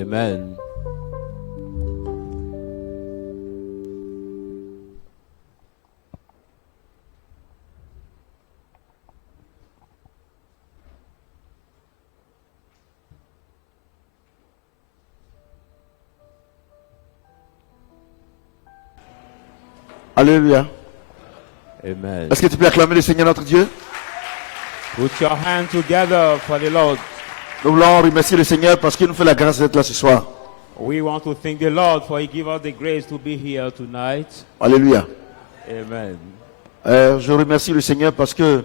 Amen. Alléluia. Amen. Est-ce que tu peux acclamer le Seigneur notre Dieu? Put your hands together for the Lord. Nous voulons remercier le Seigneur parce qu'il nous fait la grâce d'être là ce soir. We want to thank the Lord for He give us the grace to be here tonight. Alléluia. Amen. Je remercie le Seigneur parce que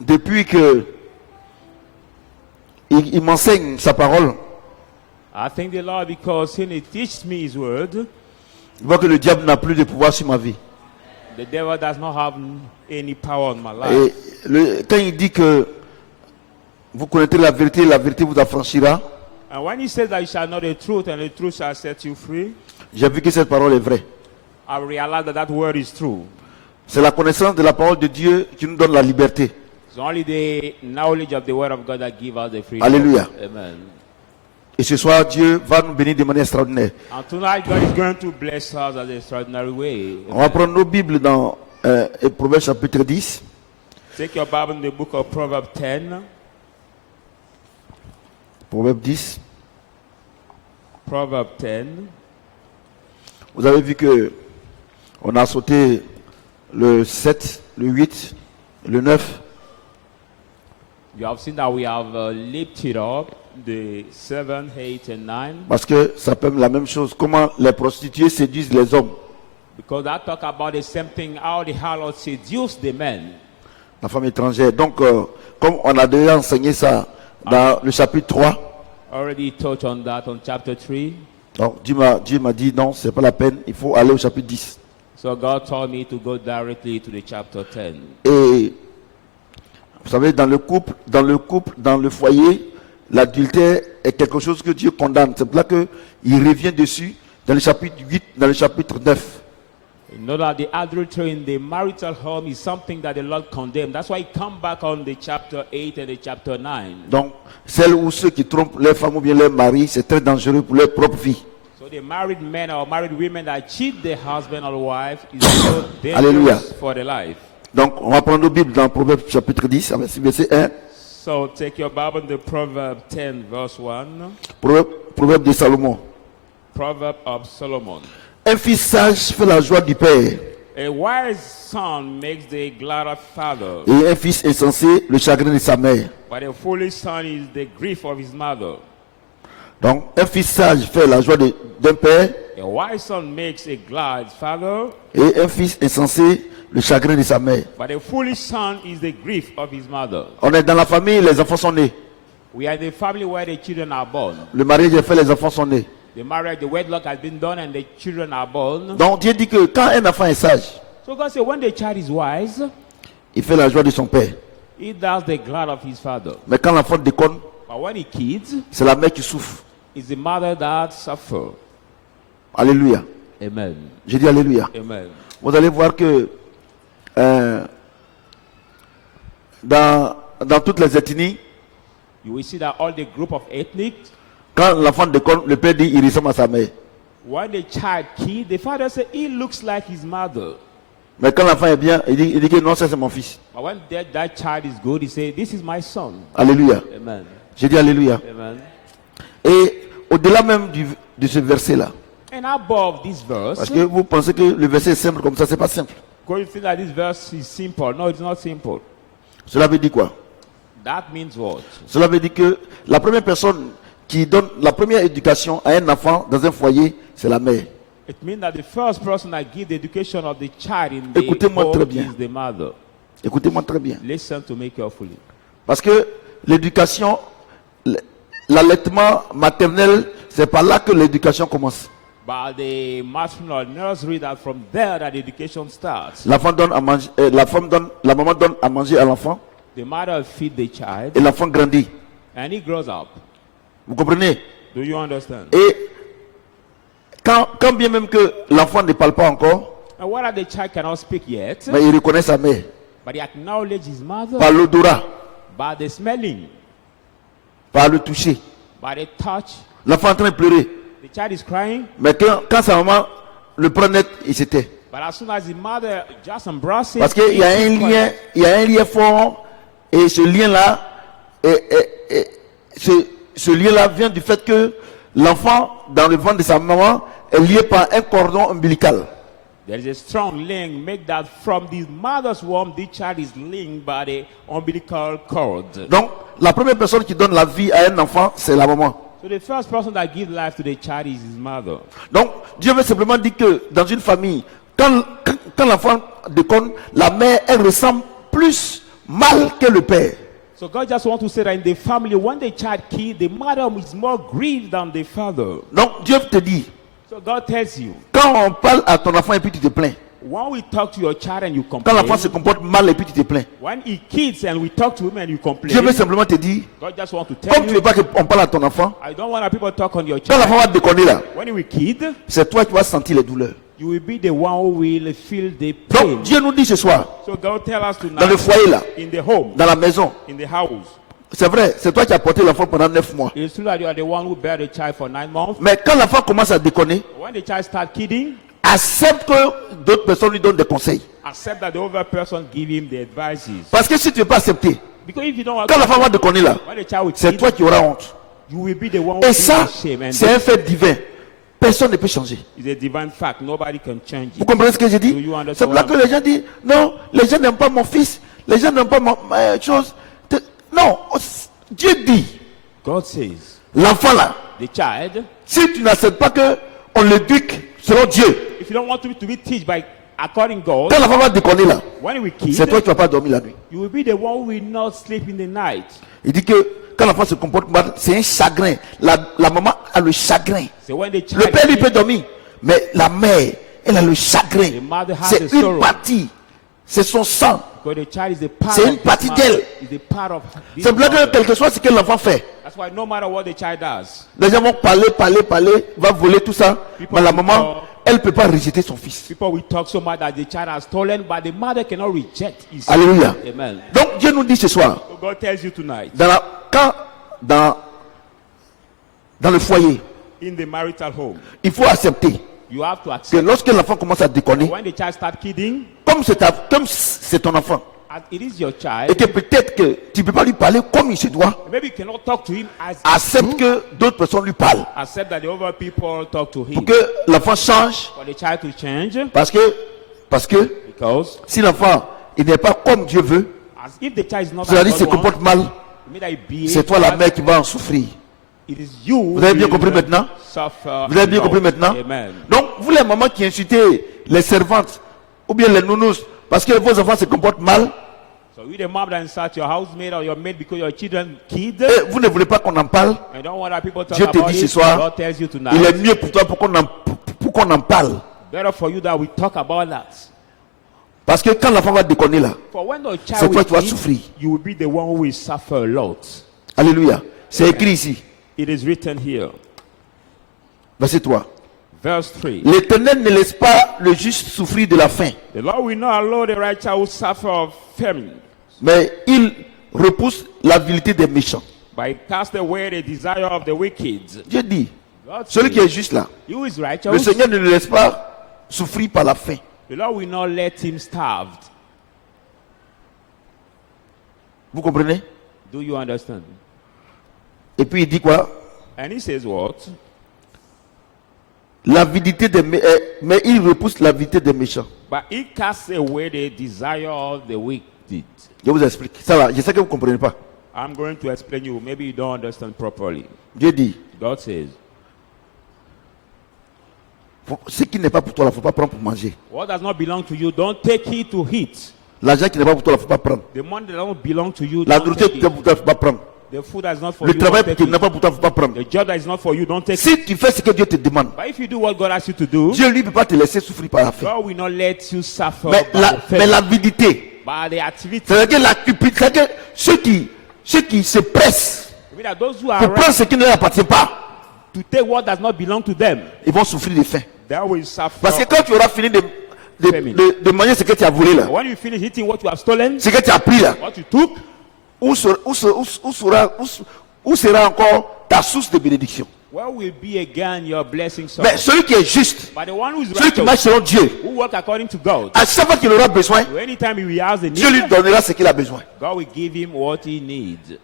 depuis que il m'enseigne sa parole, I thank the Lord because He teaches me His word. je vois que le diable n'a plus de pouvoir sur ma vie. The devil does not have any power on my life. Et quand il dit que vous connaîtrez la vérité vous affranchira, And when He says that you shall know the truth and the truth shall set you free, j'ai vu que cette parole est vraie. I realize that that word is true. C'est la connaissance de la parole de Dieu qui nous donne la liberté. It's only the knowledge of the word of God that gives us the freedom. Alléluia. Amen. Et ce soir, Dieu va nous bénir de manière extraordinaire. And tonight God is going to bless us in an extraordinary way. On va prendre nos Bibles dans Proverbes chapitre 10. Take your Bible in the book of Proverbs 10. Proverbes 10. Proverbs 10. Vous avez vu que on a sauté le 7, le 8, le 9. You have seen that we have lifted up the 7, 8, and 9. Parce que ça peut être la même chose. Comment les prostituées séduisent les hommes. Because that talk about the same thing, how the harlot seduce the men. La femme étrangère. Donc, comme on a déjà enseigné ça dans le chapitre 3. Already touched on that on chapter 3. Donc, Dieu m'a dit non, c'est pas la peine. Il faut aller au chapitre 10. So God told me to go directly to the chapter 10. Et vous savez, dans le couple, dans le foyer, l'adultère est quelque chose que Dieu condamne. C'est pour là qu'il revient dessus dans le chapitre 8, dans le chapitre 9. You know that the adultery in the marital home is something that the Lord condemned. That's why He come back on the chapter 8 and the chapter 9. Donc, celles ou ceux qui trompent leur femme ou bien leur mari, c'est très dangereux pour leur propre vie. So the married men or married women that cheat their husband or wife is so dangerous Alléluia. for their life. Donc, on va prendre nos Bibles dans Proverbes chapitre 10, verset 1. So take your Bible in the Proverbs 10 verse 1. Proverbe de Salomon. Proverb of Solomon. Un fils sage fait la joie du père, A wise son makes the glad of father, et un fils insensé le chagrin de sa mère. but a foolish son is the grief of his mother. Donc, un fils sage fait la joie d'un père, A wise son makes a glad father, et un fils insensé le chagrin de sa mère. but a foolish son is the grief of his mother. On est dans la famille, les enfants sont nés. We are the family where the children are born. Le mariage est fait, les enfants sont nés. The marriage, the wedlock has been done and the children are born. Donc Dieu dit que quand un enfant est sage, So God said when the child is wise, il fait la joie de son père. he does the glad of his father. Mais quand l'enfant déconne, But when he kids, c'est la mère qui souffre. it's the mother that suffers. Alléluia. Amen. J'ai dit Alléluia. Amen. Vous allez voir que dans toutes les ethnies, You will see that all the group of ethnic, quand l'enfant déconne, le père dit il ressemble à sa mère. when the child kid, the father said he looks like his mother. Mais quand l'enfant est bien, il dit que non, ça c'est mon fils. But when that child is good, he says, this is my son. Alléluia. Amen. J'ai dit Alléluia. Amen. Et au-delà même de ce verset-là, And above this verse, parce que vous pensez que le verset est simple comme ça, c'est pas simple. going to think that this verse is simple. No, it's not simple. Cela veut dire quoi? That means what? Cela veut dire que la première personne qui donne la première éducation à un enfant dans un foyer, c'est la mère. It means that the first person that gives the education of the child in the Écoutez-moi très home bien. is the mother. Écoutez-moi très bien. Listen to me carefully. Parce que l'éducation, l'allaitement maternel, c'est par là que l'éducation commence. But the maternal nursery, that from there that education starts. L'enfant donne à manger, la maman donne à manger à l'enfant The mother feed the child et l'enfant grandit. and he grows up. Vous comprenez? Do you understand? Et quand bien même que l'enfant ne parle pas encore, And whether the child cannot speak yet, mais il reconnaît sa mère but he acknowledges his mother par l'odorat. by the smelling. par le toucher. by the touch. L'enfant est en train de pleurer. The child is crying, Mais quand sa maman le prend net, il s'était. but as soon as the mother just embraces it, Parce qu'il y a un lien, il y a un lien fort, et ce lien-là, ce lien-là vient du fait que l'enfant, dans le ventre de sa maman, est lié par un cordon ombilical. there is a strong link. Make that from the mother's womb, the child is linked by the umbilical cord. Donc, la première personne qui donne la vie à un enfant, c'est la maman. So the first person that gives life to the child is his mother. Donc, Dieu veut simplement dire que dans une famille, quand l'enfant déconne, la mère, elle ressemble plus mal que le père. So God just wants to say that in the family, when the child kills, the mother is more grieved than the father. Donc, Dieu te dit, So God tells you, quand on parle à ton enfant et puis tu te plains, when we talk to your child and you quand complain, l'enfant se comporte mal et puis tu te plains, when he kills and we talk to him and you complain, Dieu veut simplement te dire, God just wants to tell comme tu ne you, veux pas qu'on parle à ton enfant, I don't want people to talk on your quand l'enfant child. va déconner là, When he will kid, c'est toi qui vas sentir les douleurs. you will be the one who will feel the Donc, pain. Dieu nous dit ce soir, So God tell us dans le tonight, foyer là, in the home, dans la maison, in the house, c'est vrai, c'est toi qui as porté l'enfant pendant 9 mois. it's true that you are the one who bear the child for 9 months. Mais quand l'enfant commence à déconner, When the child starts kidding, accepte que d'autres personnes lui donnent des conseils. accept that the other person give him the advices. Parce que si tu ne veux pas accepter, Because if you don't want quand l'enfant va déconner là, when the child will c'est kid, toi qui auras honte. you will be the one who Et will ça, shame. And c'est un fait divin. Personne ne peut changer. it's a divine fact. Nobody can change Vous it. comprenez ce que j'ai Do dit? you understand C'est pour là what que les gens disent, non, les gens n'aiment pas mon fils, les gens n'aiment pas ma chose. Non, Dieu dit, God says, l'enfant là, the child, si tu n'acceptes pas qu'on l'éduque selon Dieu, if you don't want to be teach by according God, quand l'enfant va déconner là, when he will kid, c'est toi qui ne vas pas dormir la nuit. you will be the one who will not sleep in the night. Il dit que quand l'enfant se comporte mal, c'est un chagrin. La maman a le chagrin. So when the Le child, père lui peut dormir, mais la mère, elle a le chagrin. The mother has C'est the une sorrow. partie. C'est son sang. because the child is a part C'est of une this partie mother, d'elle. is a part of this C'est pour ça que mother. quel que soit ce que l'enfant fait, That's why no matter what the child does, les gens vont parler, va voler tout ça. Mais la maman, elle ne peut pas rejeter son fils. people will talk so much that the child has stolen, but the mother cannot reject his Alléluia. Amen. Donc Dieu nous dit ce soir, So God tells you tonight, dans le foyer, in the marital home, il faut accepter you have to que accept lorsque l'enfant commence à déconner, when the child starts kidding, comme c'est ton enfant, as it is your et child, que peut-être que tu ne peux pas lui parler comme il se doit, maybe you cannot talk to him as accepte que d'autres personnes lui parlent. accept that the other people talk to Pour him. que l'enfant change, For the child to change, parce que because si l'enfant il n'est pas comme Dieu veut, as if the child is not c'est-à-dire as se God wants, comporte mal, it means that he behaves c'est toi la bad. mère qui va en souffrir. It is you Vous avez bien who compris will maintenant? suffer Vous avez bien alone. compris maintenant? Amen. Donc, vous les mamans qui insultez les servantes ou bien les nounous parce que vos enfants se comportent mal, So you the mom that insult your housemaid or your maid because your children kid, et vous ne voulez pas qu'on en parle, I don't want that people talk Dieu te about dit ce it. soir, God tells you il est tonight, mieux pour toi pour qu'on en parle. better for you that we talk about that. Parce que quand l'enfant va déconner là, For when the c'est child toi will qui vas kid, souffrir. you will be the one who will suffer a lot. Alléluia. C'est écrit ici, It is written here, verset 3. verse 3. L'Éternel ne laisse pas le juste souffrir de la faim, The Lord will not allow the righteous who suffer of famine, mais il repousse l'avidité des méchants. but he cast away the desire of the wicked. Dieu dit, God celui qui says, est juste là, he who is le righteous, Seigneur ne le laisse pas souffrir par la faim. the Lord will not let him starve. Vous comprenez? Do you understand? Et puis il dit quoi? And he says what? L'avidité mais il repousse l'avidité des méchants. But he casts away the desire of the wicked. Je vous explique. Ça va, je sais que vous ne comprenez pas. I'm going to explain you. Maybe you don't understand properly. Dieu dit, God says, ce qui n'est pas pour toi, il ne faut pas prendre pour manger. what does not belong to you, don't take it to eat. L'argent qui n'est pas pour toi, il ne faut pas prendre. The money that don't belong to you, La don't nourriture take qui n'est it. pas pour toi, il ne faut pas prendre. The food that is not for Le you, travail don't qui take n'est it. pas pour toi, il ne faut pas prendre. The job that is not for you, don't take it. Si tu fais ce que Dieu te demande, But if you do what God asks you to do, Dieu lui ne peut pas te laisser souffrir par la faim. God will not let you suffer Mais by the faith, l'avidité, by the activity. c'est-à-dire que la cupidité, c'est-à-dire que ceux qui se pressent I mean that those who are pour prendre ready ce qui ne leur appartient pas, to take what does not belong to them, ils vont souffrir de faim. they will suffer. Parce que quand tu auras fini de manger ce que tu as volé là, When you finish eating what you have stolen, ce que tu as pris là, what you took, Où sera encore ta source de bénédiction? Where will be again your blessing source? Mais celui qui est juste, But the one who is celui qui marche righteous, selon Dieu, who walk according to God, à chaque fois qu'il aura besoin, anytime he has the Dieu lui need, donnera ce qu'il a besoin. God will give him what he needs.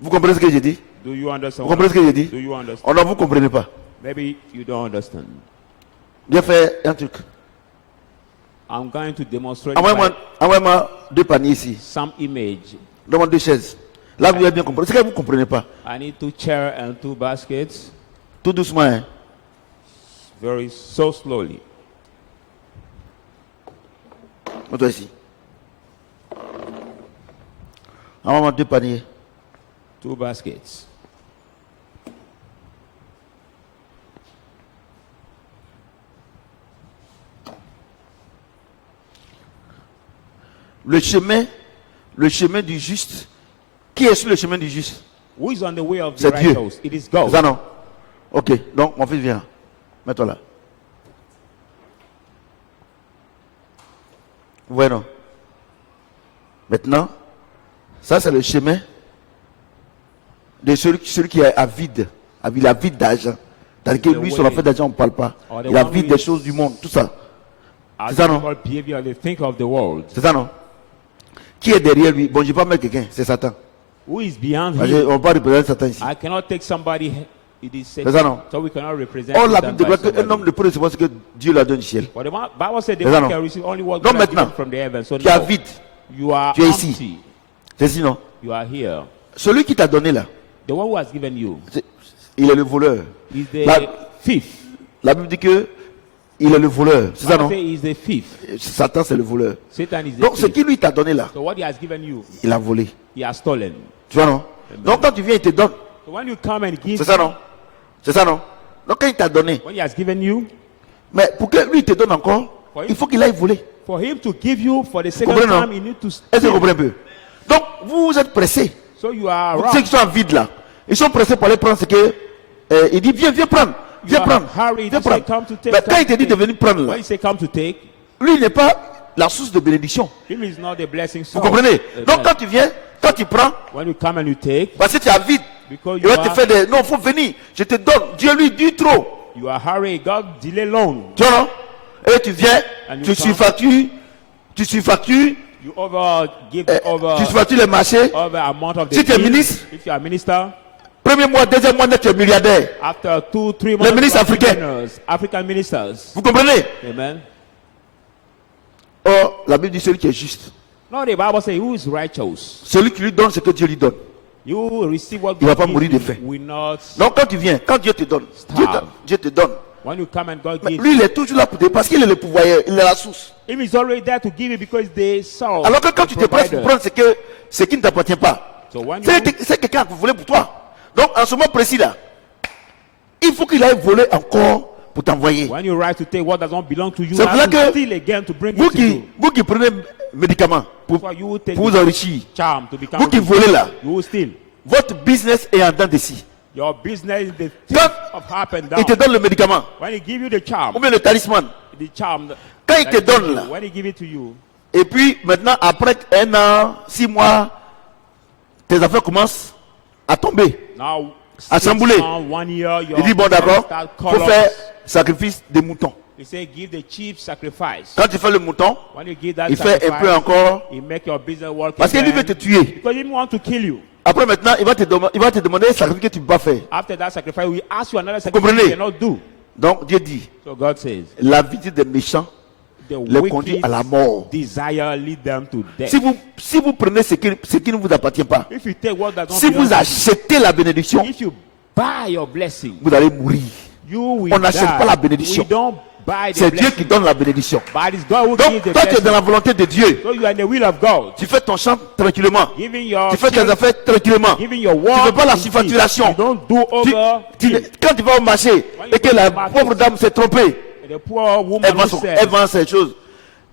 Vous comprenez ce que j'ai dit? Do you understand? Vous comprenez ce que j'ai dit? Do you understand? Oh non, vous ne comprenez pas. Maybe you don't understand. Viens faire un truc. I'm going to demonstrate Envoie-moi 2 paniers ici. some image. Donne-moi 2 chaises. Là, vous avez bien compris. C'est que vous ne comprenez pas. I need 2 chairs and 2 baskets. Tout doucement. Hein? So slowly. Montre-toi ici. Envoie-moi 2 paniers. 2 baskets. Le chemin du juste. Qui est sur le chemin du juste? Who is on the way of the C'est Dieu. righteous? It is God. C'est ça, non? Ok, donc mon fils, viens. Mets-toi là. Bueno. Maintenant, ça c'est le chemin de celui qui est avide. Il a vide d'argent. Dans lequel lui, son affaire d'argent, on ne parle pas. Il a vide des choses du monde, tout ça. C'est ça, non? Behavior, they think of the world. C'est ça, non? Qui est derrière lui? Bon, je ne vais pas mettre quelqu'un, c'est Satan. Who is beyond On ne him? va pas représenter Satan ici. I cannot take somebody. It is C'est ça, non? so we cannot represent. Or, la Satan Bible by déclare qu'un somebody. homme ne peut recevoir ce que Dieu lui a donné du ciel. But the Bible said the C'est ça, man non? can receive only what Donc God has given maintenant, from the heavens. So tu as now, vide. you are Tu es ici. empty. C'est ça, non? You are here. Celui qui t'a donné là, The one who has given you il est le voleur. is the La, thief. la Bible dit que il est le voleur. C'est ça, Bible non? say he is the thief. Satan, c'est le voleur. Satan is the Donc, ce thief. qui lui t'a donné là, So what he has given you, il a volé. he has stolen. Tu vois, non? Donc, quand tu viens, il te donne. So when you come and give, C'est ça, non? C'est ça, non? Donc, quand il t'a donné, when he has given you, mais pour que lui il te donne encore, Oui. il faut qu'il aille voler. for him to give you for the second comprenez, non? time, you need to Est-ce que vous steal. comprenez un peu? Donc, vous êtes pressés. So you are Ceux qui sont en vide là, ils sont pressés pour aller prendre ce que. Il dit viens prendre. Viens are prendre. hurried Viens to say, prendre. "Come to take, Mais come quand il te to dit de take." venir prendre là, When you say come to take, lui il n'est pas la source de bénédiction. him is not the blessing Vous source. comprenez? Amen. Donc quand tu viens, quand tu prends, When you come and you take, parce que tu as vide, because il va te faire des. Non, il faut venir. Je te donne. Dieu lui dit trop. you are hurried, God delay long. Tu vois, non? Et tu viens, And you tu come. surfactures, You over give over tu surfactures les marchés. over amount of the Si tu es bill. ministre, If you are minister, premier mois, deuxième mois, tu es milliardaire. after 2-3 months, ministres of africains. governors, African ministers. Vous comprenez? Amen. Or, la Bible dit celui qui est juste. No, the Bible says, who is righteous? Celui qui lui donne ce que Dieu lui donne. You will receive what Il va God pas gives mourir de you, faim. will not. Donc quand tu viens, quand Dieu te donne, Dieu te donne. When you come and God Mais gives, lui, il est toujours là pour te parce qu'il est le pouvoyeur, il est la source. him is already there to give you because they saw. Alors que quand tu te presses pour prendre ce qui ne t'appartient pas, So when you, c'est quelqu'un qui voulait pour toi. Donc en ce moment précis là, il faut qu'il aille voler encore pour t'envoyer. when you rise to take what does not belong to you, C'est you pour ça have to que steal again to bring Vous it to you. qui prenez médicaments pour So you will take vous the enrichir, charm to become vous qui rich. volez là, You will steal. votre business est en dents d'ici. Your business is the Quand thief of up and il te down. donne le médicament, When he give you the charm, ou bien le talisman, the charm. Quand il that te he donne gives you, là, when he give it to you, et puis maintenant, après 1 an, 6 mois, tes affaires commencent à tomber. now À 6 chambouler. months, 1 year, your Il dit bon d'accord, start il faut collapse. faire sacrifice des moutons. He say give the cheap sacrifice. Quand tu fais le mouton, When you give that il fait un peu sacrifice, encore, he make your business work parce qu'il lui veut te again. tuer. Because he want to kill you. Après maintenant, il va te demander un sacrifice que tu ne peux pas faire. After that sacrifice, we ask you another sacrifice comprenez? you cannot do. Donc Dieu dit, So God says, la vie des méchants the les conduit à la mort. desire lead them to death. Si vous prenez ce qui ne vous appartient pas, If you take what does not si belong vous to achetez la bénédiction, you, if you buy your blessing, vous allez mourir. you will On n'achète die. pas la bénédiction. We don't buy the C'est Dieu blessing. qui donne la bénédiction. But it's God who Donc, gives the toi, tu es blessing. dans la volonté de Dieu. So you are in the will of God. Tu fais ton chant tranquillement. Giving your Tu fais tes children- affaires tranquillement. giving your Tu ne work fais pas la in surfacturation. peace. You don't do over. Quand tu vas au marché et que la pauvre dame s'est trompée, The poor woman elle who vend says ces choses.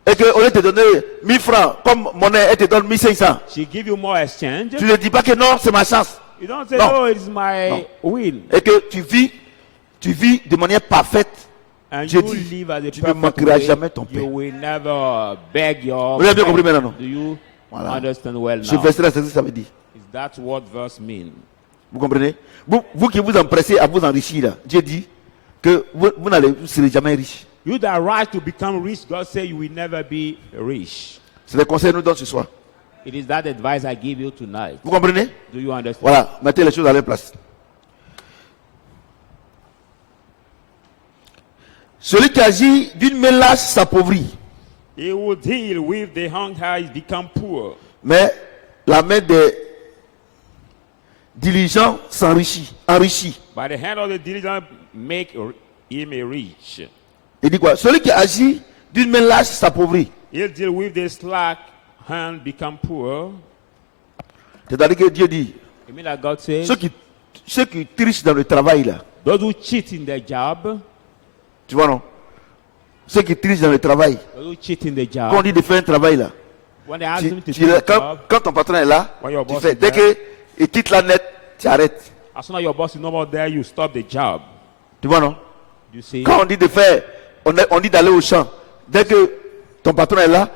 Et qu'au lieu de te donner 1000 francs comme monnaie, elle te donne 1500. she give you more exchange. Tu ne dis pas que non, c'est ma chance. You don't say, Non. oh, it's my will. Et que tu vis de manière parfaite. And J'ai you dit, live as a tu ne perfect manqueras way. jamais ton pain. You will never beg your Vous avez bien compris friend. maintenant, non? Do you Voilà. understand well Je now? verserai ce que ça veut dire. Is that what verse mean? Vous comprenez? Vous qui vous empressez à vous enrichir, là, Dieu dit que vous n'allez serez jamais riche. You that rise to become rich, God said you will never be rich. C'est le conseil que nous donne ce soir. It is that advice I give you tonight. Vous comprenez? Do you understand? Voilà, mettez les choses à leur place. Celui qui agit d'une main lâche s'appauvrit, He will deal with the hunger, he become poor. mais la main des diligents enrichit. By the hand of the diligent, make him a rich. Il dit quoi? Celui qui agit d'une main lâche s'appauvrit. He'll deal with the slack hand, become poor. C'est-à-dire que Dieu dit, You mean that God says, ceux qui trichent dans le travail là, those who cheat in their job, tu vois non? Ceux qui trichent dans le travail, those who cheat in the quand on job, dit de faire un travail là, when they ask them to tu- do the quand, job, quand ton patron est là, When your tu boss fais. is Dès there, qu'il quitte la net, tu arrêtes. as soon as your boss is no more there, you stop the job. Tu vois non? You see? Quand on dit de faire, on dit d'aller au champ. Dès que ton patron est là,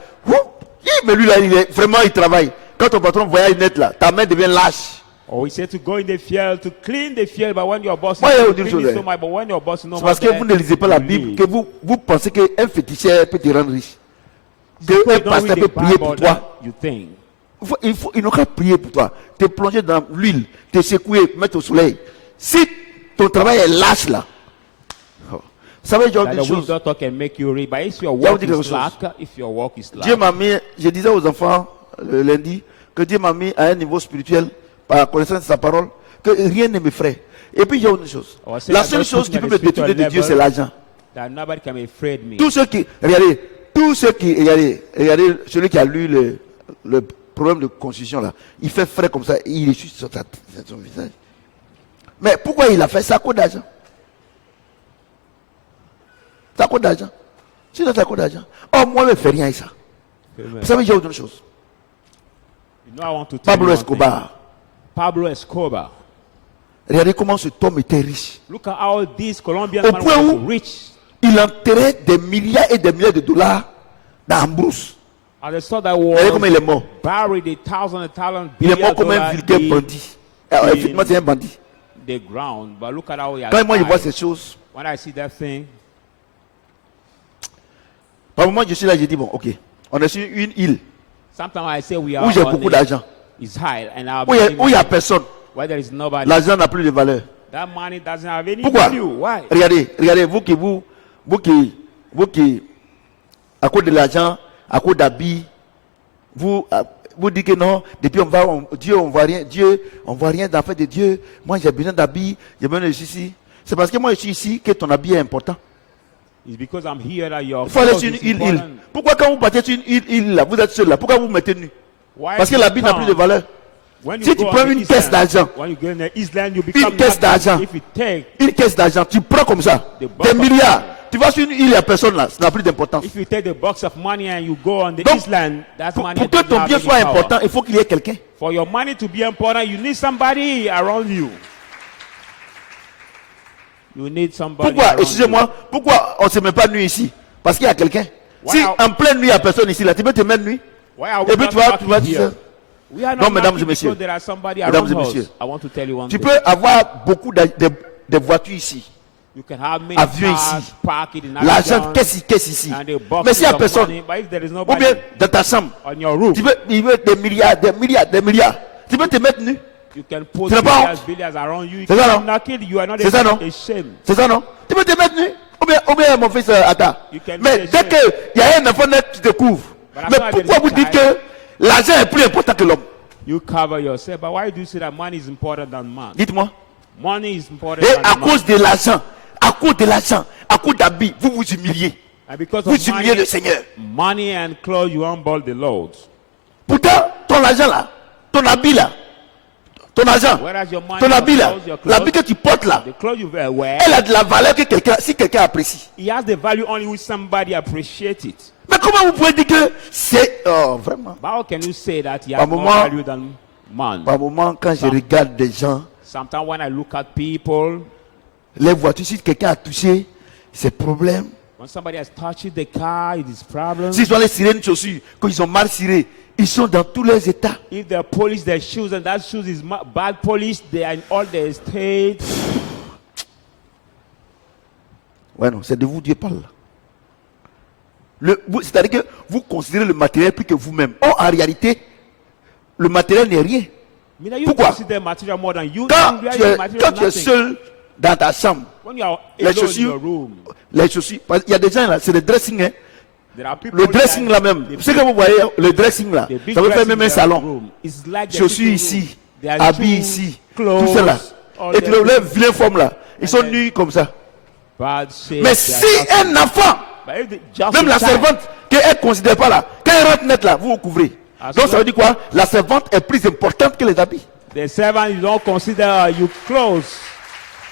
mais lui là, il travaille. Quand ton patron voyage net là, ta main devient lâche. Or we say to go in the field, to clean the field, but when your boss is Moi, il y a you une clean chose, it so much, but when your boss is no C'est more parce que there, vous ne lisez pas la you Bible leave. que vous pensez qu'un féticheur peut te rendre riche. Because Qu'un you don't pasteur read peut the prier pour Bible toi. that you think. Il n'a qu'à prier pour toi. Te plonger dans l'huile, te secouer, mettre au soleil. Si ton travail est lâche là, ça veut dire That une the chose. wisdom can make you rich, but if your Dieu work vous dit quelque is chose. slack, if your work is Dieu slack, m'a mis, je disais aux enfants le lundi, que Dieu m'a mis à un niveau spirituel, par la connaissance de sa parole, que rien ne m'effraie. Et puis il y a une chose. I was saying La that seule God chose put qui me peut at me a spiritual détourner de Dieu, level. c'est l'argent. that nobody can afraid me. Tous ceux qui, regardez, regardez, celui qui a lu le problème de constitution là, il fait frais comme ça, et il essuie sur son visage. Mais pourquoi il a fait ça à cause d'argent? C'est à cause d'argent. Sinon, c'est à cause d'argent. Oh, moi, je ne fais rien avec ça. Amen. Vous savez, il y a autre chose. You know, I want to tell Pablo you one thing. Escobar. Pablo Escobar. Regardez comment cet homme était riche. Look at how this Colombian Au man point was où- rich. Il enterrait des milliards et des milliards de dollars dans la brousse. And they saw that Regardez comment was il est mort. buried a thousand Il est billion mort comme un dollars vulgaire in bandit. Effectivement, c'est un bandit. the ground. But look at how he has Quand moi je vois died. ces choses, When I see that thing, par moment je suis là, je dis bon, ok, on est sur une île sometimes I say we are où j'ai on beaucoup the d'argent, Israel and our où il n'y a personne. where there is nobody. L'argent n'a plus de valeur. That money doesn't have any Pourquoi? value. Why? Regardez, vous qui, à cause de l'argent, à cause d'habits, vous dites que non, depuis Dieu, on voit rien dans fait de Dieu. Moi, j'ai besoin d'habits, j'ai besoin de ceci. C'est parce que moi, je suis ici que ton habit est important. It's because I'm here that your Il faut aller clothes sur une is île. important. Pourquoi quand vous partez sur une île, là, vous êtes seul là, pourquoi vous vous mettez nu? Why Parce que do l'habit you n'a plus de come? valeur. When you Si go tu on prends the une Eastern, caisse d'argent, when you go in the Eastland, you become caisse happy. d'argent. If you take, Une caisse d'argent, tu prends comme ça, The box des of milliards. money. Tu vas sur une île, il n'y a personne là, ça n'a plus d'importance. if you take the box of money and you go on the Donc, Eastland, that Pour money que doesn't ton have bien any soit power. important, il faut qu'il y ait quelqu'un. For your money to be important, you need somebody around you. You need somebody Pourquoi, around excusez-moi, pourquoi on ne se met pas nu ici? Parce qu'il y a quelqu'un. Why Si are- en pleine nuit, il n'y a personne ici, là, tu peux te mettre nu. you. Why are we Et puis not tu vas knocking dire here? ça. We are Non, not mesdames et knocking messieurs. because there are somebody Mesdames around et us. messieurs. I want to tell you one Tu thing. peux avoir beaucoup de voitures ici. You can have many avion cars ici. parked in L'argent, Abidjan qu'est-ce ici? and the boxes Mais s'il n'y a of personne, money, but if there is ou nobody bien dans ta chambre, on your roof, il veut des milliards, tu peux te mettre nu. you can put C'est pas billions around you. You C'est ça, can non? knock it, you are not C'est ça, non? ashamed. C'est ça, non? Tu peux te mettre nu. Ou bien mon fils, attends. You can Mais be dès ashamed. qu'il y a un enfant net, tu te couvres. But Mais after pourquoi vous there is dites que l'argent est plus important que l'homme? You cover yourself. But why do you say that money is important than man? Dites-moi. Money is important Et than à man. cause de l'argent, à cause d'habits, vous vous humiliez. And because Vous of humiliez le Seigneur. money and clothes, you humble the Lord. Pourtant, ton argent là, ton habit là, ton argent, Whereas your money, ton your habit là, clothes, your l'habit que tu portes là, the clothes you wear, elle a de la valeur que si quelqu'un apprécie. it has the value only when somebody appreciates it. Mais comment vous pouvez dire que c'est... Oh, vraiment. But how can you say that he Par has more moment- value than man? Par moment, quand je regarde des gens, Sometimes when I look at people, les voitures, si quelqu'un a touché, c'est problème. when somebody has touched the car, it is problem. S'ils ont les sirènes chaussures, quand ils ont mal ciré, Ils sont dans tous les états. If they polish their shoes and that shoes is bad polish, they are in all the states. Ouais, non, c'est de vous Dieu parle. C'est-à-dire que vous considérez le matériel plus que vous-même. Or, en réalité, le matériel n'est rien. You Pourquoi? consider material more than you. Quand You tu es, material quand tu es nothing. seul dans ta chambre, When you are les alone in chaussures, your room, parce qu'il y a des gens là, c'est des dressing. Hein. there are people Le dressing là même, ce que vous voyez, le dressing là, the big ça veut faire dressing même un in salon. your room. It's like the Chaussures big ici, room. There are habits shoes, ici, clothes, tout cela. all Et tu the- les vilaines formes là, ils sont then- nus comme ça. bad shape, Mais they are si just- un enfant, But if just même a la child, servante, qu'elle ne considère pas là, quand elle rentre net là, vous vous couvrez. As Donc ça long- veut dire quoi? La servante est plus importante que les habits. the servant, you don't consider you close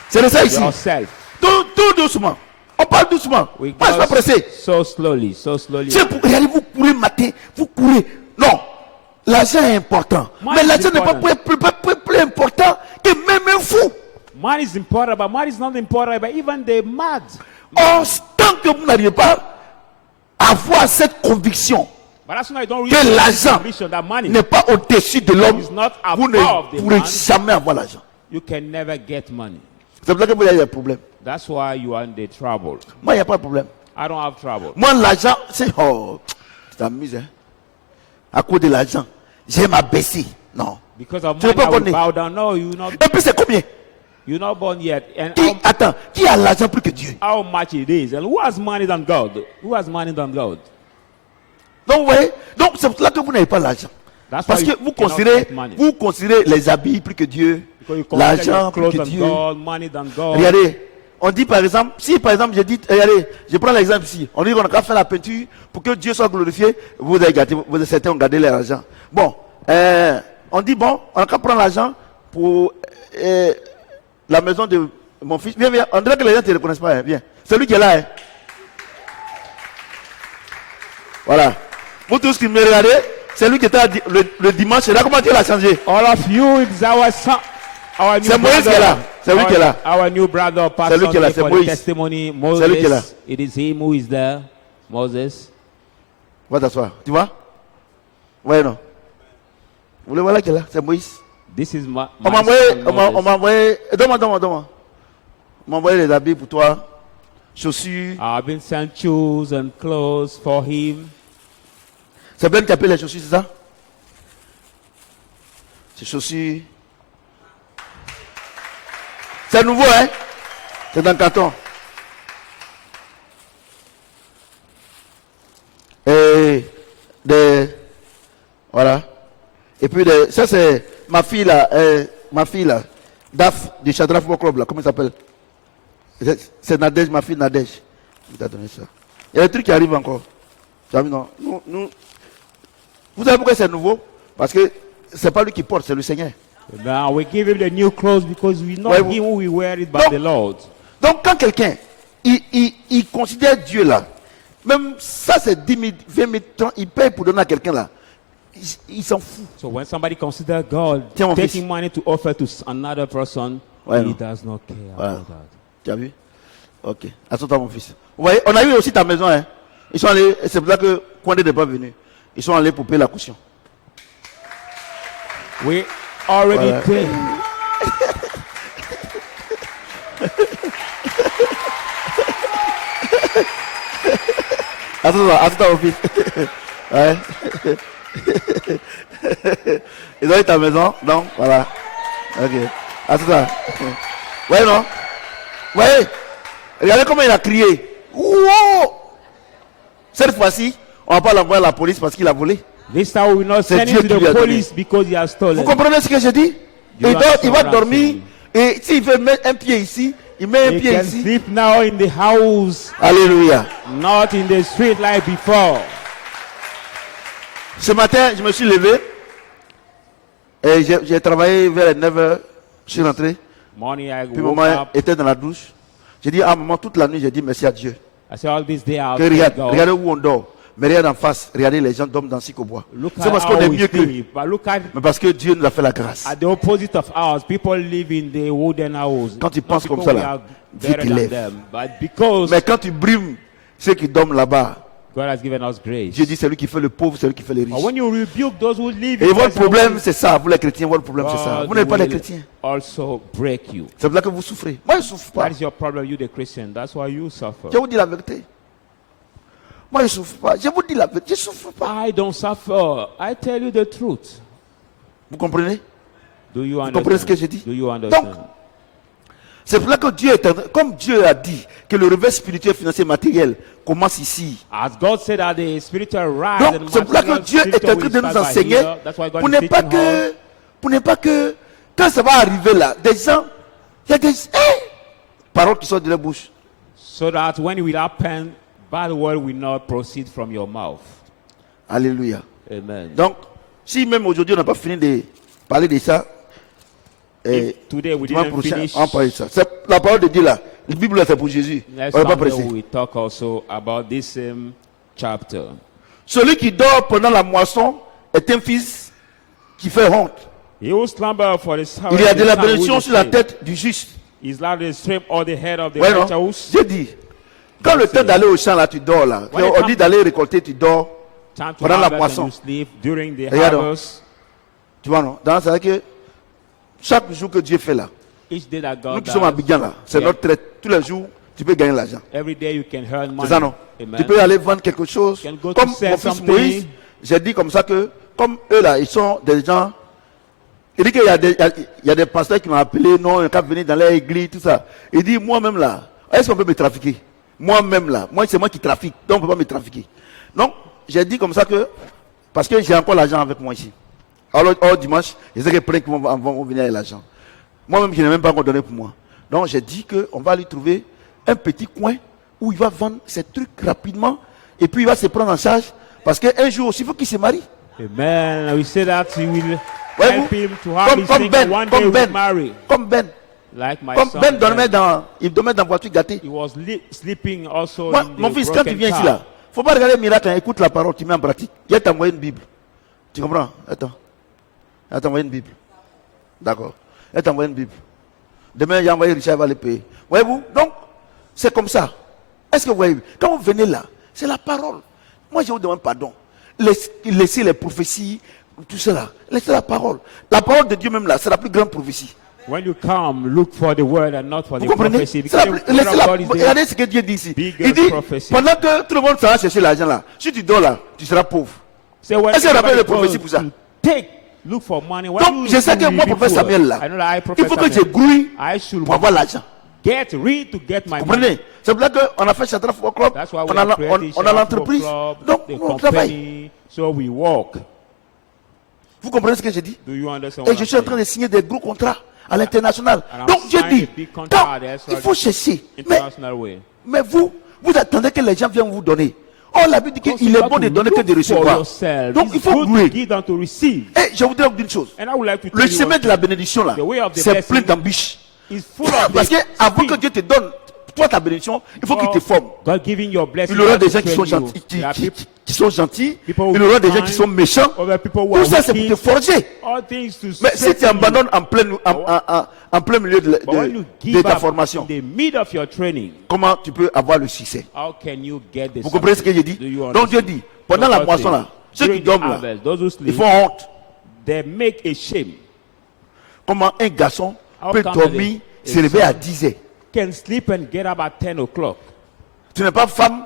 C'est de ça ici. yourself. Tout doucement. On parle doucement. We Moi je suis pas go pressé. so slowly, so slowly. C'est pour regardez, vous courez matin, vous courez. Non, l'argent est important. Money Mais is l'argent n'est pas important. plus important que même un fou. Money is important, but money is not important, but even the mad. Or, tant que vous n'arrivez pas à avoir cette conviction But as soon as you don't que reach l'argent conviction that money, n'est pas au-dessus de l'homme, It's not vous ne above the pourrez man. jamais avoir l'argent. you can never get money. C'est pour ça que vous avez des problèmes. That's why you are in the trouble. Moi, il n'y a pas de problème. I don't have trouble. Moi, l'argent, c'est... Oh, tu t'amuses, hein. À cause de l'argent, j'ai m'abaisser. Non. Because of Tu n'es money, pas I will borné. bow down. No, Et puis, c'est combien? you're not born yet. And Attends, qui a l'argent plus que Dieu? how much it is? And who has money than God? Who has money than God? Donc, vous voyez, donc c'est pour cela que vous n'avez pas l'argent. That's Parce why que you vous cannot considérez, get money. vous considérez les habits plus que Dieu, Because you consider l'argent your plus clothes que than Dieu. God, money than God. Regardez, on dit par exemple, si par exemple je dis, regardez, je prends l'exemple ici, on dit qu'on a qu'à faire la peinture pour que Dieu soit glorifié, vous avez gardé, certains ont gardé l'argent. Bon, on dit bon, on a qu'à prendre l'argent pour la maison de mon fils. Viens, viens, on dirait que les gens ne te reconnaissent pas, hein. Viens. C'est lui qui est là. Hein. Voilà. Vous tous qui me regardez, c'est lui qui était le dimanche, là, comment Dieu l'a changé? All of you, it's our son. Our new C'est Moïse qui est là. C'est lui qui est là. Our new brother, Pastor, lui qui est là, for c'est the Moïse. testimony. C'est lui qui est là. Moses, it is him who is there. Moses. Va t'asseoir. Tu vois? Ouais, non. Vous le voilà qui est là? C'est Moïse. This is my On m'a envoyé, son on Moses. m'a envoyé, donne-moi. On m'a envoyé les habits pour toi, chaussures. I've been sent shoes and clothes for him. C'est Ben qui appelle les chaussures, c'est ça? C'est chaussures. C'est nouveau, hein? C'est dans le carton. Et voilà. Et puis ça c'est ma fille là, Daf du Chadra Football Club là, comment il s'appelle? C'est Nadège, ma fille Nadège. Il t'a donné ça. Il y a des trucs qui arrivent encore. Tu as vu, non? Nous, vous savez pourquoi c'est nouveau? Parce que c'est pas lui qui porte, c'est le Seigneur. Now we give him the new clothes because we know Ouais, him who we wear it by Donc- the Lord. Donc quand quelqu'un, il considère Dieu là, même ça c'est 10 000, 20 000, 30, il paye pour donner à quelqu'un là, il s'en fout. So when somebody considers God Tiens, mon taking fils. money to offer to another person, Ouais, he non. does not care Voilà. about that. Tu as vu? Ok. Assure-toi mon fils. Vous voyez, on a eu aussi ta maison, hein. Ils sont allés, c'est pour ça que Kwande n'est pas venu. Ils sont allés pour payer la caution. We already Voilà. paid. Assure-toi mon fils. Ouais. Ils ont eu ta maison, donc voilà. Ok. Assure-toi. Ouais, non? Ouais. Regardez comment il a crié. Wow! Cette fois-ci, on ne va pas l'envoyer à la police parce qu'il a volé. This time we will not C'est send Dieu him to qui lui a the donné. police because he has Vous stolen. comprenez ce que je dis? You Il va understand dormir what et s'il veut mettre un pied ici, il met un He pied can ici. sleep now in the house, Alléluia. not in the street like before. Ce matin, je me suis levé et j'ai travaillé vers les 9h. Je suis rentré. Morning I Puis woke maman up. était dans la douche. J'ai dit à maman toute la nuit, j'ai dit merci à Dieu. I said all this day I'll Que thank regarde, God. regardez où on dort. Mais regarde en face, regardez les gens dorment dans Sikobois. Look C'est at parce qu'on how est we mieux que. sleep. But look at Mais parce que Dieu nous a fait la grâce. the opposite of ours. People live in the wooden house. Quand tu Not penses comme because ça, we là, are Dieu better te than lève. them, but because Mais quand tu brimes ceux qui dorment là-bas, God has given us grace. Dieu dit c'est lui qui fait le pauvre, c'est lui qui fait les But riches. when you rebuke those who live Et in votre less problème, c'est ça. Vous les chrétiens, votre problème, c'est ça. God Vous n'êtes pas des will chrétiens. also break you. C'est pour ça que vous souffrez. Moi, je ne souffre pas. That is your problem, you the Christian. That's why you suffer. Je vous dis la vérité. Moi, je ne souffre pas. Je vous dis la vérité. Je ne souffre pas. I don't suffer. I tell you the truth. Vous comprenez? Do you understand? comprenez ce que je dis? Do you understand? Donc, c'est pour ça que Dieu est comme Dieu a dit que le réveil spirituel, financier, matériel commence ici. As God said that the spiritual rise Donc, and c'est pour ça que material Dieu est spiritual en train will de nous start by enseigner here. That's why God pour is ne pas teaching us. que, quand ça va arriver là, des gens, il y a des paroles qui sortent de leur bouche. So that when it will happen, bad word will not proceed from your mouth. Alléluia. Amen. Donc, si même aujourd'hui on n'a pas fini de parler de ça, If today we dimanche didn't prochain, finish, on va parler de ça. C'est la parole de Dieu là. La Bible là, c'est pour Jésus. next On ne va pas Sunday presser. we talk also about this same chapter. Celui qui dort pendant la moisson est un fils qui fait honte. He who slumber for the Il y a de la the sun bénédiction will sur la shame. tête du juste. Is that the stream or the head of the Ouais, non? righteous? J'ai dit, quand le temps d'aller au champ là, tu dors là. When it On comes- dit d'aller récolter, tu dors. Time to Pendant la harvest and moisson. you sleep during the Regarde. harvest. Tu vois non? Donc, c'est-à-dire que chaque jour que Dieu fait là, Each day that nous God qui sommes à does, Abidjan là, c'est Yeah. notre traite. Tous les jours, tu peux gagner l'argent. every day you can earn C'est money. ça non? Amen. Tu peux aller vendre quelque chose. You can go Comme to sell mon fils something. Moïse, j'ai dit comme ça que, comme eux là, ils sont des gens. Il dit qu'il y a il y a des pasteurs qui m'ont appelé, non, ils peuvent venir dans leur église, tout ça. Il dit, moi-même là, est-ce qu'on peut me trafiquer? Moi-même là, moi c'est moi qui trafique, donc on ne peut pas me trafiquer. Donc, j'ai dit comme ça que, parce que j'ai encore l'argent avec moi ici. Alors, dimanche, je sais que plein qui vont venir avec l'argent. Moi-même, je n'ai même pas encore donné pour moi. Donc, j'ai dit qu'on va lui trouver un petit coin où il va vendre ses trucs rapidement et puis il va se prendre en charge parce qu'un jour aussi, il faut qu'il se marie. Amen. We say that he will Voyez-vous? help him to have his thing and one day he will marry. Comme Ben. Like my Comme son. Ben dormait Ben. il dormait dans la voiture gâtée. He was sleeping also Moi, in the mon fils, quand tu broken viens ici car. là, faut pas regarder le miracle, hein, écoute la parole, tu mets en pratique. Il y a t'envoyé une Bible. Tu comprends? Attends. Il a t'envoyé une Bible. D'accord. Il a t'envoyé une Bible. Demain, il a envoyé Richard, il va le payer. Voyez-vous? Donc, c'est comme ça. Est-ce que vous voyez? Quand vous venez là, c'est la parole. Moi, je vous demande pardon. Laissez les prophéties, tout cela. Laissez la parole. La parole de Dieu même là, c'est la plus grande prophétie. When you come, look for the word and not for Vous the comprenez? prophecy. C'est la Because plus- the word of God is the Regardez ce que Dieu dit ici. biggest Il dit, prophecy. pendant que tout le monde s'en va chercher l'argent là, si tu dors là, tu seras pauvre. Say when Est-ce que vous rappelez everybody les prophéties goes pour ça? to take, look for money. When Donc, you je sais que will moi, be prophète poor. Samuel là, I know that I il prophet faut que je Samuel. grouille I should pour avoir l'argent. get read to get my Vous money. comprenez? C'est pour ça qu'on a fait Chatra Football Club, That's why we on a have created on a Shabbat l'entreprise, Club, donc the on travaille. company, so we work. Vous comprenez ce que j'ai dit? Do you understand Et what je I'm suis en train saying? de signer des gros contrats à l'international. And I'm Donc Dieu signing dit, a big contract quand at the il faut chercher, mais International way. vous attendez que les gens viennent vous donner. Oh, la Bible dit Because qu'il you est have bon de to donner que look de for recevoir. yourself. Donc It's il faut good to grouiller. give than to receive. Et je voudrais vous dire une chose. And I would like to Le tell you chemin one de la thing. bénédiction là, The way of the c'est blessing plein d'embûches. is full of Parce que the avant que speed. Dieu te donne, toi ta bénédiction, il faut qu'il te forme. God giving your blessing. Il y aura has to des gens qui train sont you. gentils, There are people qui sont gentils. People Il y aura des who gens qui sont méchants. other people who Tout are ça, c'est pour wicked. te forger. All things to Mais si tu strengthen you. abandonnes en plein milieu de But when you de give ta up formation, in the mid of your training, comment tu peux avoir le succès? how can you get the Vous comprenez ce que j'ai dit? Do you Donc Dieu understand? dit, pendant la God moisson là, says, ceux qui during the dorment là, harvest, those who ils sleep, font honte. they make a shame. Comment un garçon How peut come dormir, a se lever son à 10 heures? Can sleep and get up at 10 o'clock. Tu n'es pas femme,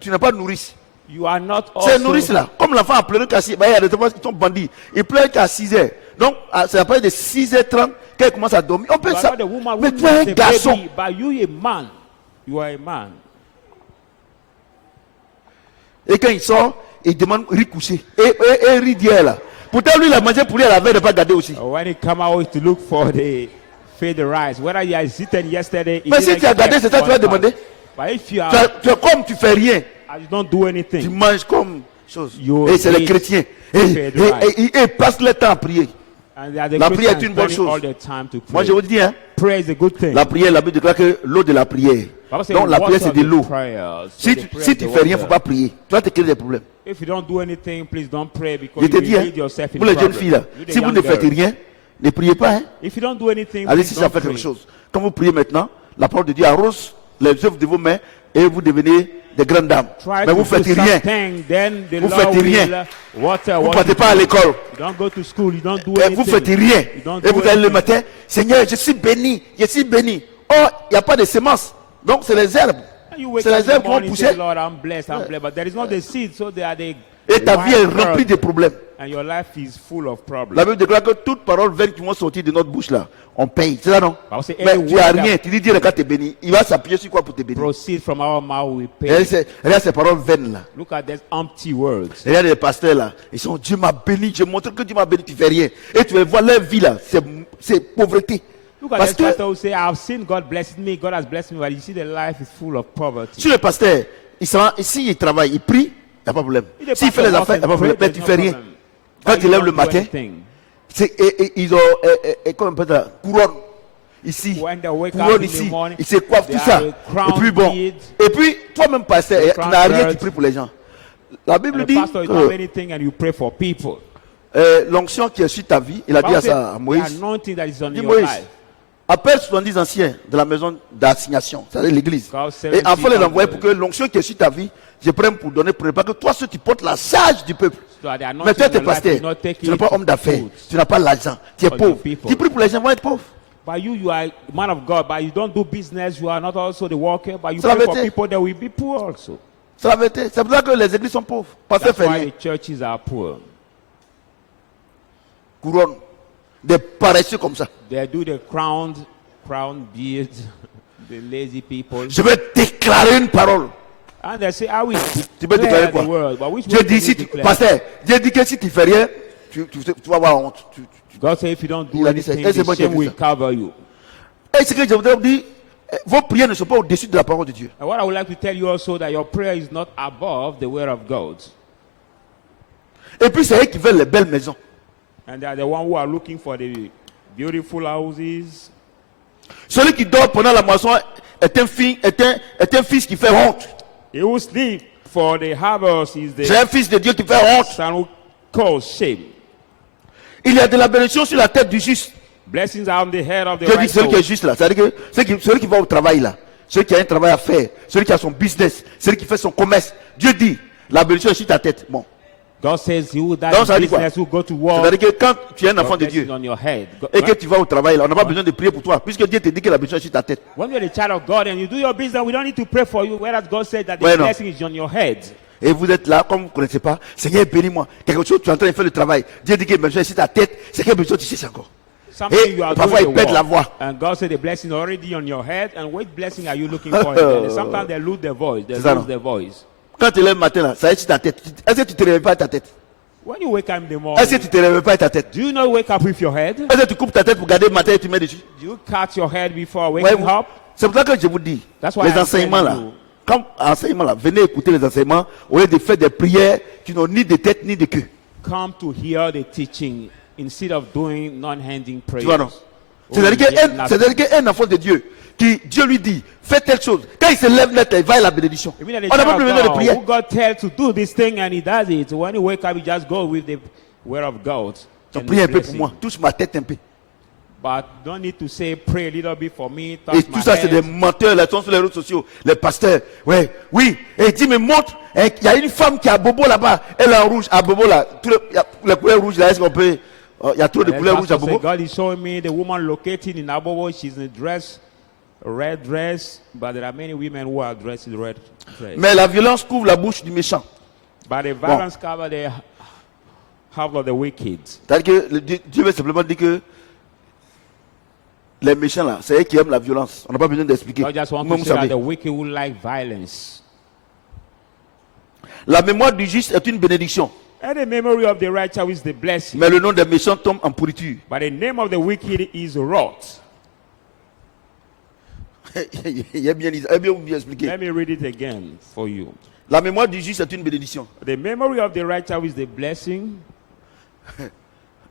tu n'es pas nourrice. You are not C'est also nourrice là. Comme l'enfant a pleuré qu'à 6 heures, il y a des enfants qui sont bandits. Ils pleurent qu'à 6 heures. Donc, c'est après de 6h30 qu'elle commence à dormir. On peut You are ça. not a woman Mais who tu es un needs a garçon. baby, but you a man. You are a man. Et quand il sort, il demande riz couché. Et riz d'hier là. Pourtant, lui, il a mangé pour lui à la veille de ne pas garder aussi. When he come out to look for the feed the rice, whether he has eaten yesterday, he Mais si didn't tu as gardé, get c'est ça que tu vas one part. demander. But if you Tu, are, tu es comme tu fais rien. and you don't do Tu anything, manges comme chose. You Et c'est les eat chrétiens. fed rice. Et passe le temps à prier. and they are the La prière est Christians une bonne spending chose. all their time to Moi, pray. je vous dis, hein, Prayer is a good thing. la prière, la Bible déclare que l'eau de la prière. Bible says Donc, la water prière, c'est de the l'eau. prayers. So Si the tu prayer si is tu the fais rien, il ne water. faut pas prier. Tu vas te créer des problèmes. If you don't do anything, please don't pray because Je you te will dis, hein, lead yourself in vous les jeunes problem. filles là, You the si vous young ne faites girls. rien, ne priez pas. Hein. If you don't do anything, Allez, please si ça don't fait pray. quelque chose. Quand vous priez maintenant, la parole de Dieu arrose les œuvres de vos mains et vous devenez des grandes dames. Try Mais to vous faites do rien. something, then the Vous Lord faites will rien. what Vous ne you partez do. pas à l'école. You don't go to school, you don't do Et anything. vous faites rien. You don't Et do vous allez le anything. matin, Seigneur, je suis béni, je suis béni. Oh, il n'y a pas de semences. Donc c'est les herbes. And you wake C'est up les in the herbes qui vont morning and say, pousser. Lord, I'm blessed, but there is not the seed, so they are the Et ta vie est wild remplie earth, de problèmes. and your life is full of La problems. Bible déclare que toute parole vaine qui vont sortir de notre bouche là, on paye. C'est ça non? Bible say, Mais any tu n'as word rien. that Tu dis Dieu quand tu es béni. Il va s'appuyer sur quoi pour te bénir? proceed from our mouth, we pay. Regarde ces paroles vaines là. Look at these empty words. Regarde les pasteurs là. Ils sont Dieu m'a béni. Je montre que Dieu m'a béni. Tu fais rien. Et tu vas voir leur vie là. C'est pauvreté. Look at Parce this que pastor who say, I've seen God bless me, God has blessed me, but you see the life is full of poverty. sur le pasteur, ici il travaille, il prie, il n'y a pas de problème. If the S'il fait les pastor affaires, il n'y a pas de walks problème. and Mais pray, tu there's fais no rien. problem. Quand But il you lève don't le do matin, anything. ils ont comment on appelle ça, couronne ici, When they wake up couronne in the ici, morning, ils se coiffent they tout ça. are a crown Et puis bon, beard. et puis toi-même pasteur, The tu crown n'as rien, beard. tu pries pour les gens. La Bible And the dit pastor, you don't have que anything and you pray for people. l'onction qui est sur ta vie, il a dit Bible à says, ça à the Moïse. anointing that is on Dis your Moïse, life. appelle 70 anciens de la maison d'assignation, c'est-à-dire l'église. God Et 70 enfin les envoyer pour elders. que l'onction qui est sur ta vie, je prenne pour donner pour ne pas que toi ceux qui portent la charge du peuple. So that the Mais toi, anointing tu es in your life pasteur, is not taking tu n'es pas it homme d'affaires, to tu n'as pas l'argent, tu es For pauvre. the people. Qui prie pour les gens vont être pauvres. But you are a man of God, but you don't do business, you are not also the worker, but you C'est la pray for vérité. people that will be poor also. C'est la vérité. C'est pour ça que les églises sont pauvres. Pasteur That's fait why rien. the churches are poor. Couronne. Des paresseux comme ça. They do the crown beard, the lazy people. Je vais déclarer une parole. And they say, I will Tu peux déclarer declare quoi? the word. But which Dieu word dit, do si you tu, declare? pasteur, Dieu dit que si tu fais rien, tu vas avoir honte. God said, if you don't do Il a dit ça. anything, Et c'est moi the qui ai shame dit will ça. cover you. Et ce que je voudrais vous dire, vos prières ne sont pas au-dessus de la parole de Dieu. And what I would like to tell you also that your prayer is not above the word of God. Et puis c'est eux qui veulent les belles maisons. And they are the one who are looking for the beautiful houses. Celui qui dort pendant la moisson est un fils qui fait honte. He who sleep for the harvest is C'est the un fils de Dieu qui fait honte. son who cause shame. Il y a de la bénédiction sur la tête du juste. Blessings are on the head of the Dieu dit celui qui est righteous. juste là, c'est-à-dire que celui qui va au travail là, celui qui a un travail à faire, celui qui a son business, celui qui fait son commerce. Dieu dit, la bénédiction est sur ta tête. Bon. God says he who Donc, does ça veut dire quoi? business, who go to work, C'est-à-dire que quand tu es un enfant your de blessing Dieu on your head. et que tu vas au travail là, on n'a pas besoin de prier pour toi, puisque Dieu te dit que la bénédiction est sur ta tête. When you're the child of God and you do your business, we don't need to pray for you. Whereas God said that the Ouais, non. blessing is on your head. Et vous êtes là, comme vous ne connaissez pas, Seigneur, bénis-moi. Quelque chose, tu es en train de faire le travail. Dieu dit que la bénédiction est sur ta tête, c'est quelle bénédiction tu sais encore. Something Et you are parfois, doing il the perd la work. voix. And God said the blessing is already on your head. And which blessing are you looking for? And sometimes they lose their voice. They C'est ça, lose non? their voice. Quand tu es là le matin là, ça est sur ta tête. Est-ce que tu ne te réveilles pas à ta tête? When you wake up in the Est-ce morning, que tu ne te réveilles pas à ta tête? do you not wake up with your head? Est-ce que tu coupes ta tête pour garder le matin et tu mets dessus? Do you cut your head before Ouais, waking vous- up? C'est pour ça que je vous dis, That's why les I'm enseignements là, telling you. comme enseignement là, venez écouter les enseignements au lieu de faire des prières qui n'ont ni de tête ni de queue. Come to hear the teaching instead of doing non-handing prayers. Tu vois non? Oh, C'est-à-dire yeah, qu'un enfant de Dieu, qui Dieu lui dit, fais telle chose. Quand il se lève là, il va à la bénédiction. You mean that On the n'a pas child besoin of de God, prière. who God tells to do this thing and he does it. When you wake up, you just go with the word of God. Donc and prie the un peu pour blessing. moi, touche ma tête un peu. But don't need to say pray a little bit for me. Et Touch tout my ça, c'est des head. menteurs, là, ils sont sur les réseaux sociaux, les pasteurs. Ouais, oui. Et il dit, mais montre, hein, il y a une femme qui a bobo là-bas, elle est en rouge, à bobo là. Il y a les couleurs rouges là, est-ce qu'on peut. Il y a trop de And then couleurs rouges à pastor said, bobo. God is showing me the woman located in Abobo. She's in a dress, a red dress, but there are many women who are dressed in red dress. Mais la violence couvre la bouche du méchant. But the violence cover the half of the wicked. C'est-à-dire que Dieu veut simplement dire que les méchants là, c'est eux qui aiment la violence. On n'a pas besoin d'expliquer. God just wants Vous-même, to vous say that savez. the wicked will like violence. La mémoire du juste est une bénédiction. And the memory of the righteous is the blessing. Mais le nom des méchants tombe en pourriture. But the name of the wicked is rot. Il a bien expliqué. Let me read it again for you. La mémoire du juste est une bénédiction. The memory of the righteous is the blessing.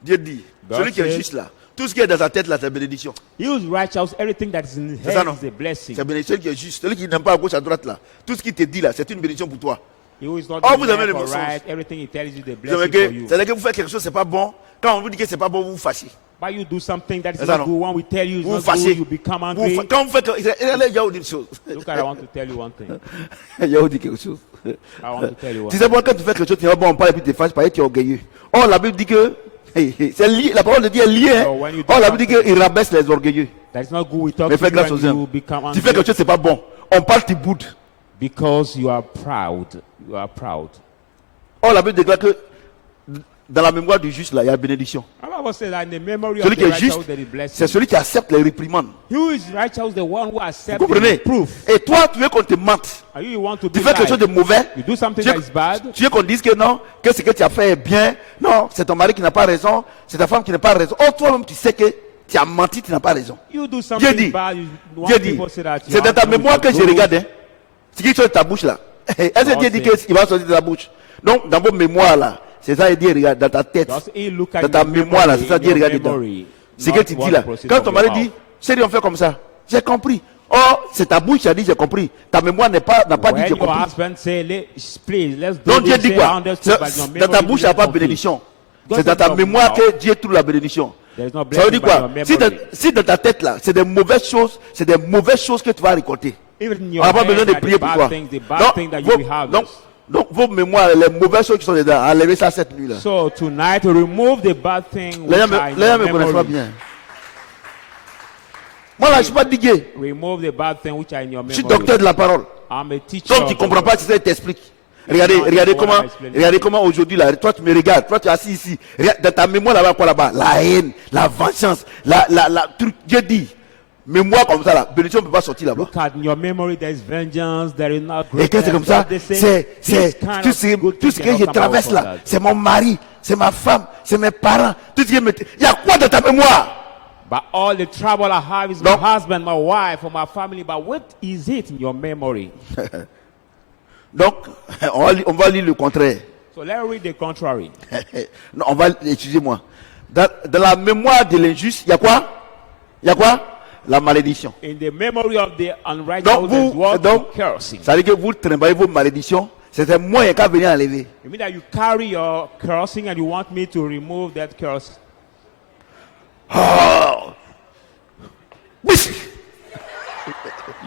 Dieu dit, God celui qui est says- juste là, tout ce qui est dans sa tête là, c'est bénédiction. He who is righteous, everything that is in his C'est ça, head non? is a blessing. C'est bénédiction qui est juste. Celui qui n'aime pas à gauche, à droite là, tout ce qu'il te dit là, c'est une bénédiction pour toi. He who is not Oh, the vous avez left le or bon right, sens. everything he tells you, the C'est vrai blessing for que, you. c'est-à-dire que vous faites quelque chose, c'est pas bon. Quand on vous dit que c'est pas bon, vous vous fâchez. But you do something that is C'est ça, not non? good. When we tell you it's Vous vous not good, fâchez. you become Vous angry. quand vous faites, il y a une chose. Look, I want to tell you one thing. Il y a dit quelque chose. I want to tell you one Tu sais, moi, quand tu fais quelque chose, tu vas bon, on parle et puis tu te fâches, parce que tu es orgueilleux. Or, la Bible dit que, c'est lié, la parole de Dieu est liée. So Hein? when you do Or, la Bible dit qu'il rabaisse les orgueilleux. that is not good. We talk Mais to fais you grâce aux and you hommes. become Tu fais quelque angry chose, c'est pas bon. On parle, tu boudes. because you are proud. You are proud. Or, la Bible déclare que dans la mémoire du juste, là, il y a la bénédiction. The Bible says that in the memory Celui of qui the est juste, righteous there is blessing. c'est celui qui accepte les réprimandes. Who is righteous? The one who Vous accepts comprenez? the proof. Et toi, tu veux qu'on te mente. Are you want to Tu be fais quelque chose de right? mauvais. You do something Tu that is bad. tu veux qu'on dise que non, que ce que tu as fait est bien. Non, c'est ton mari qui n'a pas raison. C'est ta femme qui n'a pas raison. Oh, toi-même, tu sais que tu as menti, tu n'as pas raison. You do Dieu something dit, bad. You want Dieu dit, people say that you c'est dans have ta to mémoire que je prove. regarde. Hein. Ce qui sort de ta bouche là. Est-ce que Dieu dit qu'il va sortir de ta bouche? Donc, dans vos mémoires là, c'est ça, il dit, regarde, dans ta tête, Does he look at dans ta your mémoire là, c'est ça, in Dieu your regarde dedans. memory, C'est que not tu what dis là. proceeds Quand from ton your mari dit, mouth? chérie, on fait comme ça. J'ai compris. Oh, c'est ta bouche qui a dit, j'ai compris. Ta mémoire n'a pas dit, When j'ai your compris. husband say, please, let's do Donc Dieu this, dit say, I quoi? understood, but your Dans memory ta bouche, il n'y a didn't pas de complete. bénédiction. God C'est dans said ta from mémoire now, que Dieu trouve la bénédiction. there is no Ça veut blessing dire by quoi? your Si, memory. si dans ta tête là, c'est des mauvaises choses, c'est des mauvaises choses que tu vas récolter. Even in On your n'a pas head, besoin de there are prier the pour bad toi. things, the bad thing that you will harvest. Donc, vos mémoires, les mauvaises choses qui sont dedans, enlevez ça cette nuit là. So tonight, remove the bad thing which Les gens are in me your connaissent pas memory. bien. Moi là, je ne suis pas digué. Remove the bad thing which are in your Je suis memory. docteur de la parole. I'm a teacher. Donc tu of ne comprends the pas si ça t'explique. Regardez, regardez comment aujourd'hui là, toi tu me regardes, toi tu es assis ici. Regarde, dans ta mémoire là-bas, quoi là-bas? La haine, la vengeance, la truc. Dieu dit, mémoire comme ça là, bénédiction ne peut pas sortir là-bas. Look at your memory, there is vengeance, there is not Et quand c'est comme ça, c'est tout ce que je traverse là, c'est mon mari, c'est ma femme, c'est mes parents. Tout ce qui me... Il y a quoi dans ta mémoire? But all the trouble I have is No. my husband, my wife, or my family. But what is it in your memory? Donc, on va lire le contraire. So let's read the contrary. Non, on va, excusez-moi. Dans la mémoire de l'injuste, il y a quoi? Il y a quoi? La malédiction. In the memory of the unrighteous, Donc, there's vous, what? donc, Cursing. ça veut dire que vous trimballez vos malédictions, c'est un moyen qu'à venir enlever. You mean that you carry your cursing and you want me to remove that curse? Oh.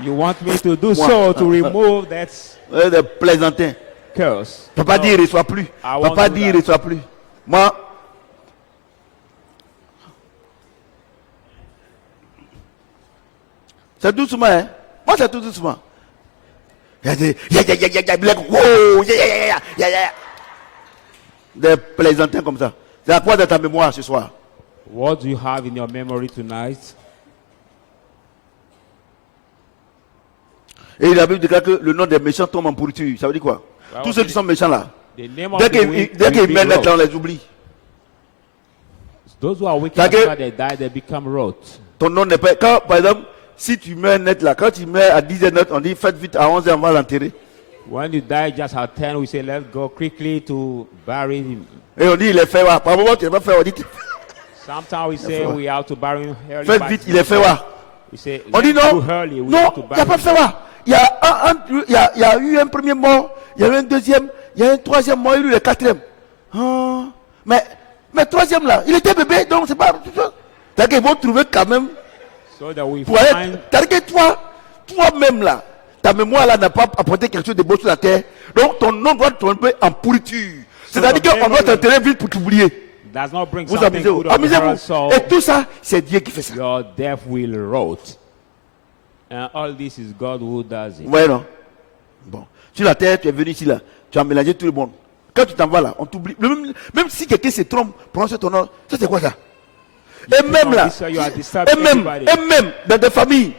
You want me to do so to remove that Des plaisantins. curse? Papa dit, il ne reçoit plus. I Papa won't do dit, il ne that. reçoit plus. Moi, c'est doucement, hein. Moi, c'est tout doucement. Il y a des, des plaisantins comme ça. C'est à quoi dans ta mémoire ce soir? What do you have in your memory tonight? Et la Bible déclare que le nom des méchants tombe en pourriture. Ça veut dire quoi? Well, Tous ceux qui sont méchants là, The name of dès the qu'ils wicked dès will qu'ils be meurent net là, on rot. les oublie. Those who are wicked C'est que- after they die, they become rot. Ton nom n'est pas. Quand, par exemple, si tu meurs net là, quand tu meurs à 10h net, on dit faites vite à 11h, on va l'enterrer. When you die just at 10, we say, let's go quickly to bury him. Et on dit il est fait wa. Par moment, tu n'es pas fait wa. On dit Sometimes we say we have to bury him early. faites but vite, il est fait wa. we say, On dit let's non, go early. We non, have to il n'y bury a pas him. fait wa. Il y a eu un premier mort, il y a eu un deuxième, il y a eu un troisième mort, il y a eu le quatrième. Ah, mais troisième là, il était bébé, donc c'est pas. C'est-à-dire qu'ils vont trouver quand même. So that we Pour aller, find c'est-à-dire que toi-même là, ta mémoire là n'a pas apporté quelque chose de beau sur la terre. Donc ton nom doit tomber en pourriture. C'est-à-dire the qu'on doit memory- t'enterrer vite pour t'oublier. does not bring Vous something amusez-vous. good on the Amusez-vous. world, so Et tout ça, c'est Dieu qui fait ça. your death will rot. And all this is God who does it. Vous voyez non? Bon. Sur la terre, tu es venu ici là. Tu as mélangé tout le monde. Quand tu t'en vas là, on t'oublie. Même si quelqu'un se trompe, prononce ton nom. Ça c'est quoi ça? Et même là, You are disturbing et même dans des familles,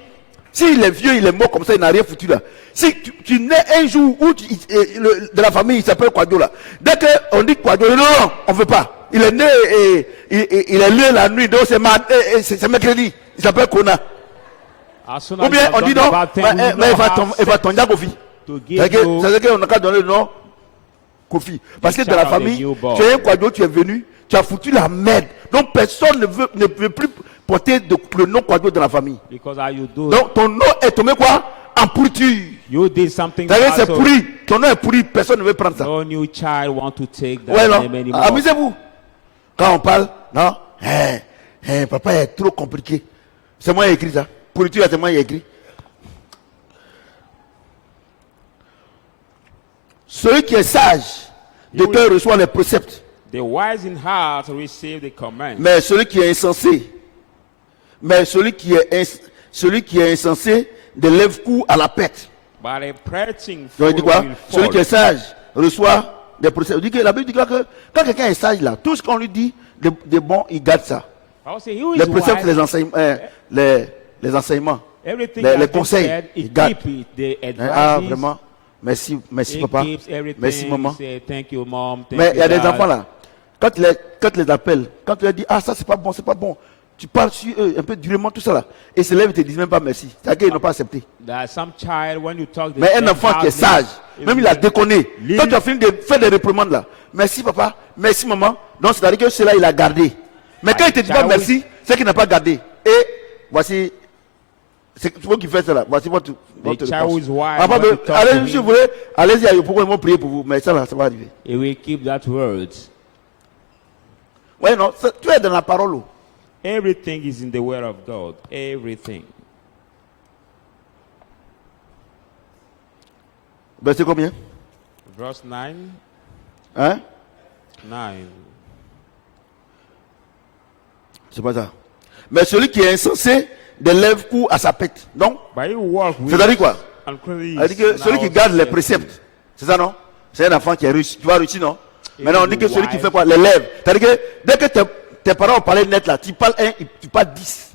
s'il est vieux, il est mort comme ça, il n'a rien foutu là. Si tu nais un jour où de la famille, il s'appelle Quadio là. Dès qu'on dit Quadio, non, on ne veut pas. Il est né et il est né la nuit, donc c'est mercredi. Il s'appelle Kona. As soon Ou as bien you have on dit done non, the bad thing, we mais know il va how tomber à Kofi. to give you C'est-à-dire qu'on n'a qu'à donner le nom Kofi. Parce que dans la child of the famille, newborn. tu es un Quadio, tu es venu, tu as foutu la merde. Donc personne ne veut plus porter le nom Quadio dans la famille. because how you do Donc ton nom est tombé quoi? en pourriture. You did something C'est-à-dire bad, c'est so pourri. Ton nom est pourri, personne ne veut prendre ça. no new child want to take that Ouais, non. name anymore. Amusez-vous. Quand on parle, non, papa est trop compliqué. C'est moi qui ai écrit ça. Pourriture, c'est moi qui ai écrit. Celui qui est sage de cœur reçoit les préceptes. The wise in heart receive the command. Mais celui qui est insensé, celui qui est insensé de lève cou à la pète. But a preaching Donc il dit quoi? will Celui fall. qui est sage reçoit des préceptes. La Bible dit que quand quelqu'un est sage là, tout ce qu'on lui dit de bon, il garde ça. I will say, who is Les préceptes, wise? les enseignements, Everything les that is conseils, said, il he garde. keep it. The Ah, advice, vraiment. Merci he papa. keeps everything. Merci maman. Say, thank you, mom. Thank Mais you, il y a des dad. enfants là, quand tu les appelles, quand tu leur dis, ah ça c'est pas bon, tu parles sur eux un peu durement, tout ça là, et ils se lèvent et te disent même pas merci. C'est-à-dire qu'ils n'ont pas accepté. There are some child, when you talk, they Mais un say, enfant qui est hardly. sage, même il a déconné. Lui- Quand tu as fini de faire des réprimandes là, merci papa, merci maman, donc c'est-à-dire que cela il a gardé. Mais quand il te dit pas merci, c'est qu'il n'a pas gardé. Et voici, c'est toi qui fais cela. Voici votre child réponse. is wise Ah, when you talk to allez, him. si vous voulez, allez-y, pourquoi ils vont prier pour vous, mais ça là, ça va arriver. He will keep that word. Ouais, non, tu es dans la parole. Oh. Everything is in the word of God. Everything. Verset combien? Verse 9. Hein? 9. C'est pas ça. Mais celui qui est insensé de lève cou à sa pète. Donc, But you walk with c'est-à-dire quoi? unclean Ça veut dire que celui qui garde les préceptes, c'est ça non? C'est un enfant qui est riche. Tu vas réussir, non? Maintenant, on dit que celui qui fait quoi? Les lèvres. C'est-à-dire que dès que tes parents ont parlé net là, tu parles 1, tu parles 10.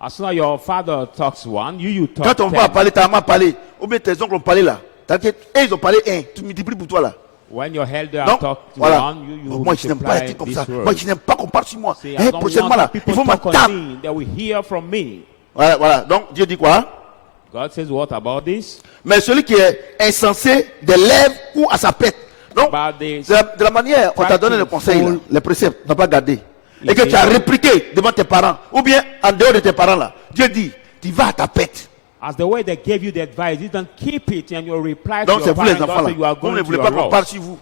As soon as your father talks one, you talk Quand ton 10. père a parlé, ta maman a parlé, ou bien tes oncles ont parlé là. C'est-à-dire qu'ils ont parlé 1, tu multiplies pour toi là. When your elder Donc, talk voilà. one, you Moi, je n'aime pas multiply être comme this ça. word. Moi, je n'aime pas qu'on parle sur moi. Say, I don't Prochainement want là, people il faut talk on m'attendre. me. They will hear from me. Voilà. Donc, Dieu dit quoi? God says, what about this? Mais celui qui est insensé de lève ou à sa pète. Donc, About the de la manière, on t'a donné le conseil, là, les préceptes, tu n'as pas gardé. Et que tu as répliqué devant tes parents, ou bien en dehors de tes parents là. Dieu dit, tu vas à ta pète. As the way they gave you the advice, you don't keep it and you reply Donc to c'est your vous les parents. enfants God là. says you are Vous going ne to voulez your pas qu'on loss. parle sur vous.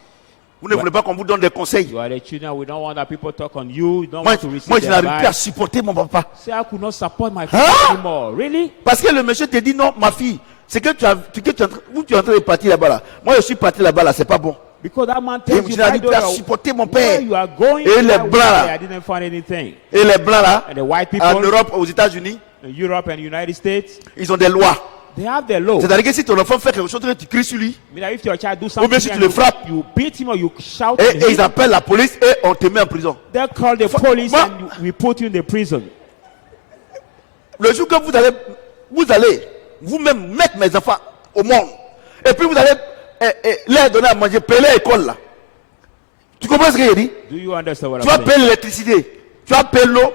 Vous ne voulez pas qu'on vous donne des conseils. You are the children. We don't want that people talk on you. You don't Moi, want to receive moi je the n'arrive plus à advice. supporter mon papa. Say, I could not support my father Hein? anymore. Really? Parce que le monsieur te dit non, ma fille, c'est que tu es en train de partir là-bas là. Moi je suis parti là-bas là, c'est pas bon. Because that man Et tells je you, n'arrive I plus à don't supporter mon know where père. you are going. Et les that blancs, way, là. I didn't find anything. Et les blancs là, And the white people en Europe, aux États-Unis, in Europe and United States, ils ont des lois. they have their law. C'est-à-dire que si ton enfant fait quelque chose, tu cries sur lui. I mean, if your child do Ou something bien si tu and le frappes. you beat him or you shout Et at him, ils appellent la police et on te met en prison. they call the police moi- and we put you in the prison. Le jour que vous allez vous-même mettre mes enfants au monde, et puis vous allez leur donner à manger, payer l'école là. Tu comprends ce que je dis? Do you understand what Tu vas I'm saying? payer l'électricité, tu vas payer l'eau,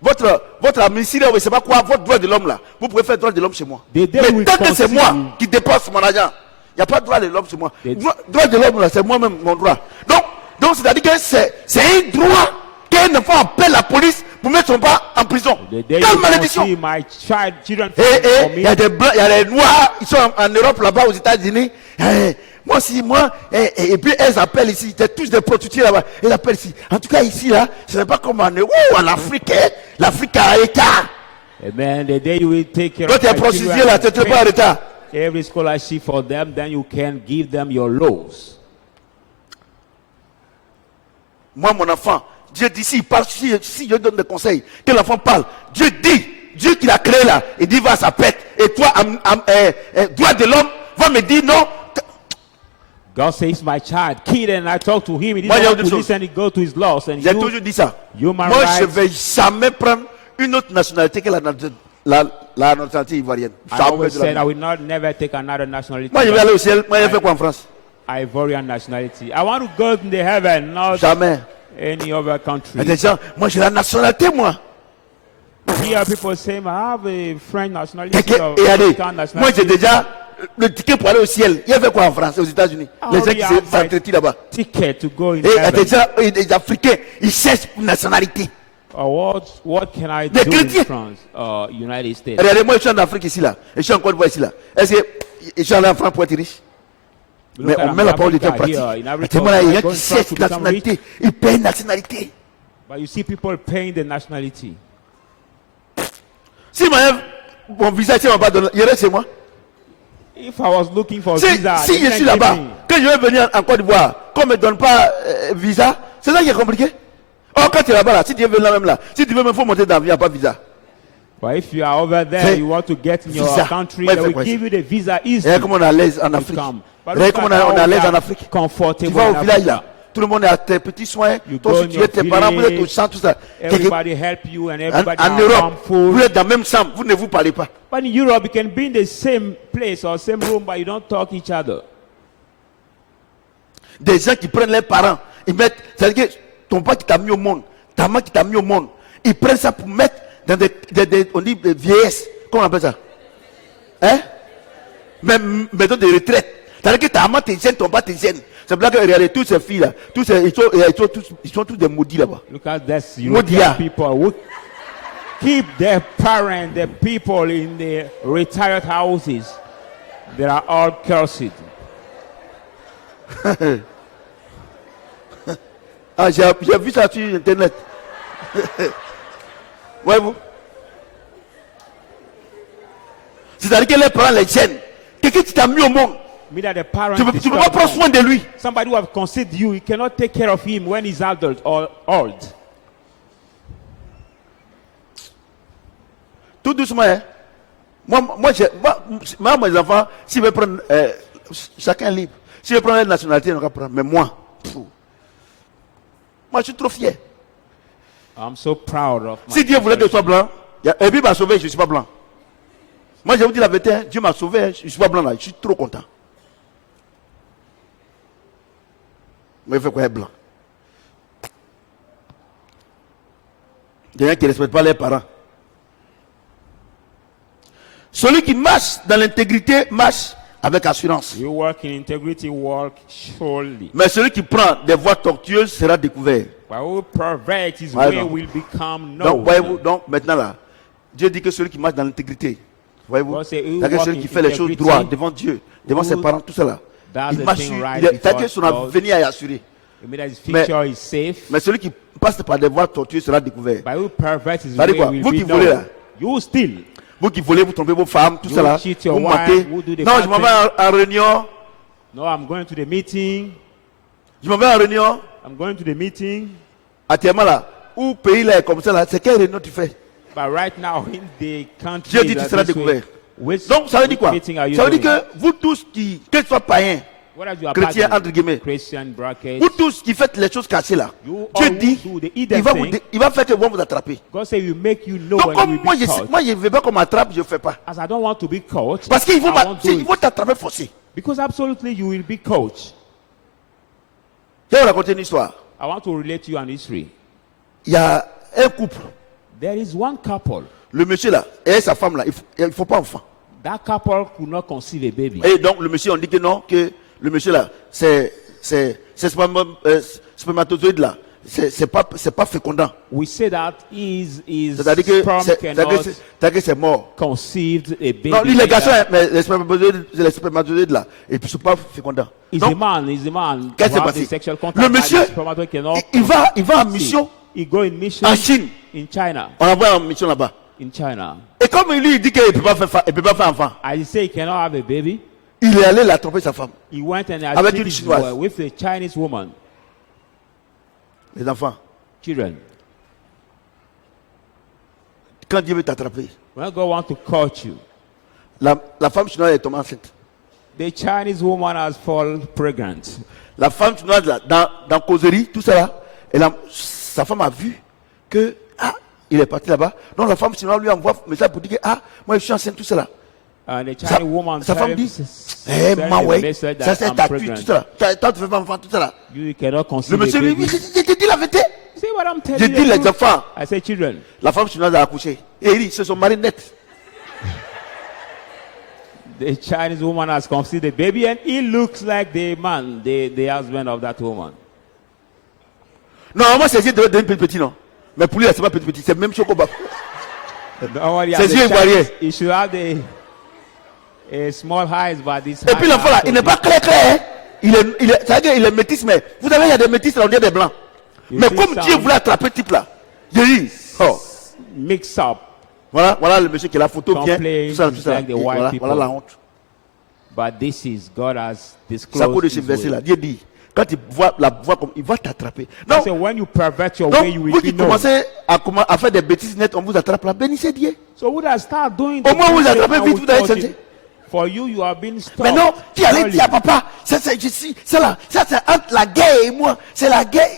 votre administration, je ne sais pas quoi, votre droit de l'homme là. Vous pouvez faire droit de l'homme chez moi. They Mais will tant que c'est continue. moi qui dépense mon argent, il n'y a pas de droit de l'homme chez moi. They- Droit de l'homme là, c'est moi-même mon droit. Donc c'est-à-dire que c'est un droit qu'un enfant appelle la police pour mettre son père en prison. The day Quelle you don't malédiction! see my children Et for il y a me, des blancs, il y a des noirs, ils sont en Europe là-bas aux États-Unis. Et puis elles appellent ici, c'est tous des prostituées là-bas. Elles appellent ici. En tout cas ici là, ce n'est pas comme en Afrique, hein. L'Afrique a état. amen, the day you will take care Quand of tu es my prostituée children là, and tu n'es pas en pay état. every scholarship for them, then you can give them your laws. Moi, mon enfant, Dieu dit, si je donne des conseils, que l'enfant parle, Dieu dit, Dieu qui l'a créé là, il dit va à sa pète. Et toi, droit de l'homme, va me dire non. God says, my child, kid, and I talk to him. He Moi, didn't j'ai want dit to chose. listen, he go to his laws. And J'ai you, toujours dit ça. human Moi, je ne rights, vais jamais prendre une autre nationalité que la nationalité ivoirienne. I Jamais always de la said I vie. will not never take another nationality. Moi, je vais aller au ciel. Moi, j'ai fait quoi en France? Ivorian nationality. I want to go in the heaven, not Jamais. any other Il y a country. des gens, moi, j'ai la nationalité, moi. Here people say, I have a French nationality or Et allez, African moi, j'ai nationality. déjà le ticket pour aller au ciel. Il a fait quoi en France, aux États-Unis? Ah, Les gens oui, qui ah, my- s'entretuent là-bas. Ticket to go in Et il y a heaven. des gens, les Africains, ils cherchent une nationalité. Or what can I Des do chrétiens. in France or United States? Regardez-moi, je suis en Afrique ici, là. Et je suis en Côte d'Ivoire ici, là. Est-ce que je suis allé en France pour être riche? Mais Look at on met la parole de Dieu en Africa pratique. here, in Africa, Actuellement, là, il y a we're un going qui to sait try to cette become rich. nationalité. Il paye une nationalité. But you see people paying the nationality. Si mon visa ici, on va pas donner, il reste chez moi. If I was looking for Si, visa, si they je can't suis give là-bas, me. quand je vais venir en Côte d'Ivoire, qu'on ne me donne pas visa, c'est ça qui est compliqué. Or, quand tu es là-bas, là, si tu veux venir là même là, si tu veux même faut monter dans l'avion, il n'y a pas de visa. But if you are over there, C'est you want to get in your visa. country, Ouais, they will ouais, give you the visa Regarde easily comment on est à l'aise en to Afrique. come. But Regarde look comment at on est how à we l'aise en are Afrique. Tu comfortable vas au in village là, Africa. tout le monde a tes petits soins. You Toi go aussi, in tu your es tes parents, vous êtes au village, champ, tout ça. Everybody help you and everybody En have Europe, some food. vous êtes dans la même chambre, vous ne vous parlez pas. But in Europe, you can be in the same place or same room, but you don't talk each other. Des gens qui prennent leurs parents, ils mettent, c'est-à-dire que ton père qui t'a mis au monde, ta mère qui t'a mis au monde, ils prennent ça pour mettre dans on dit des vieillesses. Comment on appelle ça? Hein? Même maison de retraite. C'est-à-dire que ta maman te gêne, ton père te gêne. C'est pour ça que regardez, toutes ces filles-là, ils sont tous des maudits là-bas. Look at this Modia. European people who keep their parents, the people in the retired houses. They are all cursed. Ah, j'ai vu ça sur Internet. Voyez-vous? C'est-à-dire que les parents les gênent. Quelqu'un qui t'a mis au monde, Me that the parents tu ne peux pas disturb prendre them. soin de lui. Somebody who have conceived you, you cannot take care of him when he's adult or old. Tout doucement, hein. Moi, mes enfants, s'ils veulent prendre, chacun libre. S'ils veulent prendre la nationalité, ils n'ont qu'à prendre. Mais moi, je suis trop fier. I'm so proud of my Si Dieu voulait que je sois generation. blanc, et puis m'a sauvé, je ne suis pas blanc. Moi, je vous dis la vérité, hein, Dieu m'a sauvé, je ne suis pas blanc là, je suis trop content. Mais il fait quoi être blanc? Des gens qui ne respectent pas leurs parents. Celui qui marche dans l'intégrité marche avec assurance. You work in integrity, work surely. Mais celui qui prend des voies tortueuses sera découvert. But who pervert his Ouais, way non. will become Donc, known. voyez-vous, donc maintenant là, Dieu dit que celui qui marche dans l'intégrité, voyez-vous, God say, who c'est-à-dire walk celui in qui fait les choses integrity, droites devant Dieu, devant ses who parents, tout ça là. does Il the marche thing sur, right c'est-à-dire que before son God. avenir est assuré. It means that his Mais- future is safe. Mais celui qui passe par des voies tortueuses sera découvert. But who pervert his Ça dit way quoi? will Vous be qui volez known. là. You steal. Vous qui volez, vous trompez vos femmes, tout You ça là, cheat your vous wife, mentez. who do the Non, je m'en bad vais en réunion, No, I'm going to the meeting. je m'en vais en réunion, I'm going to the meeting. actuellement là, où pays là est comme ça là, c'est quelle réunion tu fais? But right now in the country, Dieu dit tu that seras this way, découvert. which, Donc ça veut dire which quoi? meeting are you Ça veut dire doing? que vous tous qui, que ce soit païens, What are you chrétiens about entre guillemets, Christian brackets. vous tous qui faites les choses cachées là, You Dieu all dit, who do the il va, thing. il va faire que vont vous attraper. God say will make you know Donc and you comme will moi be caught. moi je ne veux pas qu'on m'attrape, je ne fais pas. As I don't want to be caught, Parce qu'ils vont, I won't do ils it. vont t'attraper forcé. Because absolutely you will be caught. Je vais vous raconter une histoire. I want to relate to you an history. Il y a un couple, There is one couple. le monsieur là, et sa femme là, il ne faut pas enfant. That couple could not conceive a baby. Et donc le monsieur, on dit que non, que le monsieur là, c'est spermatozoïde là, c'est pas fécondant. We say that his C'est-à-dire que sperm cannot c'est mort. conceive a baby. Non, lui, les garçons, mais les spermatozoïdes là, et puis c'est pas fécondant. He's a Donc, man. He's a man. Qu'est-ce qui s'est who have passé? the sexual Le contact, monsieur, but his spermatozoid cannot il va en conceive. mission He go in mission en Chine. in China. On envoie en mission là-bas. In China. Et comme lui, il dit qu'il ne peut pas faire enfant, I say he cannot have a baby. il est allé la tromper sa femme, He went and Avec achieved une his Chinoise. will with a Chinese woman. les enfants. Children. Quand Dieu veut t'attraper, When God wants to catch you, la femme chinoise est tombée enceinte. the Chinese woman has fallen pregnant. La femme chinoise là, dans causerie, tout ça là, sa femme a vu que il est parti là-bas. Donc la femme chinoise lui envoie un message pour dire que moi je suis enceinte, tout ça là. And the Chinese woman Sa femme sent dit, sent ma the ouais, message ça that c'est I'm ta tue, pregnant. tout ça là. Toi tu fais pas enfant, tout ça là. You cannot Le conceive a monsieur lui baby. dit, je te dis la vérité. See what I'm Je telling dis you? les enfants. I say children. La femme chinoise a accouché. Et ils se sont mariés net. The Chinese woman has conceived a baby and he looks like the man, the husband of that woman. Non, moi c'est juste de petit non. Mais pour lui, c'est pas petit, c'est même chose qu'on va. Nobody Ses has yeux the ivoiriens. chance. He should have a small eyes, but this Et puis l'enfant là, il n'est pas clair. Hein? C'est-à-dire il est métis, mais vous savez, il y a des métis, là, on dirait des blancs. Mais see comme some- Dieu voulait attraper ce type là, j'ai dit, oh, mix up. voilà le monsieur qui a la photo bien, Complain, tout ça. like the Et white voilà, people. voilà la honte. But this is God has Ça disclosed. cause de ce his verset way. là, Dieu dit, quand il voit la voix comme il va t'attraper. Non, So when you pervert your donc way, you will vous be qui known. commencez à faire des bêtises nettes, on vous attrape là, bénissez Dieu. So would I start doing Au moins, vous good thing attrapez and vite, we vous allez touch it? changer. For you, you are being stopped. Mais non, qui allait early. dire à papa, c'est là, ça c'est entre la guerre et moi, c'est la guerre,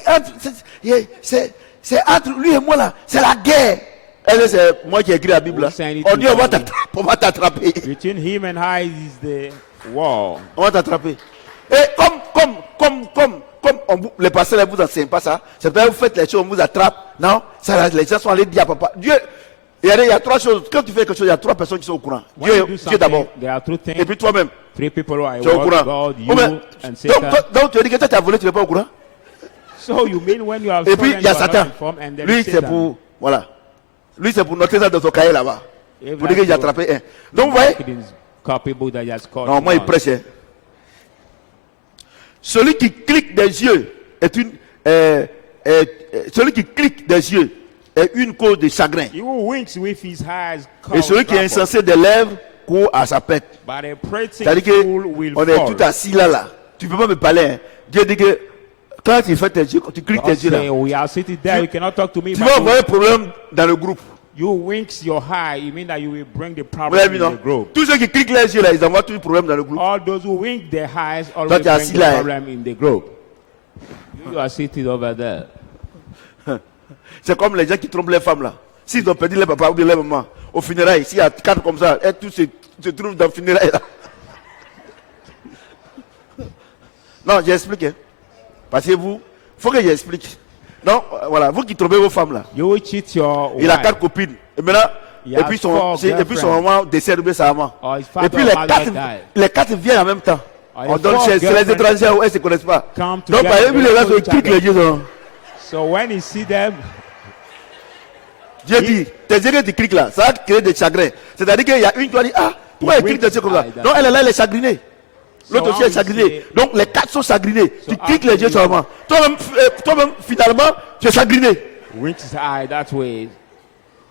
c'est entre lui et moi là, c'est la guerre. Elle, c'est moi qui ai écrit la Bible là. Who sent it On to dit on va t'attraper. Between him and I is the wall. On va t'attraper. Et comme les pasteurs ne vous enseignent pas ça, c'est pas vous faites les choses, on vous attrape. Non, ça, les gens sont allés dire à papa. Dieu, il y a trois choses. Quand tu fais quelque chose, il y a trois personnes qui sont au courant. When you do Dieu something, d'abord. there are two things. Et puis toi-même, Three people who are tu es au one, courant. God, you, Oh, mais- and Satan. donc tu as dit que toi tu as volé, tu n'es pas au courant. So you mean when you have Et puis stolen, il y a you are not Satan. informed, and then Lui c'est Satan. pour, voilà. Lui c'est pour noter ça dans son cahier là-bas. If Pour dire que like j'ai attrapé un. Donc vous voyez, it is culpable that he has caught non, moi il one. prêche. Hein. Celui qui clique des yeux est une, celui qui clique des yeux est une cause de chagrin. He who winks with his eyes Et celui qui est insensé des lèvres court à sa pète. but a prating C'est-à-dire fool will qu'on est fall. tout assis là. Tu peux pas me parler. Hein. Dieu dit que quand tu fais tes yeux, quand tu cliques tes God yeux là, say, we are sitting there, you cannot talk to me. tu but vas you- avoir un problème dans le groupe. You winks your eye, you mean that you will bring the Vous problem avez vu, in non? the group. Tous ceux qui cliquent les yeux là, ils envoient tous les problèmes dans le groupe. All those who wink their eyes always tu es assis bring the là, hein. problem in the group. You are sitting over there. C'est comme les gens qui trompent les femmes là. S'ils ont perdu les papas ou bien les mamans, au funérailles, s'il y a quatre comme ça, et tous se trouvent dans le funérailles là. Non, j'explique. Hein. Parce que vous, il faut que j'explique. Non, voilà, vous qui trouvez vos femmes là. You will cheat your Il a wife. 4 copines. Et maintenant, Il et a puis four son maman décède ou bien sa maman. Or his Et father puis or mother die. les quatre viennent en même temps. Or On the donne four c'est les girlfriends étrangers où elles ne se connaissent pas. come Donc, par together, exemple, les they gens know se each cliquent les other. yeux. Non. So when you see them, Dieu dit, tes yeux que tu cliques là, ça va créer des chagrins. C'est-à-dire qu'il y a une qui va dire, ah, pourquoi elle clique des yeux comme ça? Non, elle est là, elle est chagrinée. L'autre aussi est chagrinée. Donc les quatre sont chagrinés. Tu cliques les yeux seulement. Toi-même, finalement, tu es chagriné. winks his eye that way.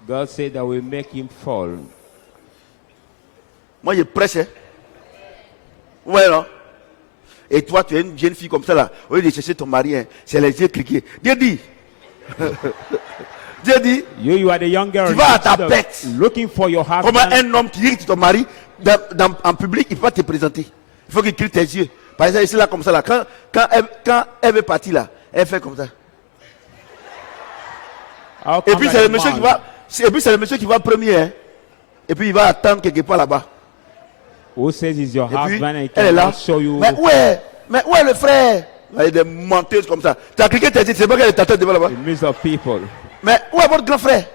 God said that will make him fall. Moi, je prêche. Hein. Ouais, non? Et toi, tu es une jeune fille comme ça là. Au lieu de chercher ton mari, hein, c'est les yeux cliqués. Dieu dit. Dieu dit, You are the young girl. Tu vas à ta instead of bête. looking for your husband. comment un homme qui dit que tu es ton mari, en public, il ne peut pas te présenter. Il faut qu'il clique tes yeux. Par exemple, ici là, comme ça là. Quand elle veut partir là, elle fait comme ça. How Et come puis that c'est le the monsieur man- qui va. Et puis c'est le monsieur qui va premier. Hein. Et puis il va attendre quelque part là-bas. Who says he's your Et puis husband and he elle est là. cannot show you. Mais où est le frère? Il y a des menteuses comme ça. Tu as cliqué tes yeux, c'est pas qu'elle est tentée devant là-bas. The midst of people. Mais où est votre grand frère?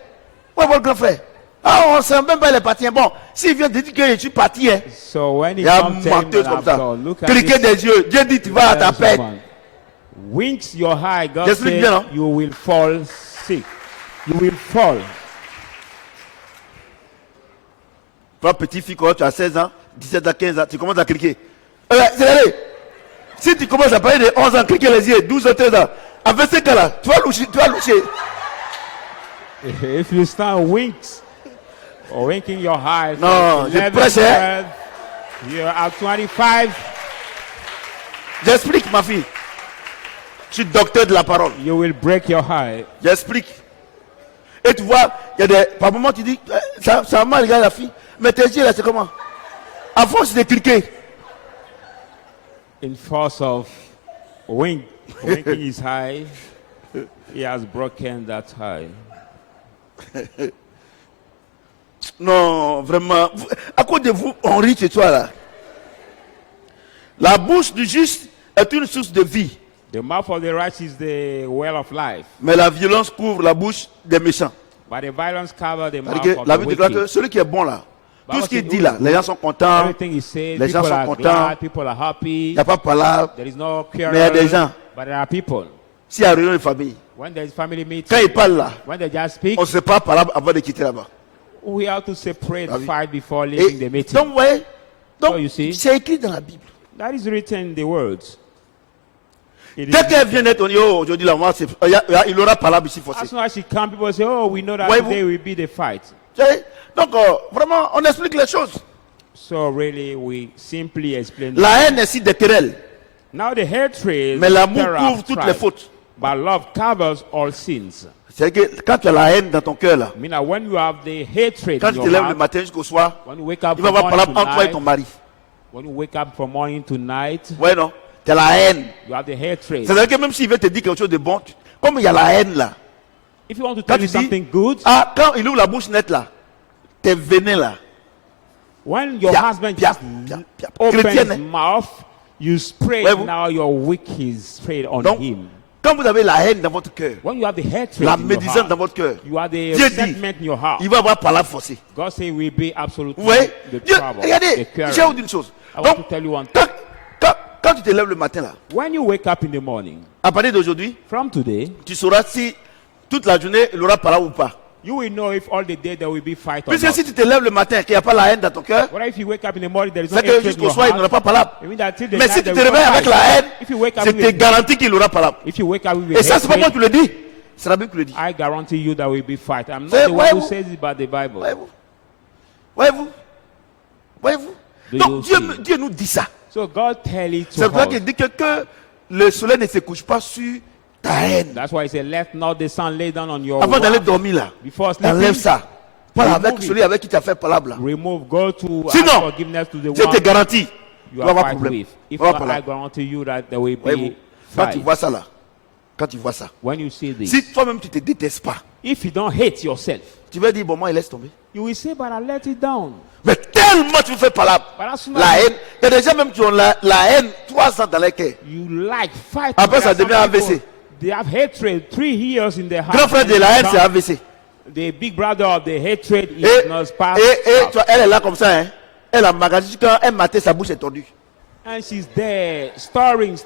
Où est votre grand frère? Ah, on ne sait même pas il est parti. Bon, s'il vient de dire que je suis parti, hein, So when he il y a comes to him menteuse and comme I've ça. gone, look at Cliquez this des yeux. Dieu dit tu vas à ta pète. woman. Winks your eye. God J'explique said bien, non? you will fall sick. You will fall. Toi, petite fille, quand tu as 16 ans, 17 ans, 15 ans, tu commences à cliquer. C'est si tu commences à parler de 11 ans, cliquer les yeux, 12 ans, 13 ans, à 25 ans là, tu vas loucher, tu vas loucher. If you start winks or winking your eyes, Non, je 11, prêche, hein. 12, you're at 25, J'explique, ma fille. Je suis docteur de la parole. you will break your eye. J'explique. Et tu vois, il y a des. Par moment, tu dis, ça mal, regarde la fille. Mais tes yeux là, c'est comment? À force de cliquer. In force of winking his eye, he has broken that eye. Non, vraiment. À cause de vous, on rit chez toi là. La bouche du juste est une source de vie. The mouth of the righteous is the well of life, Mais la violence couvre la bouche des méchants. but the violence cover the mouth C'est-à-dire que of la the Bible déclare que wicked. celui qui est bon là, tout ce qu'il Bible dit says, là, les gens sont contents, Everything he says, les gens people sont are contents. glad, people are il happy. n'y a pas de palabre. There is no Mais il y a des quarrel, gens. but there are people. s'il y a réunion de famille, When there's family meeting, quand il parle là, when they just speak, on ne se parle pas là avant de quitter là-bas. we have to separate, Ah oui. fight before leaving the Et meeting. donc, ouais, So you see, c'est écrit dans la Bible. that is written in the words. It is Dès qu'elle written. vient d'être, on dit, oh, aujourd'hui, là, moi, il aura parlé ici, forcé. As soon as she comes, people say, oh, we know that Voyez-vous? today will be the fight. Donc, vraiment, on explique les choses. So really, we simply explain. La haine incite des querelles, Now the hatred, mais l'amour there are couvre toutes les strife, fautes. but love covers all sins. C'est que quand tu as la haine dans ton cœur, là, I mean, when you have the hatred quand in tu te your lèves le heart, matin jusqu'au soir, when you wake up il va y from avoir morning parlé to entre toi et night, ton mari. when you wake up from morning to night, Ouais, non? Tu as la haine. you have the hatred. C'est-à-dire que même s'il veut te dire quelque chose de bon, comme il y a la haine là, If you want to quand tell you tu dis, something good, ah, quand il ouvre la bouche nette là, t'es véné là. when your Pia, husband pia, just pia, pia. opens Chrétienne, his hein? mouth, you spray Voyez-vous? now your wick is sprayed on Donc, him. quand vous avez la haine dans votre cœur, When you have the hatred la in your médisance heart, dans votre cœur, you have the Dieu dit, resentment in your heart. il va avoir parole forcée. God say will be absolutely Vous voyez? the Dieu, trouble, regardez, the quarrel. je vais vous dire une chose. I want to Donc, tell you one thing. quand tu te lèves le matin là, When you wake up in the morning, à partir d'aujourd'hui, from today, tu sauras si toute la journée il aura parlé ou pas. you will know if all the day there will be fight or Puisque not. si tu te lèves le matin qu'il n'y a pas la haine dans ton cœur, What if you wake up in the morning there is no c'est que hatred in jusqu'au your soir il n'aura heart? pas parlé. I mean that till the Mais night si tu there te will réveilles be avec fight. la haine, If you wake up c'est with, garanti qu'il aura parlé. if you wake up with Et ça, c'est pas moi hatred, qui le dis. C'est la Bible qui le dit. I guarantee you there will be fight. I'm C'est- not the one who voyez-vous? says it, but the Bible. Voyez-vous? Voyez-vous? Voyez-vous? Do Donc you Dieu, see? Dieu nous dit ça. So God tell it to C'est pour ça us. qu'il dit que le soleil ne se couche pas sur ta haine. That's why he said, let not the sun lay down on your Avant d'aller wrath. dormir là, Before sleeping, enlève ça. Parle remove avec it. celui avec qui tu as fait palabre là. remove, go to Sinon, ask forgiveness to the Dieu te one garantit, you tu vas are avoir fight problème. with. If Tu vas not, avoir I problème. guarantee you that there will Voyez-vous? be Quand tu fight. vois ça là, quand tu vois ça, When you see this, si toi-même tu te détestes pas, if you don't hate yourself, tu vas dire bon moi il laisse tomber. you will say, but I let it down. Mais tellement tu fais palabre, But as soon la as haine, il y a des gens même qui ont la haine 3 ans dans les cœurs. you like fight, Après, there are ça devient some people, AVC. They have hatred 3 years in their heart. Grand frère de la haine c'est AVC. The big brother of the hatred is Et, not past. et tu vois, elle est là comme ça, hein. Elle a magasin quand un matin sa bouche est tordue. And she's there, storing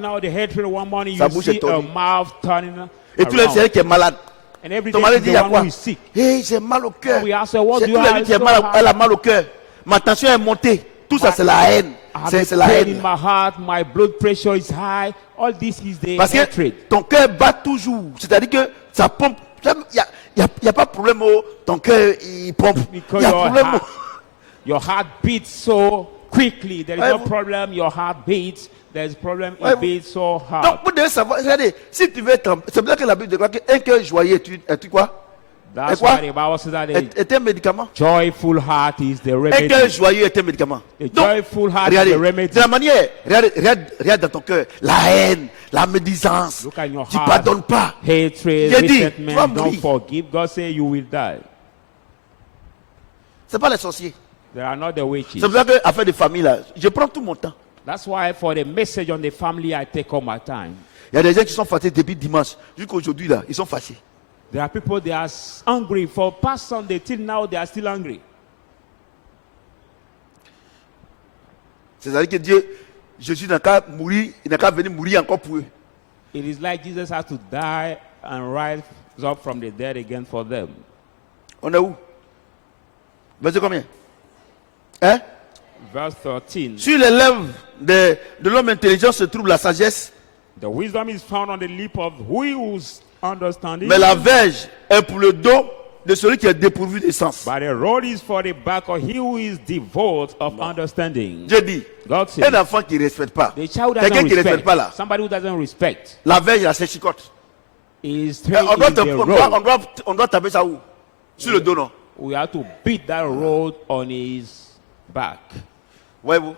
now the hatred. One morning Sa you bouche see est her tordue. mouth turning Et tous les c'est around. elle qui est malade. And every Ton day mari she's dit il the y a one quoi? who is sick. J'ai mal au cœur. We ask her, what C'est do tous you les have? nuits qui est So mal, hard. elle a mal au cœur. Ma tension est montée. Tout ça c'est la haine. I have C'est a la pain haine. in my heart, my blood pressure is high. All this is the Parce que hatred. ton cœur bat toujours. C'est-à-dire que ça pompe. Il n'y a pas de problème. Ton cœur il pompe. Il Because y a your problème. heart, your heart beats so quickly. There is Ouais, no vous- problem. Your heart beats. There is problem. Ouais, It vous- beats so hard. Donc vous devez savoir. Regardez, si tu veux être. C'est bien que la Bible dit qu'un cœur joyeux est quoi? That's quoi? why the Bible says that a Est un médicament. joyful heart is the Un cœur remedy. joyeux est un médicament. The Donc, joyful heart regardez, is the remedy. de la manière, regarde dans ton cœur, la haine, la médisance. Look at your Tu heart. pardonnes pas. Hatred, J'ai dit, tu vas resentment, don't mourir. forgive. God say you will die. C'est pas les sorciers. They are not the witches. C'est pour ça que affaire de famille là, je prends tout mon temps. That's why for the message on the family, I take all my time. Il y a des gens qui sont fâchés depuis dimanche jusqu'à aujourd'hui là, ils sont fâchés. There are people, they are hungry. For past Sunday till now, they are still hungry. C'est-à-dire que Dieu, Jésus n'a qu'à mourir, il n'a qu'à venir mourir encore pour eux. It is like Jesus has to die and rise up from the dead again for them. On est où? Verset combien? Hein? Verse 13. Sur les lèvres de l'homme intelligent se trouve la sagesse, The wisdom is found on the lip of who's understanding. mais la verge est pour le dos de celui qui est dépourvu de sens. But the road is for the back of he who is devoid of understanding. Dieu dit, God says, un enfant qui ne respecte pas, the child quelqu'un doesn't qui ne respecte respect. pas là, Somebody who doesn't respect la verge, la chicote. is On straight doit, in the road. on doit taper ça où? Sur le dos, non? We have to beat that road on his back. Voyez-vous?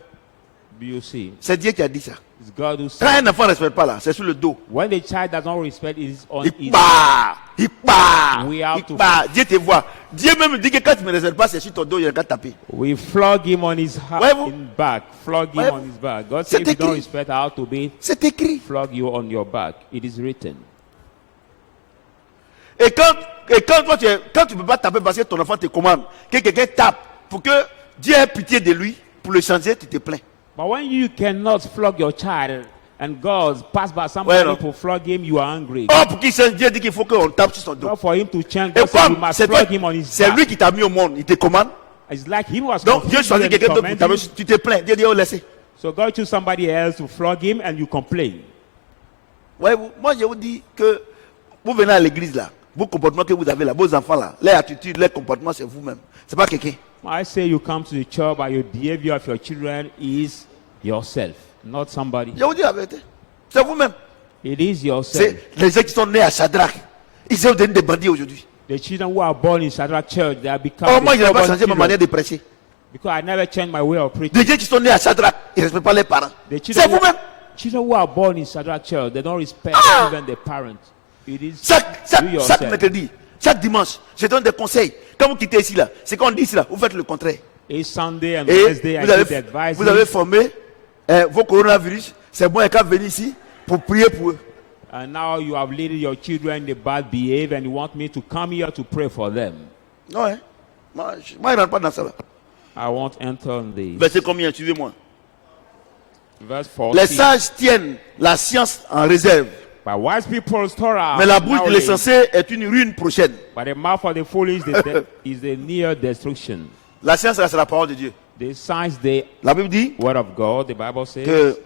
Do you see? C'est Dieu qui a dit ça. It's God who Quand said. un enfant ne respecte pas là, c'est sur le dos. When the child does not respect, it is on Il his part, il part, We have il to- part. Dieu te voit. Dieu même dit que quand tu ne me respectes pas, c'est sur ton dos, il n'y a qu'à taper. We flog him on his Voyez-vous? in back. Flog him Voyez-vous? on his back. God C'est said, if you don't écrit. respect how to be, C'est écrit. flog you on your back. It is written. Et quand toi, quand tu ne peux pas taper parce que ton enfant te commande, que quelqu'un tape pour que Dieu ait pitié de lui, pour le changer, tu te plains. But when you cannot flog your child and God passed by somebody non. to flog him, you are angry. Oh, pour qu'il change, Dieu dit qu'il faut qu'on tape sur son dos. Not for him to change, Et God said you comme must c'est flog him on his c'est lui back. qui t'a mis au monde, il te commande. It's like he was Donc Dieu confused choisit and quelqu'un d'autre pour commending. taper, tu te plains. Dieu dit, oh, laissez. So God chose somebody else to flog him and you complain. Ouais, moi je vous dis que vous venez à l'église là, vos comportements que vous avez là, vos enfants là, leur attitude, leur comportement, c'est vous-même. C'est pas quelqu'un. I say you come to the church, but your behavior of your children is yourself, not somebody. Je vous dis la vérité. C'est vous-même. It is yourself. C'est les gens qui sont nés à Shadrach. Ils sont devenus des bandits aujourd'hui. The children who are born in Shadrach Church, they have become Oh, the moi je n'ai pas stubborn changé ma children. manière de prêcher. Because I never changed my way of preaching. Les gens qui sont nés à Shadrach, ils ne respectent pas les parents. The C'est children, vous-même. children who are born in Shadrach Church, they don't respect even their parents. It is Chaque you yourself. mercredi, chaque dimanche, je donne des conseils. Quand vous quittez ici là, c'est qu'on dit ici là, vous faites le contraire. It's Sunday and Et Wednesday, I give the advice. vous avez formé vos coronavirus. C'est bon, et quand venir ici pour prier pour eux. And now you have led your children in the bad behavior and you want me to come here to pray for them. Non, hein? Moi, je ne rentre pas dans ça là. I won't enter on this. Verset combien, suivez-moi. Verse Les 14. sages tiennent la science en réserve, But wise people store up mais la bouche de knowledge, l'insensé est une ruine prochaine. but the mouth of the foolish is the near destruction. La science, là, c'est la parole de Dieu. The signs, the La Bible dit word of God, the Bible says, que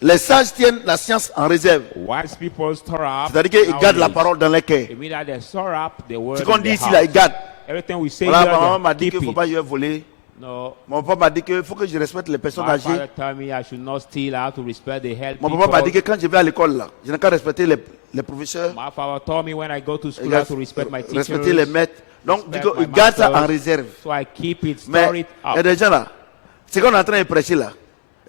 les sages tiennent la science en réserve. wise people store up C'est-à-dire qu'ils gardent la knowledge. parole dans les cœurs. It means that they store up the word Ce in qu'on dit their ici, là, ils heart. gardent. Everything we say Voilà, ma maman here, m'a they dit qu'il ne keep faut it. pas voler. No, Mon papa m'a dit qu'il faut que je respecte les personnes my âgées. father told me I should not steal, I have to respect the health Mon papa m'a dit que people. quand je vais à l'école, là, je n'ai qu'à respecter les professeurs, My father told me when I go to et school, I have to respect my respecter les teachers. maîtres. Donc, dit respect qu'ils my gardent ça en masters. réserve. So I keep it, store Mais it il y a up. des gens là, c'est qu'on est en train de prêcher là.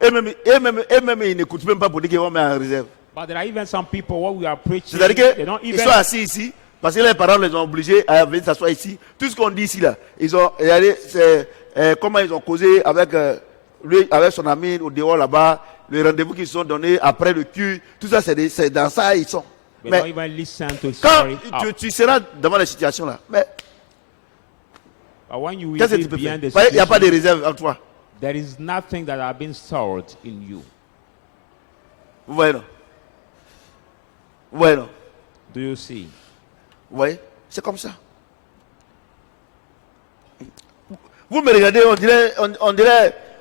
Eux-mêmes, ils n'écoutent même pas pour dire qu'ils vont mettre en réserve. But there are even some people, what we are preaching, C'est-à-dire they don't qu'ils even sont assis ici, parce que les parents les ont obligés à venir s'asseoir ici. Tout ce qu'on dit ici là, ils ont, regardez, comment ils ont causé avec lui, avec son ami au dehors là-bas, les rendez-vous qu'ils se sont donnés après le culte, tout ça, c'est dans ça ils sont. They Mais don't even listen to quand store it up. tu seras devant les situations là, mais But when you qu'est-ce que tu live peux faire? beyond the Il n'y a pas de situation, réserve en toi. there is nothing that has been stored in you. Vous voyez non? Vous voyez non? Do you see? Vous voyez? C'est comme ça. Vous me regardez,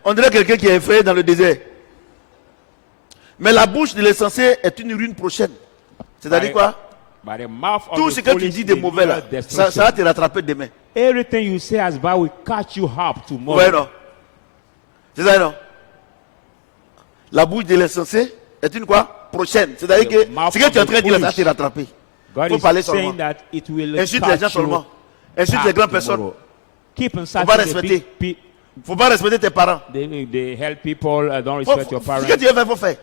on dirait quelqu'un qui est effrayé dans le désert. Mais la bouche de l'insensé est une ruine prochaine. C'est-à-dire quoi? By the mouth of Tout the ce que tu foolish dis de is mauvais là, near ça destruction. va te rattraper demain. Everything you say as bad will catch you up Vous tomorrow. voyez non? C'est ça non? La bouche de l'insensé est une quoi? Prochaine. C'est-à-dire que The mouth ce que tu es en of train de the dire là, ça va te foolish. rattraper. God Faut is parler saying seulement. that it will Insulte les gens catch you seulement. Insulte les back grandes personnes. tomorrow. Keep pas insulting the respecter. big Faut pas respecter tes parents. they help people, don't respect your Ce parents. que tu veux faire, faut faire.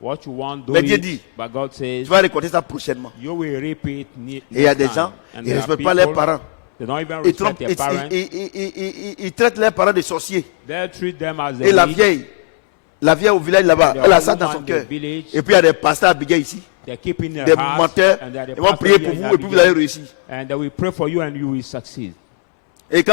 What you want, do Mais Dieu it. dit, But God says, Tu vas récolter ça prochainement. you will repeat. Et il y a des gens, ils ne respectent pas leurs parents. They don't even Ils, respect trompent, their parents. ils traitent leurs parents de sorciers. They treat them as Et la witch. vieille au village là-bas, The elle a old ça dans woman son in cœur. the village. Et puis il y a des pasteurs habillés ici, They keep in their des hearts, menteurs. and they are the Ils vont prier pastors pour here vous in et puis vous allez Abigail. réussir. And they will pray for you and you will succeed. Et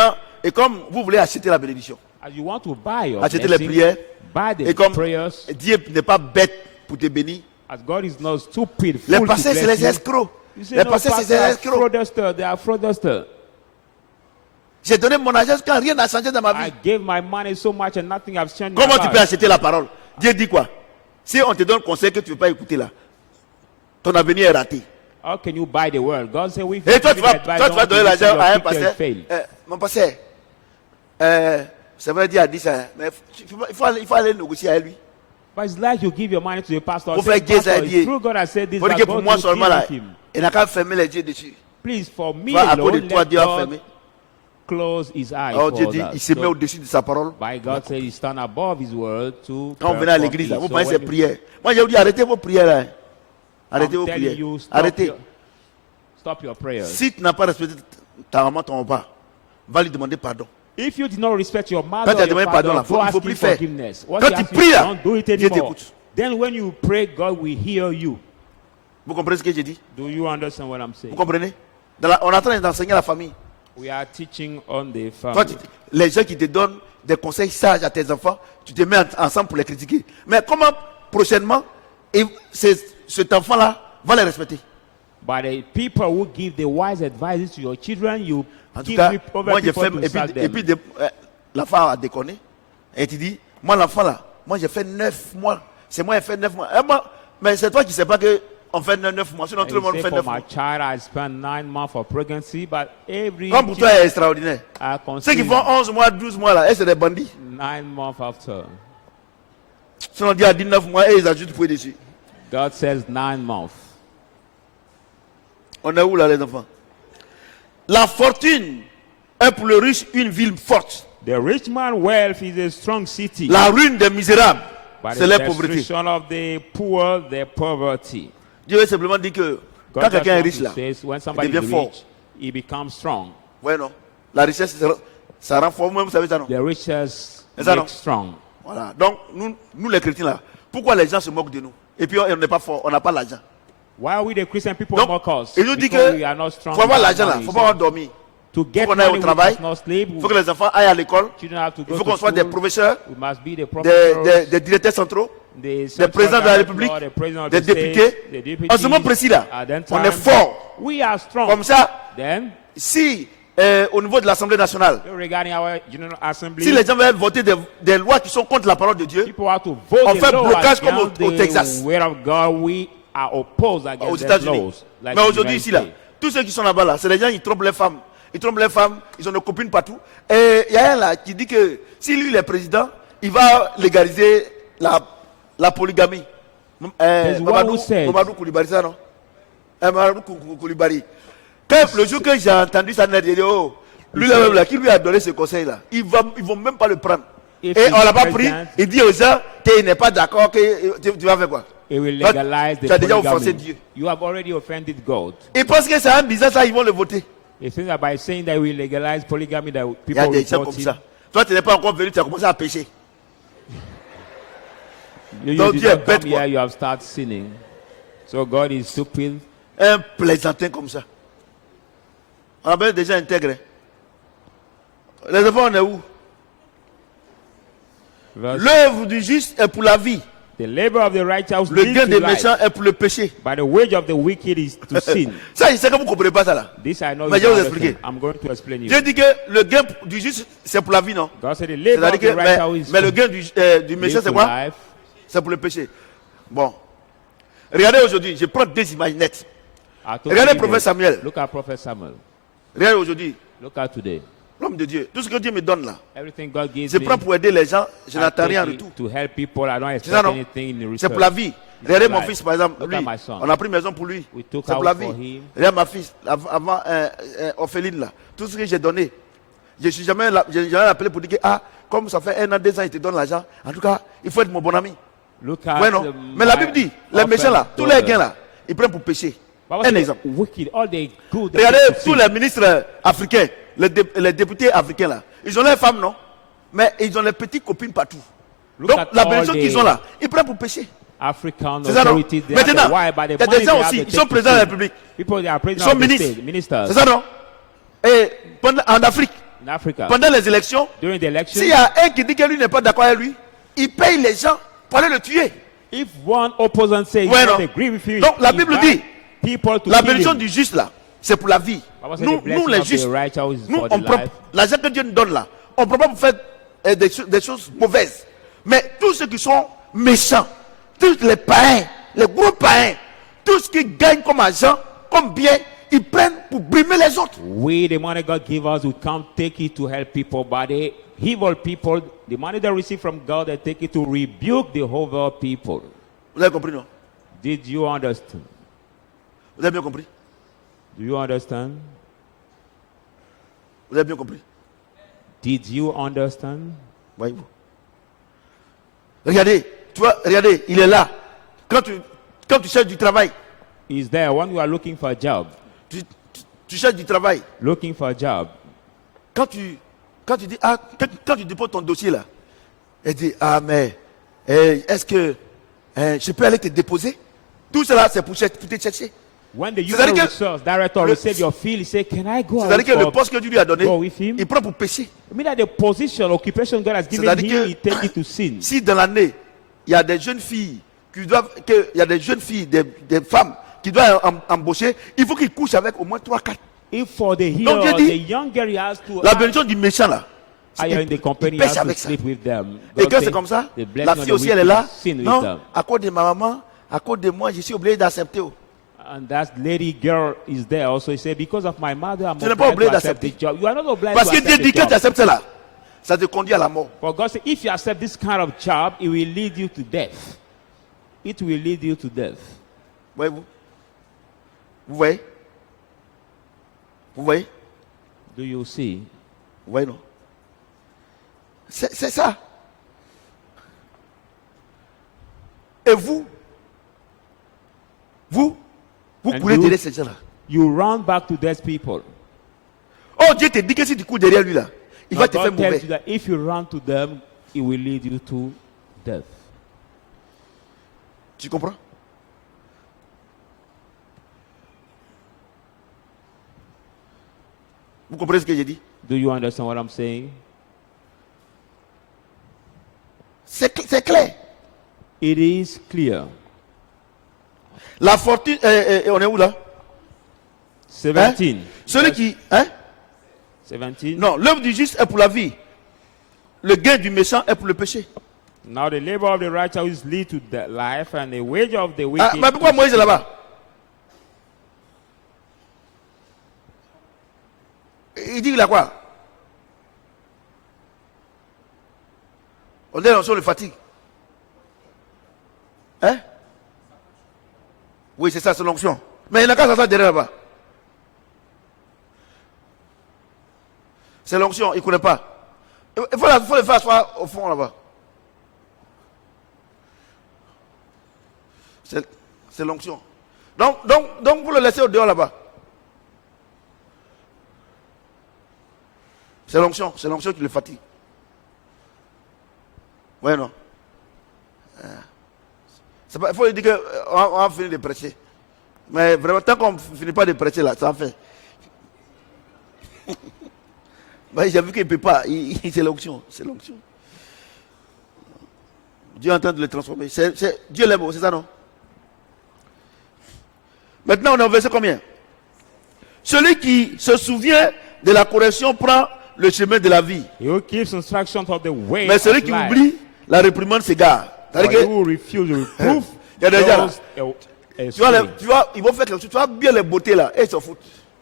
comme vous voulez acheter la bénédiction, As you want to buy your acheter les blessing, prières, buy et the comme prayers. Dieu n'est pas bête pour te bénir, As God is not stupid, les fool to pasteurs c'est bless les you. escrocs. You say, Les no, pasteurs c'est pastor, des escrocs. fraudsters. They are fraudsters. J'ai donné mon argent quand rien n'a changé dans ma vie. I gave my money so much and nothing has changed. in Comment my tu life. peux acheter la parole? Dieu dit quoi? Si on te donne conseil que tu ne veux pas écouter là, ton avenir est raté. How can you buy the world? God said, "We." Et toi, tu vas donner l'argent à un pasteur. Fail. Mon pasteur, c'est vrai, Dieu a dit ça, mais il faut aller négocier avec lui. But it's like you give your money to the pastor. Faut Say, faire gay, ça pastor, dit. it's true God has said this. Il faut dire But que pour God moi will seulement deal là, with him. il n'a qu'à fermer les yeux dessus. Please, for me À cause de alone, toi, let Dieu a God fermé. close his eyes Alors Dieu for dit, that. il se met So, au-dessus de sa parole. by God said, He stand above His word to. Quand vous venez à perform l'église, là, it. vous So pensez when ses you- prières. Moi, je vous dis, arrêtez vos prières là. Arrêtez I'm vos telling prières. you, stop Arrêtez. your- Stop your prayers. Si tu n'as pas respecté ta maman, ton papa, va lui demander pardon. If you did not respect your Quand mother, tu as or your demandé pardon, father, là, go il ask faut him plus faire. forgiveness. What Quand he tu asks you, pries là, don't do it Dieu anymore. t'écoute. Then when you pray, God will hear you. Vous comprenez ce que j'ai dit? Do you understand what I'm saying? Vous comprenez? On est en train d'enseigner à la famille. We are teaching on the Toi, family. les gens qui te donnent des conseils sages à tes enfants, tu te mets ensemble pour les critiquer. Mais comment prochainement, Et cet enfant-là va les respecter. But the people who give the wise advices to your children, you En tout give cas, over moi j'ai people fait, to et serve puis them. l'enfant a déconné. Et tu dis, moi l'enfant là, moi j'ai fait 9 mois. C'est moi qui ai fait 9 mois. Mais c'est toi qui ne sais pas qu'on fait 9 mois. Sinon And tout le you monde say, fait for 9 my mois. child, I spent 9 months for pregnancy, but every Comme pour toi child est extraordinaire. I Ceux qui conceived font 11 mois, 12 mois là, c'est des bandits. 9 months after. Sinon on dit à 19 mois et ils ajoutent pour dessus. God says 9 months. On est où là les enfants? La fortune est pour le riche une ville forte. The rich man's wealth is a strong city. La ruine des misérables, But c'est the la pauvreté. destruction of the poor, their poverty. Dieu veut simplement dire que quand God quelqu'un est just riche là, says when somebody devient is fort. rich, he becomes strong. ouais non, la richesse ça rend fort, même vous savez ça non? The riches C'est ça, non? make strong. Voilà. Donc nous les chrétiens là, pourquoi les gens se moquent de nous? Et puis on n'est pas fort, on n'a pas l'argent. Why are we the Christian people Donc, mock us? il nous dit Because que we are not strong. faut avoir enough l'argent là, money. faut pas avoir dormi. To get qu'on aille au money, we travail. must not sleep. Il faut que les enfants aillent à l'école. Children have to Il go faut to qu'on soit des school. professeurs, We must be the professors, des directeurs centraux, the des central présidents de la director, République, the president of des the state, députés. the deputies. En ce moment précis là, At that on time, est fort. We are strong. Comme ça, Then, si au niveau de l'Assemblée nationale, regarding our General Assembly, si les gens veulent voter des lois qui sont contre la parole de Dieu, people have to vote on the fait law blocage comme against au the Texas. word of God. We are opposed aux against the États-Unis. laws. Like Mais the aujourd'hui United ici là, States. tous ceux qui sont là-bas là, c'est des gens qui trompent les femmes. Ils trompent les femmes, ils ont des copines partout. Et il y a un là qui dit que si lui il est président, il va légaliser la polygamie. one who said- Mamadou Koulibaly, ça non? Mamadou Koulibaly. Quand le jour que j'ai entendu ça, j'ai dit, oh, lui là même là, qui lui a donné ce conseil là, ils vont même pas le prendre. If Et he's on l'a pas pris, president, il dit aux gens qu'il n'est pas d'accord, que tu vas faire quoi? It will Donc, legalize the tu as déjà polygamy. offensé Dieu. You have already offended God. Ils pensent que c'est un business, ça, ils vont le voter. It seems that by saying that we legalize polygamy, that Il y a people des gens report comme it. ça. Toi, tu n'es pas encore venu, tu as commencé à pécher. You Donc did Dieu est not come bête, quoi. here, you have started sinning. So God is stupid. Un plaisantin comme ça. On a besoin des gens intègres. Les enfants, on est où? Verse, L'œuvre du juste est pour la vie. the labor of the righteous Le leads gain to des life, méchants est pour le péché. but the wage of the wicked is to sin. Ça, je sais que vous ne comprenez pas ça là. This I know. Mais you je vais don't vous expliquer. understand. I'm going to explain you. Dieu dit que le gain du juste, c'est pour la vie, non? God said the labor of C'est-à-dire the que, righteous is mais le to gain du méchant, lead c'est to quoi? life. C'est pour le péché. Bon. Regardez aujourd'hui, je prends deux images nettes. I told Regardez you Prophète this. Samuel. Look at Prophet Samuel. Regardez aujourd'hui, Look at today. l'homme de Dieu. Tout ce que Dieu me donne là, Everything God gives je me, prends pour aider les gens, je I n'attends rien en take it retour. to help people. I don't C'est expect ça, non? anything in C'est return. pour la vie. Regardez mon life. fils, par exemple, Look lui, at my son. on a pris une maison pour lui. We took C'est pour house la vie. for him. Regarde ma fille, avant orpheline là, tout ce que j'ai donné. Je ne suis jamais appelé pour dire que, ah, comme ça fait 1 an, 2 ans, il te donne l'argent. En tout cas, il faut être mon bon ami. Look at Ouais, non. Mais la Bible dit, les méchants là, tous les gains là, ils prennent pour pécher. Un exemple. Wicked, all the good. Regardez tous les ministres africains, les députés africains là. Ils ont leurs femmes, non? Mais ils ont les petites copines partout. Look Donc at la all bénédiction the qu'ils ont là, ils prennent pour pécher. African C'est ça, non? authorities. They have Maintenant, the why, but il y the a money des they gens have aussi, to ils sont take to présidents de la sin. République. People, they are Ils president sont of the ministres. state, ministers. C'est ça, non? Et en Afrique, In Africa, pendant les élections, during the election, s'il y a un qui dit que lui n'est pas d'accord avec lui, il paye les gens pour aller le tuer. if one opposant says Ouais, he non. don't agree with you, Donc la he Bible buy dit, people to la kill bénédiction him. du juste là, c'est pour la vie. Bible said Nous, the blessing nous les of the justes, righteous is nous, for the on prend life. l'argent que Dieu nous donne là. On ne prend pas pour faire des choses mauvaises. Mais tous ceux qui sont méchants, tous les païens, les gros païens, tous ceux qui gagnent comme argent, comme bien, ils prennent pour brimer les autres. We, the money God give us, we can't take it to help people, but the evil people, the money they receive from God, they take it to rebuke the evil people. Vous avez compris, non? Did you understand? Vous avez bien compris? Do you understand? Vous avez bien compris? Did you understand? Voyez-vous. Regardez, tu vois, regardez, il est là. Quand tu cherches du travail, Is there when you are looking for a job? tu cherches du travail. Looking for a job. Quand tu dis, ah, quand tu déposes ton dossier là, elle dit, ah, mais est-ce que je peux aller te déposer? Tout cela, c'est pour te chercher. When the C'est-à-dire human que resource director le- receive your field, he say, "Can I go out C'est-à-dire que le for?" poste que Dieu lui a donné, go with him? il prend pour pécher. I mean that the position, occupation God has given C'est-à-dire him, que- he take it to sin. Si dans l'année, il y a des jeunes filles qu'il y a des jeunes filles, des femmes qui doivent embaucher, il faut qu'ils couchent avec au moins 3-4. If for the Donc Dieu hero, dit, the young girl, he has to la bénédiction du méchant là, hire in the company, il he pêche has to avec ça. sleep with them. Et God quand say, c'est comme ça, the blessing la of fille the aussi elle est là. wicked sin with Non, them. à cause de ma maman, à cause de moi, je suis obligé d'accepter. And that lady girl is there also. He said, because of my mother, I'm Tu n'es pas obliged obligé to accept the d'accepter. job. You are not obliged Parce to que Dieu accept dit the que tu job. acceptes cela, ça te conduit à la mort. For God said, if you accept this kind of job, it will lead you to death. It will lead you to death. Voyez-vous? Vous voyez? Vous voyez? Do you see? Vous voyez, non? C'est ça. Et vous And courez you- derrière ces gens-là. You run back to those people. Oh, Dieu te dit que si tu cours derrière lui là, il va Now te faire God tells mauvais. you that if you run to them, it will lead you to death. Tu comprends? Vous comprenez ce que j'ai dit? Do you understand what I'm saying? C'est clair. It is clear. La fortune, on est où là? 17. Celui qui... Hein? 17. Non, l'œuvre du juste est pour la vie. Le gain du méchant est pour le péché. Now the labor of the righteous lead to the life, and the wage of the Ah, wicked. mais pourquoi Moïse est là-bas? Il dit qu'il a quoi? On est sur le fatigue. Hein? Oui, c'est ça, c'est l'onction. Mais il n'a qu'à s'asseoir derrière là-bas. C'est l'onction, il ne connaît pas. Il faut le faire asseoir au fond là-bas. C'est l'onction. Donc, vous le laissez au dehors là-bas. C'est l'onction qui le fatigue. Ouais, non. Il faut lui dire qu'on va finir de prêcher. Mais vraiment, tant qu'on ne finit pas de prêcher là, ça fait. J'ai vu qu'il ne peut pas. C'est l'onction. Dieu est en train de le transformer. Dieu l'aime, c'est ça, non? Maintenant, on est au verset combien? Celui qui se souvient de la correction prend le chemin de la vie. He who keeps instructions of the way. Mais celui of qui life. oublie la réprimande s'égare. But C'est-à-dire he que who refuse reproof. il y a des gens là. goes Tu astray. vois, ils vont faire quelque chose. Tu vois bien les beautés là. Et ils s'en foutent.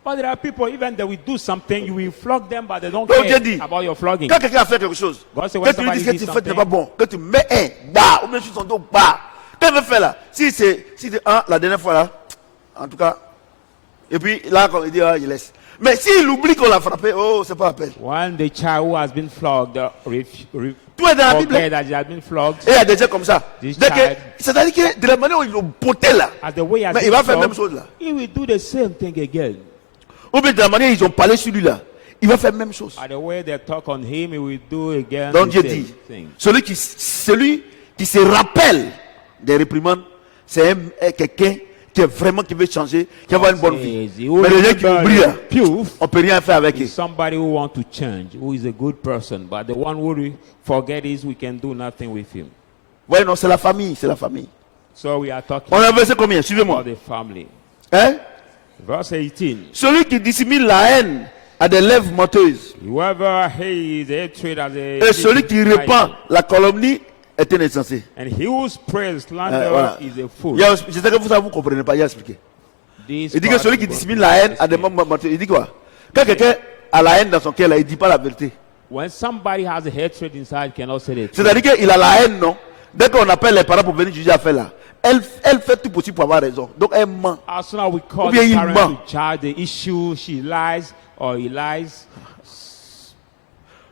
But there are people, even they will do something, you will flog them, but they don't Donc, care Dieu dit, about your flogging. Quand quelqu'un a fait quelque chose, God said, que when tu lui somebody dis que did tu fais n'est something, pas bon, que tu mets un, bah, ou bien sur son dos, bah. Qu'est-ce qu'il veut faire là? Si c'est la dernière fois là, en tout cas, et puis là, quand il dit, il laisse. Mais s'il oublie qu'on l'a frappé, oh, c'est pas la peine. when the child who has been flogged Tout est dans la Bible. forget that he has been flogged, Et il y a des gens comme ça. This Donc, child- c'est-à-dire que de la manière où ils l'ont botté là, as the way he has mais been il va faire la même flogged, chose là. he will do the same thing again. Ou bien de la manière où ils ont parlé sur lui là, il va faire la même chose. At the way they talk on him, he will do again Donc the Dieu same dit, thing. celui qui se rappelle des réprimandes, c'est quelqu'un qui veut changer, qui va avoir une bonne vie. Says, he who Mais les gens qui remember oublient là, the reproof on ne peut rien faire avec eux. is somebody who wants to change, who is a good person, but the one who forget is we can do nothing with him. Ouais, non, c'est la famille, c'est la famille. So we are talking On a versé combien? Suivez-moi. about the family. Hein? Verse 18. Celui qui dissimule la haine a des lèvres menteuses. Whoever hates hatred as a Et celui qui répand la calomnie est un insensé. and he who spreads slander Voilà. is a fool. Je sais que vous ne comprenez pas, il a expliqué. This Il dit que part celui qui is dissimule la haine a des membres menteux. Il dit quoi? Quand quelqu'un a la haine dans son cœur, là, il ne dit pas la vérité. when somebody has a hatred inside, cannot say the truth. C'est-à-dire qu'il a la haine, non? Dès qu'on appelle les parents pour venir juger l'affaire là, elle fait tout possible pour avoir raison. Donc elle ment. As soon as we call Ou bien the il parent ment. to charge the issue, she lies or he lies.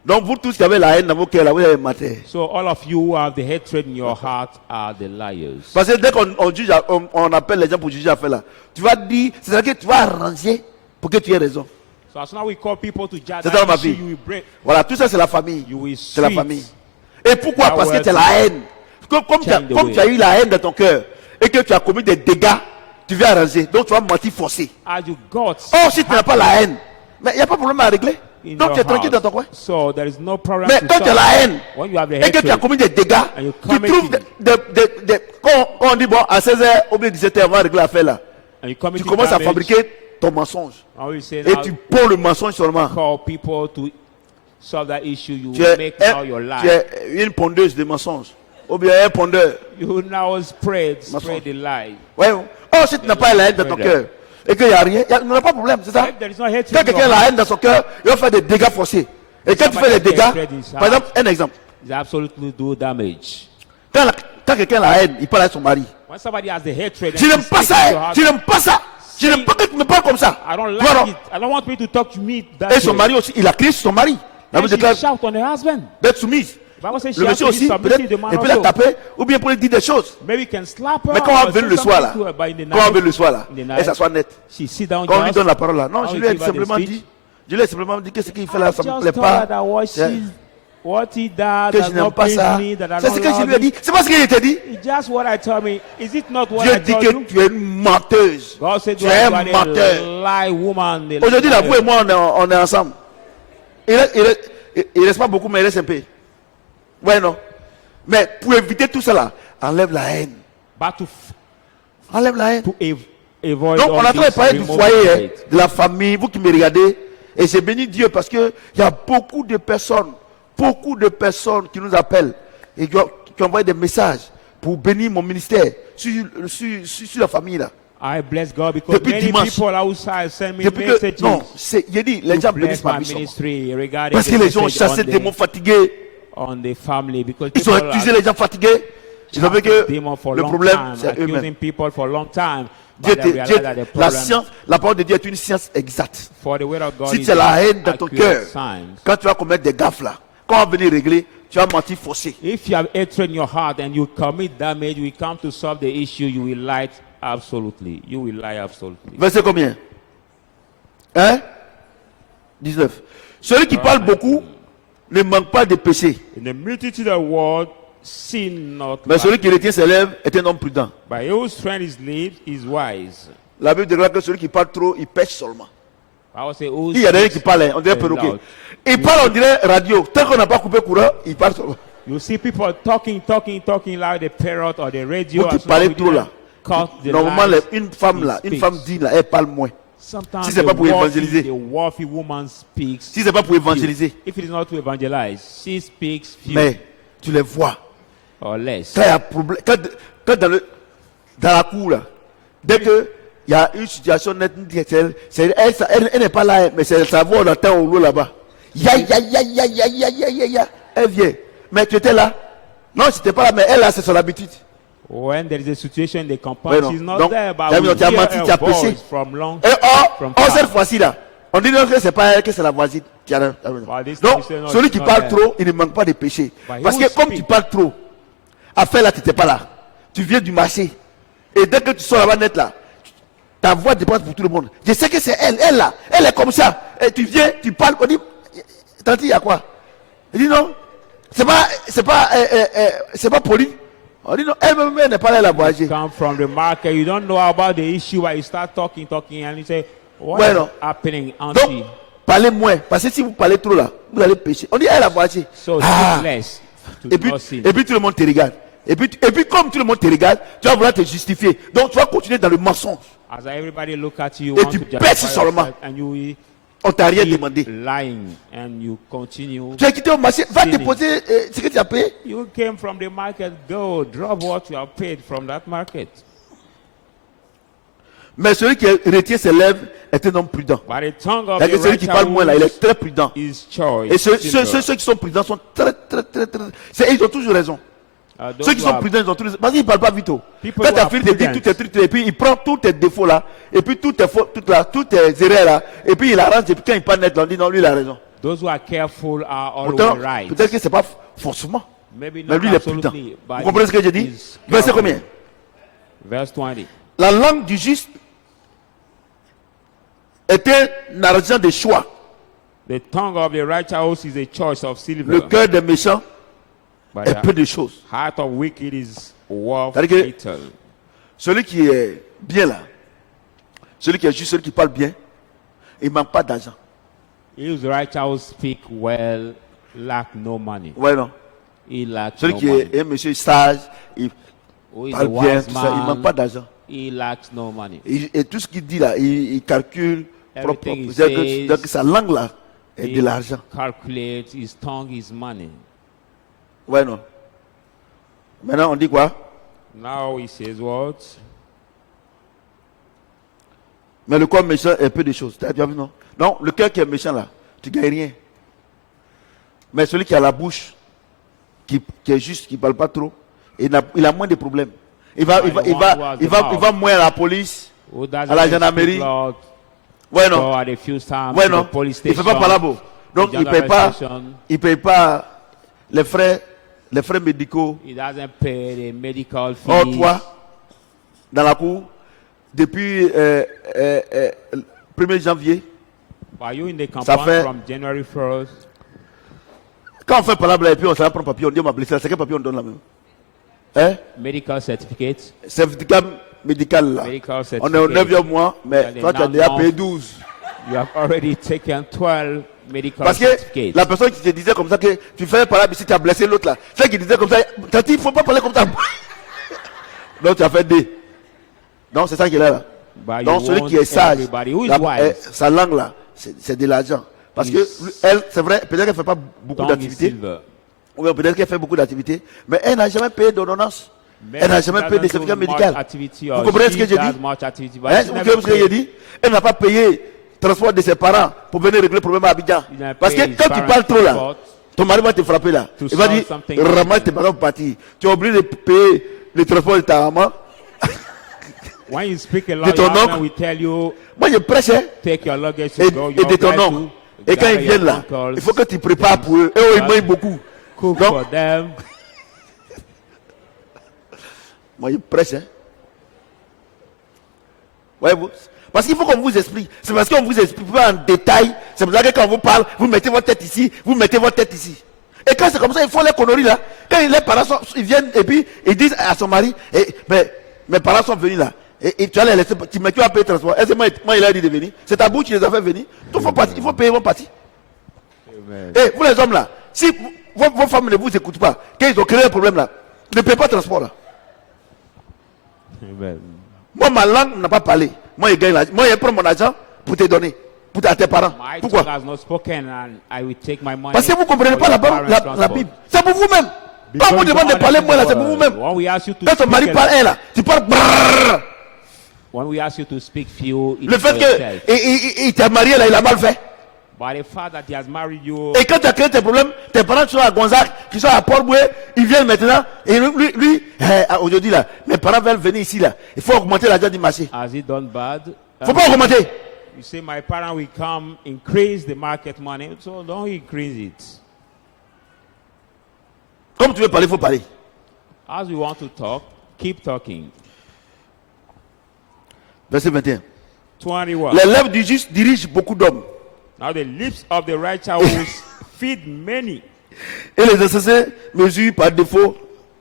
Donc vous tous qui avez la haine dans vos cœurs là, vous avez mentir. So all of you who have the hatred in your heart are the liars. Parce que dès qu'on juge, on appelle les gens pour juger l'affaire là, tu vas dire, c'est-à-dire que tu vas arranger pour que tu aies raison. So as soon as we call people to judge C'est ça, that ma issue, fille. you will break. Voilà, tout ça c'est la famille. You will C'est la sweet. famille. Et pourquoi? That Parce que word tu as la haine. Comme tu as eu la haine dans ton cœur et que tu as commis des dégâts, tu viens arranger. Donc tu vas mentir forcé. As you got Oh, si tu n'as pas la haine, mais il n'y a pas de problème à régler. in Donc your tu es tranquille dans house. ton coin. So there is no problem Mais to quand tu as solve. la haine When you have the et que tu as hatred, commis des dégâts, and you tu commit trouves quand on dit bon à 16h ou bien 17h on va régler l'affaire là. and you commit Tu commences à damage, fabriquer ton mensonge I will say et now, tu poses le mensonge seulement. call people to solve that issue. You Tu es, make now your tu life. es une pondeuse de mensonges ou bien un pondeur. You now spread Mensonge. the lie. Ouais. Oh, si tu n'as pas la haine dans ton cœur et qu'il n'y a rien, il n'y a pas de problème, c'est ça? If there is no hatred Quand in quelqu'un your a la heart, haine dans son cœur, il va faire des dégâts forcés. Et quand tu fais des dégâts, par exemple, un exemple, it absolutely do damage. quand quelqu'un a la haine, il parle avec son mari. When somebody has the hatred, and Tu n'aimes he pas speaks to your ça, heart, tu n'aimes pas ça. Tu n'aimes pas que tu me parles comme ça. I don't Tu vois, like non? it. I don't want me to talk to me that Et son way. mari aussi, il a crié sur son mari. La And Bible she déclare shout on her husband. d'être soumise. Bible says she Le has monsieur to be aussi, submissive, peut-être, the man il peut la also. taper ou bien pour lui dire des choses. Maybe you can slap her. Mais quand on or va venir say le soir something là, to her, but in the quand on va night, venir le soir là, in the et night, ça soit net. she sit down Quand on lui just, donne la parole là, non, I je will lui ai give her the simplement speech. dit, je lui ai simplement dit que ce qu'il fait là, ça ne me just plaît told her pas. that what he does Que does je n'aime not pas please ça. me, that I C'est ce don't que je love lui ai it. dit. C'est pas ce qu'il t'a dit. It's just what I told me. Is it not what Dieu I dit told que you? tu es une menteuse. God said Tu you es are un a menteur. lie woman. a Aujourd'hui, là, liar. vous et moi, on est ensemble. Il reste pas beaucoup, mais il reste un peu. Ouais, non. Mais pour éviter tout cela, enlève la haine. But Enlève la haine. to avoid Donc, all on est en train de this, parler du remove foyer, hein, hate. de la famille, vous qui me regardez. Et j'ai béni Dieu parce qu'il y a beaucoup de personnes qui nous appellent et qui envoient des messages pour bénir mon ministère sur la famille là. I bless God because Depuis many dimanche. people outside send me Depuis messages. que, non, j'ai dit, les gens to bénissent bless ma my mission. ministry regarding Parce que the les gens ont message chassé on des démons fatigués. on the family because Ils ont people accusé are les gens fatigués. Ils ont vu que demon for le long problème, time, c'est eux-mêmes. accusing people for long time. Dieu But they realize that the la problem science, la parole de Dieu est une science exacte. for the word of God Si is tu as la haine dans ton accurate cœur, science. quand tu vas commettre des gaffes là, quand on va venir régler, tu vas mentir forcé. If you have hatred in your heart and you commit damage, we come to solve the issue, you will lie absolutely. You will lie absolutely. Verset combien? Hein? 19. Celui qui parle beaucoup ne manque pas de péché. In the multitude of words, sin not. Mais celui qui retient ses lèvres est un homme prudent. By whose strength his lips is wise. La Bible déclare que celui qui parle trop, il pêche seulement. I will say, who Il y a des gens qui speaks parlent, hein, on dirait perroquet. Il parle, on dirait radio. Tant qu'on n'a pas coupé courant, il parle seulement. You see people talking like the parrot or the radio. Vous qui as well, parlez we trop là. didn't cut the Normalement, lines. une femme là, He une speaks. femme digne là, elle parle moins. Sometimes Si c'est pas pour évangéliser. the worthy woman speaks. Si c'est pas pour évangéliser, If it is not to evangelize, she speaks few mais tu les vois. or less. Quand il y a problème, quand dans la cour là, dès que il y a une situation nette, elle n'est pas là, mais c'est sa voix, on entend au lot là-bas. Ya, elle vient. Mais tu étais là? Non, je n'étais pas là, mais elle là, c'est son habitude. When there is a situation in the Ouais, compound, non. she's not Donc, there, but tu as we menti, tu as hear her péché. voice from long. Et From or far. cette fois-ci là, on dit non que c'est pas elle, que c'est la voisine qui a. this Donc, time, you say, no, celui it's qui not parle there. trop, il ne manque pas de péché. But he Parce will que comme speak. tu parles trop, affaire là, tu n'étais pas là. Tu viens du marché. Et dès que tu sors là-bas net là, ta voix dépasse pour tout le monde. Je sais que c'est elle là. Elle est comme ça. Et tu viens, tu parles, on dit, tanti, il y a quoi? Il dit non, c'est pas poli. On dit non, elle-même n'est pas là, elle a voyagé. Come from the market, you don't know about the issue, but you start talking, and you say, what Ouais, is non. happening, Donc, auntie? parlez moins. Parce que si vous parlez trop là, vous allez pécher. On dit elle a voyagé. So Ah. speak less to Et puis, not sin. et puis tout le monde te regarde. Et puis comme tout le monde te regarde, tu vas vouloir te justifier. Donc tu vas continuer dans le mensonge. As everybody look at you, Et want tu to pèches justify seulement. yourself, and you will On t'a rien keep demandé. lying, and you continue. Tu as quitté au marché, va Sinning. déposer ce que tu as payé. You came from the market, go drop what you have paid from that market. Mais celui qui retient ses lèvres est un homme prudent. But the tongue of C'est-à-dire the que celui qui parle moins là, il est righteous très prudent. is choice. Et ceux silver. qui sont prudents sont très. Ils ont toujours raison. Those Ceux qui who sont are- prudents, ils ont toujours raison. Parce qu'ils ne parlent pas vite. People Quand who tu as are fini de dire prudent. tous tes trucs, et puis il prend tous tes défauts là, et puis tous tes erreurs là, et puis il arrange, et puis quand il parle net, on dit non, lui il a raison. Those who are careful are always Pourtant, right. peut-être que ce n'est pas forcément. Maybe Mais not lui il est prudent. absolutely, but Vous comprenez ce que j'ai dit? he's Verset careful. combien? Verse 20. La langue du juste est un argent de choix. The tongue of the righteous is a choice of silver, Le cœur des méchants but est peu the de choses. heart of wicked is worth C'est-à-dire que- little. Celui qui est bien là, celui qui est juste, celui qui parle bien, il ne manque pas d'argent. He who's righteous will speak well, lack no money. Ouais, non. He lacks Celui no qui money. est un monsieur sage, il Who is a parle bien, wise tout ça, il ne manque pas man, d'argent. he lacks no money. Et tout ce qu'il dit là, il calcule propre. Everything he C'est-à-dire que says, sa langue là est He de l'argent. calculates, his tongue is money. Ouais, non. Maintenant, on dit quoi? Now he says what? Mais le corps méchant est peu de choses. Tu as vu, non? Non, le cœur qui est méchant là, tu ne gagnes rien. Mais celui qui a la bouche, qui est juste, qui ne parle pas trop, il a moins de problèmes. Il va moins à la police, Who doesn't à la speak gendarmerie. loud, Ouais, go non. at a few times Ouais, to non. the police Il ne station. fait pas par là-bas. Donc, the il general ne station. paye pas les frais médicaux. He doesn't pay the medical fees. Or, toi, dans la cour, depuis 1er janvier, Are you in the Ça compound fait- from January 1st? quand on fait par là et puis on s'en prend papier, on dit on m'a blessé, c'est quel papier on donne là même? Hein? Medical certificate. Certificat médical là. Medical On est au certificate. 9e mois, mais Yeah, toi tu as they déjà now- payé 12. You have already taken 12 medical Parce que certificates. la personne qui te disait comme ça que tu fais par là, mais si tu as blessé l'autre là, celle qui disait comme ça, t'as dit il ne faut pas parler comme ça. Donc tu as fait D. Donc c'est ça qu'il est là. But Donc you celui want qui est sage, everybody who is la- wise. sa langue là, c'est de l'argent. Parce que Is- elle, c'est vrai, peut-être qu'elle ne fait pas beaucoup Tongue is d'activités, silver. ou bien peut-être qu'elle fait beaucoup d'activités, mais elle n'a jamais payé d'ordonnance. Maybe Elle n'a she jamais payé de doesn't certificat do much médical. activity Vous or comprenez ce she que j'ai does dit? much activity, but Hein, she vous never comprenez ce que j'ai dit? Elle n'a pas payé le transport de ses parents pour venir régler le problème à Abidjan. Il n'a Parce que payé his quand tu parents' parles trop là, transport. ton mari va te frapper là. To Il va solve dire, something. ramasse tes parents pour partir. Tu es obligé de payer le transport de ta maman. When you speak a De lot, ton your oncle. husband will tell you, Moi je prêche, hein, take your luggage et, to go. et Your de ton guys oncle. to Et quand ils gather your viennent là, uncles, il faut que tu prépares pour eux. Et eux, ils mangent beaucoup. cook Donc, for them. moi je prêche, hein. Voyez-vous? Parce qu'il faut qu'on vous explique. C'est parce qu'on vous explique pas en détail. C'est pour ça que quand on vous parle, vous mettez votre tête ici, vous mettez votre tête ici. Et quand c'est comme ça, ils font les conneries là. Quand les parents ils viennent et puis ils disent à son mari, mais mes parents sont venus là. Et tu vas les laisser, tu vas payer le transport. Est-ce que moi il a dit de venir? C'est ta bouche qui les a fait venir. Il faut payer vos parties. Amen. Et vous les hommes là, si vos femmes ne vous écoutent pas, quand ils ont créé un problème là, ne payez pas le transport là. Amen. Moi, ma langue n'a pas parlé. Moi, je gagne l'argent. Moi, je prends mon argent pour te donner, à tes parents. My Pourquoi? tongue has not spoken, and I will take my money. Parce que vous ne comprenez for pas your la, parents' la transport. Bible. C'est pour vous-même. Because Quand on vous you demande de don't parler, understand moi là, the c'est pour word. vous-même. When we ask you to Quand ton mari speak parle, elle là, tu parles. Brrr. when we ask you to speak few, it's Le fait for yourself. qu'il t'a marié là, il a mal fait. By the fact that he has married you, Et quand tu as créé tes problèmes, tes parents qui sont à Gonzague, qui sont à Port-Boué, ils viennent maintenant. Et lui aujourd'hui là, mes parents veulent venir ici là. Il faut augmenter l'argent du marché. has he done bad? Il ne faut pas augmenter. You say my parent will come increase the market money, so don't increase it. Comme tu veux parler, il faut parler. As we want to talk, keep talking. Verset 21. 21. Les lèvres du juste dirigent beaucoup d'hommes. Now the lips of the righteous will feed many, Et les insensés mesurent par défaut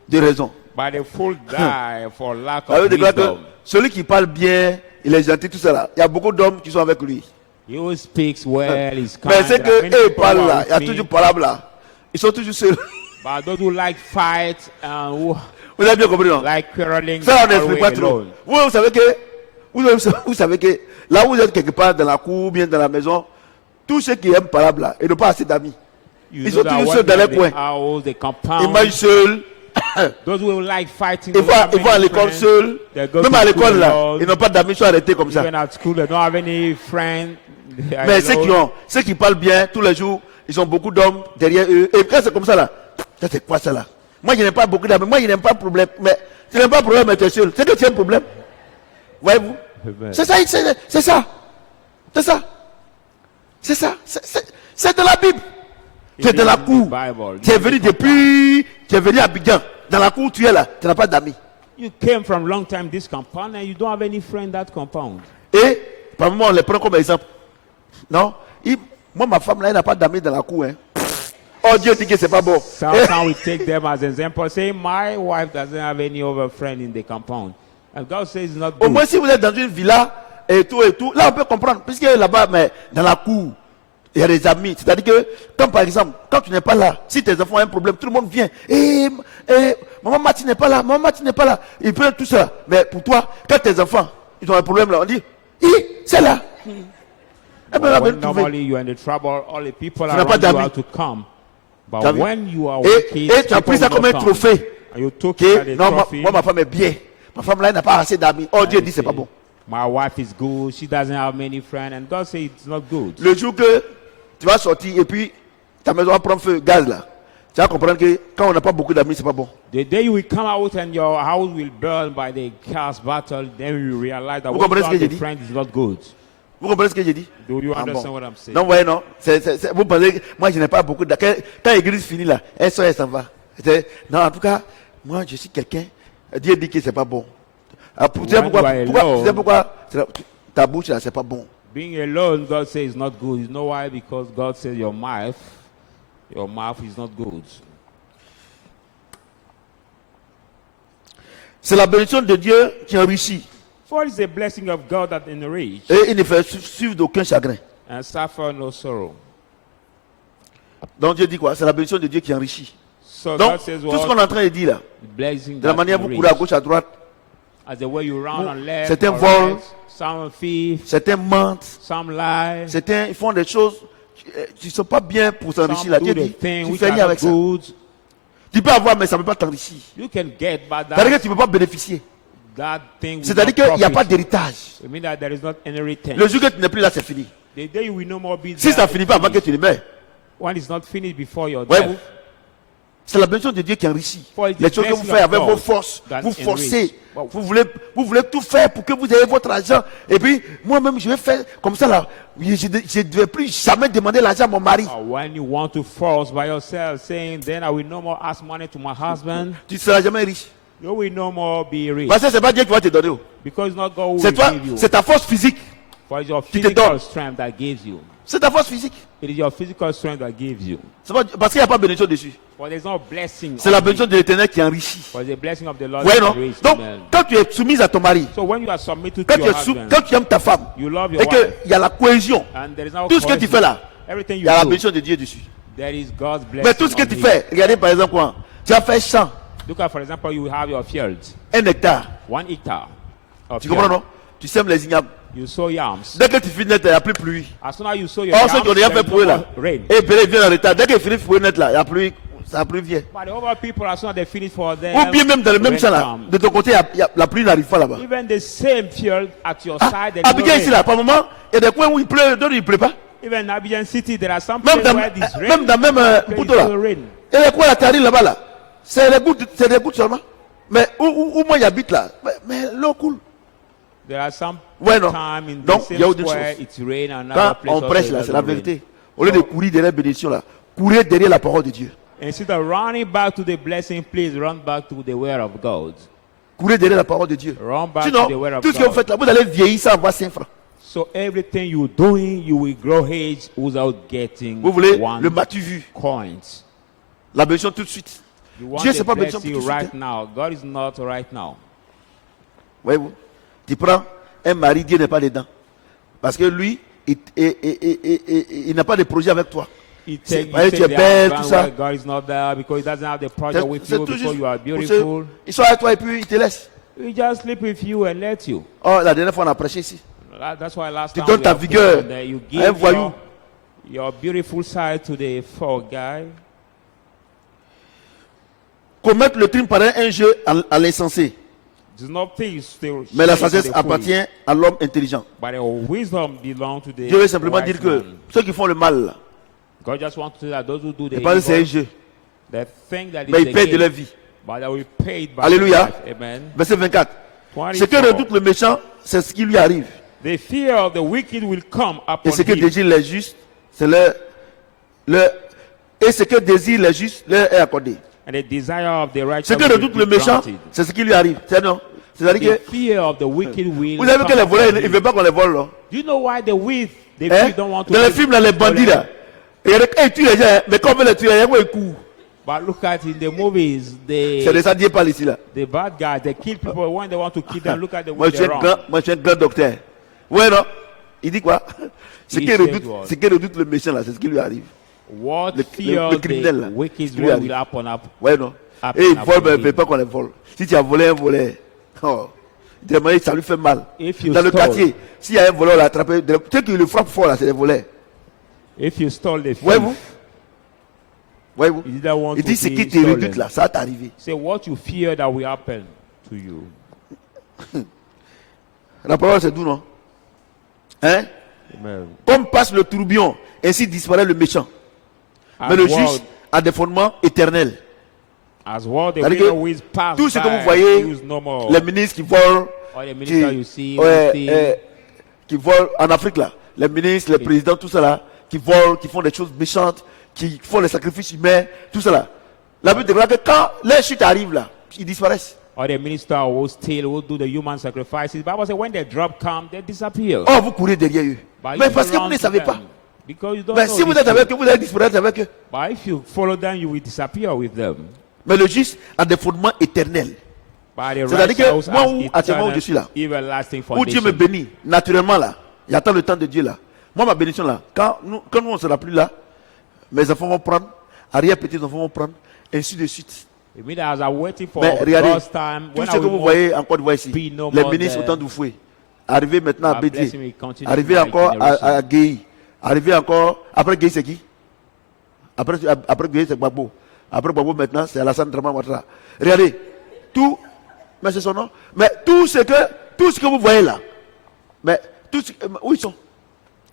de raison. but the fool die for lack Ça veut of dire que wisdom. celui qui parle bien, il est gentil, tout ça là. Il y a beaucoup d'hommes qui sont avec lui. He who speaks well is kind. Mais c'est There are que many eux people parlent who là. are Il y a with toujours me, parole là. Ils sont toujours seuls. but those who like fight and who Vous avez bien compris, non? like quarreling Ça, on are n'explique pas always trop. alone. Vous savez que, vous savez que là où vous êtes quelque part dans la cour, bien dans la maison, tous ceux qui aiment parole là, ils n'ont pas assez d'amis. You Ils know sont that toujours when seuls dans they're les in the coins. house, the Ils compound, mangent seuls. those who like fighting, Ils they don't have vont à any l'école friends. seuls. They go Même to à school l'école là, alone. ils n'ont pas d'amis, ils sont arrêtés comme ça. Even at school, they don't have any friends. They are Mais alone. ceux qui parlent bien tous les jours, ils ont beaucoup d'hommes derrière eux. Et quand c'est comme ça là, ça c'est quoi ça là? Moi je n'aime pas beaucoup d'amis, moi je n'aime pas de problème. Mais tu n'aimes pas de problème, mais tu es seul. C'est que tu as un problème. Voyez-vous? Amen. C'est ça, c'est ça. C'est ça. C'est ça. C'est de la Bible. Tu es It dans is la in the cour. Bible. Tu es venu depuis, tu es venu à Abidjan. Dans la cour, tu es là. Tu n'as pas d'amis. You came from long time this compound and you don't have any friend that compound. Et par moment, on les prend comme exemple. Non? Moi, ma femme là, elle n'a pas d'amis dans la cour. Hein. Oh Dieu dit que c'est pas bon. Sometimes we take them as example. Say my wife doesn't have any other friend in the compound, and God says it's not Au good. moins, si vous êtes dans une villa et tout, là on peut comprendre. Puisque là-bas, mais dans la cour, Il y a des amis. C'est-à-dire que, quand par exemple, quand tu n'es pas là, si tes enfants ont un problème, tout le monde vient. Maman Mati n'est pas là, maman Mati n'est pas là. Ils prennent tout ça. Mais pour toi, quand tes enfants, ils ont un problème là, on dit, c'est là. Eh ben, When normally you are in the trouble, all the people n'as pas around you d'amis. have to come. T'as But vu? when you are with kids, Et tu as people pris ça will comme un not come. trophée. And you took Que, it as a non, trophy. moi, ma femme est bien. Ma femme là, elle n'a pas assez d'amis. Oh Dieu And dit, you c'est pas say, bon. My wife is good. She doesn't have many friends. And God says it's not good. Le jour que tu vas sortir et puis ta maison va prendre feu, gaz là, tu vas comprendre que quand on n'a pas beaucoup d'amis, c'est pas bon. The day you will come out and your house will burn by the gas battle, then you realize that Vous what comprenez you ce que have j'ai a dit? friend is not good. Vous comprenez ce que j'ai dit? Do you Ah, understand bon. what I'm saying? Non, ouais, non. Vous pensez que moi, je n'ai pas beaucoup d'amis. Quand l'église finit là, elle sort, elle s'en va. Non, en tout cas, moi, je suis quelqu'un. Dieu dit que c'est pas bon. Ah, tu sais When pourquoi, you are pourquoi, alone. tu sais pourquoi ta bouche là, c'est pas bon. Being alone, God says is not good. You know why? Because God says your mouth is not good. C'est la bénédiction de Dieu qui enrichit. For it's the blessing of God that enrich Et il ne fait suivre d'aucun chagrin. and suffer no sorrow. Donc Dieu dit quoi? C'est la bénédiction de Dieu qui enrichit. So Donc, God says, tout ce well, qu'on est en train de dire là, blessing de la that manière vous courez à enrich. gauche, à droite, As the way you run on left, certains or volent. right, some thief, certains mentent, some lie, certains ils font des choses qui ne sont pas bien pour s'enrichir là. some Dieu do the dit, thing tu which fais are rien not avec ça. good. Tu peux avoir, mais ça ne peut pas t'enrichir. You can get, but C'est-à-dire que that, tu ne peux pas bénéficier. that thing will C'est-à-dire not qu'il n'y a profit. pas d'héritage. It means that there is not any return. Le jour que tu n'es plus là, c'est fini. The day you will no more be Si there, ça ne finit pas avant que tu ne meurs, when it's not finished before your ouais, death, c'est la bénédiction de Dieu qui enrichit. For it's Les the choses que vous blessing faites of avec God vos forces, that vous forcez. enrich. Wow. Vous voulez tout faire pour que vous ayez votre argent. Et puis, moi-même, je vais faire comme ça là. Je ne devais plus jamais demander l'argent à mon mari. when you want to force by yourself, saying, then I will no more ask money to my husband, Tu ne seras jamais riche. you will no more be rich. Parce que ce n'est pas Dieu qui va te donner. Oh. Because it's not God who C'est will toi, give you. c'est ta force physique. For it's your qui te physical donne. strength that gives you. C'est ta force physique. It is your physical strength that gives you. C'est pas- parce qu'il n'y a pas de bénédiction dessus. For there's no blessing. C'est la on it. bénédiction de l'éternel qui enrichit. For the blessing of the Lord Ouais, that non? enriches. Donc, Amen. quand tu es soumise à ton mari, So when you are submitted quand to tu, your es husband, quand tu aimes ta femme, you love your et wife, qu'il y a la cohésion, and there is no tout ce que tu coercion, fais là, everything il you y a la do, bénédiction de Dieu dessus. there is God's blessing. Mais tout ce que on tu it. fais, regardez par exemple quoi, tu as fait 100, Look at, for example, you have your field, 1 hectare. 1 hectare of Tu comprends field. non? Tu sèmes les ignames. You sow yams. Dès que tu finis net, il n'y a plus pluie. As soon as you sow your Or yams, ceux qui ont déjà there fait is pouiller no là, more rain. et puis ils viennent en retard. Dès qu'ils finissent pouiller net là, il n'y a plus, ça plus vient. But the other people, as soon as they finish for them, Ou bien même dans le même rain champ là, comes. de ton côté, la pluie n'arrive pas là-bas. Even the same field at your Ah, side, there is no Abidjan ici rain. là, par moment, il y a des coins où il pleut, d'autres où il ne pleut pas. Even in Abidjan City, there are some Même places dans, where this rain, même dans même there Poutou is là. no rain. Et les coins là, tu arrives là-bas là, c'est des gouttes seulement. Mais où moi j'habite là, mais l'eau coule. There are some Ouais, non. time in the Donc, il y a same autre square, chose. it's rain, and Quand another place on also prêche it là, c'est la doesn't rain. vérité. Au lieu de courir derrière la bénédiction là, courez derrière la parole de Dieu. Instead of running back to the blessing, please run back to the word of God. Courez derrière la parole de Dieu. Run back to the word Sinon, of tout ce que vous God. faites là, vous allez vieillir sans avoir 5 francs. So everything you're doing, you will grow age without getting Vous voulez one le matu vu, coin. la bénédiction tout de suite. You want Dieu, the c'est pas bénédiction blessing tout de suite, right now. God is not right now. Voyez-vous, tu prends un mari, Dieu n'est pas dedans. Parce que lui, il n'a pas de projet avec toi. He C'est- take, voyez, you tu take es the belle, husband tout ça. where God is not there because he doesn't have the project with C'est you tout because juste you are pour beautiful. ils sont avec toi et puis ils te laissent. He just sleep with you and let you. Oh, la dernière fois on a prêché ici. That's why last Tu time donnes we ta have vigueur prayed that you à un give voyou. your beautiful side to the poor guy. Commettre le crime paraît un jeu à l'insensé. It's not peace still. Mais la shame to sagesse the foolish, appartient à l'homme intelligent. but the wisdom belongs to the Dieu veut simplement wise dire que man. ceux qui font le mal, là, God just wants to say that those who do the c'est pas que c'est un evil, jeu, they think that mais it's ils a payent de game, leur vie. but they will pay it by Alléluia. life. Amen. Verset 24. Ce que 24. redoute le méchant, c'est ce qui lui arrive. The fear of the wicked will come Et upon ce que him. désirent les justes, c'est et ce que désirent les justes leur est accordé. And the desire of the righteous Ce que will redoute be le méchant, granted. c'est ce qui lui arrive. C'est non. C'est-à-dire The que fear of the wicked will vous savez que come les voleurs, upon ils ne him. veulent pas qu'on les vole. Là. Do you know why the Hein? few don't want to Dans les be films, là, les bandits, là, ils tuent les gens, mais quand on veut les tuer, ils courent. But look at in the movies, C'est de ça Dieu parle ici. Là. the bad guys, they kill people when they want to kill them. Look at the Moi, way je they suis un run. grand, moi, je suis un grand docteur. Ouais, non. Il dit quoi? Ce He qui said redoute, what? ce qui redoute le méchant là, c'est ce qui lui arrive. What Le fear criminel, là, the wicked ce qui lui one arrive. will happen up. Ouais, non. Happen Et il vole, mais il ne upon veut him. pas qu'on les vole. Si tu as volé un voleur, oh, ça lui fait mal. If you Dans le stole- quartier, s'il y a un voleur, on l'a attrapé. Peut-être qu'il le frappe fort là, c'est les voleurs. If you stole the thief, Voyez-vous? Voyez-vous? you didn't want Il to dit ce be qui te stolen. redoute là, ça va t'arriver. Say what you fear that will happen to you. La parole c'est doux, non? Hein? Amen. Comme passe le tourbillon, ainsi disparaît le méchant. Mais le juge a des fondements éternels. As well, the C'est-à-dire winner que will pass tout ce que by, vous voyez, use no more. les ministres qui volent, All the ministers you see, ouais, who steal, qui volent en Afrique là, les ministres, les présidents, tout ça là, qui volent, qui font des choses méchantes, qui font les sacrifices humains, tout ça là. La Bible déclare que quand les chutes arrivent là, ils disparaissent. or the minister who steal, who do the human sacrifices. Bible says when the drop come, they disappear. Oh, vous courez derrière eux. But Mais you parce que vous run ne to savez them, pas. Because you don't Mais know si vous this êtes avec truth. eux, vous allez disparaître avec eux. But if you follow them, you will disappear with them. Mais le juste a des fondements éternels. By the C'est-à-dire que righteous moi, as où, actuellement où je suis là, everlasting où Dieu me foundation. bénit, naturellement là, j'attends le temps de Dieu là. Moi, ma bénédiction là, quand nous on ne sera plus là, mes enfants vont prendre, arrière-petits-enfants vont prendre, ainsi de suite. It means as I'm waiting for Mais regardez, God's time, tout when ce I que will vous not voyez en Côte d'Ivoire ici, be no les more ministres there. autant d'Oufoué, arrivé maintenant à God Bédié, bless him, he continues arrivé my encore generation. à Guéhi, arrivé encore, après Guéhi c'est qui? Après Guéhi c'est Gbagbo. Après Gbagbo maintenant c'est Alassane Draman Ouattara. Regardez, tout, mais c'est son nom, mais tout ce que vous voyez là, mais où ils sont?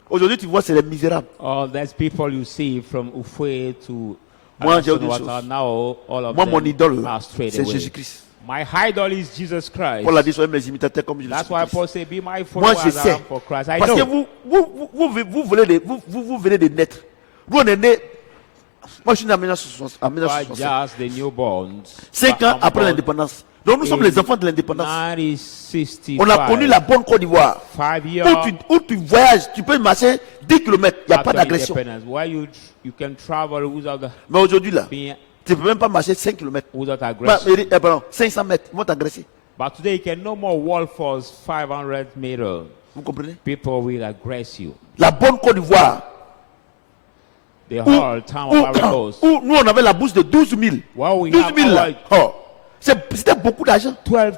Aujourd'hui tu vois c'est les misérables. All those people you see from Ufwe to Moi, j'ai Alassane autre Ouattara, chose. now all of Moi them mon idole là, are straight c'est away. Jésus-Christ. My idol is Jesus Christ. Paul a dit soyez mes imitateurs comme je le That's suis. why Christ. Paul said, "Be my Moi follower je as I sais. am for Christ." I Parce que know. vous venez de naître. Nous on est né. Moi je suis né en 1960. You are just the newborns. 5 ans But après about l'indépendance. Donc nous sommes les enfants de l'indépendance. 1965. On a connu la bonne Côte d'Ivoire. 5 years Où tu voyages, tu peux marcher 10 km, il n'y a pas after d'agression. independence, where you can travel without Mais aujourd'hui là, being tu ne peux même pas marcher 5 km. without aggression. Pardon, 500 mètres, ils vont t'agresser. But today you can no more wall force 500 meters. Vous comprenez? People will aggress you. La bonne Côte d'Ivoire, The whole town of Ivory Coast. où nous on avait la bourse de 12 000. Well, we 12 have 000 là. our Oh, c'était beaucoup d'argent. 12,000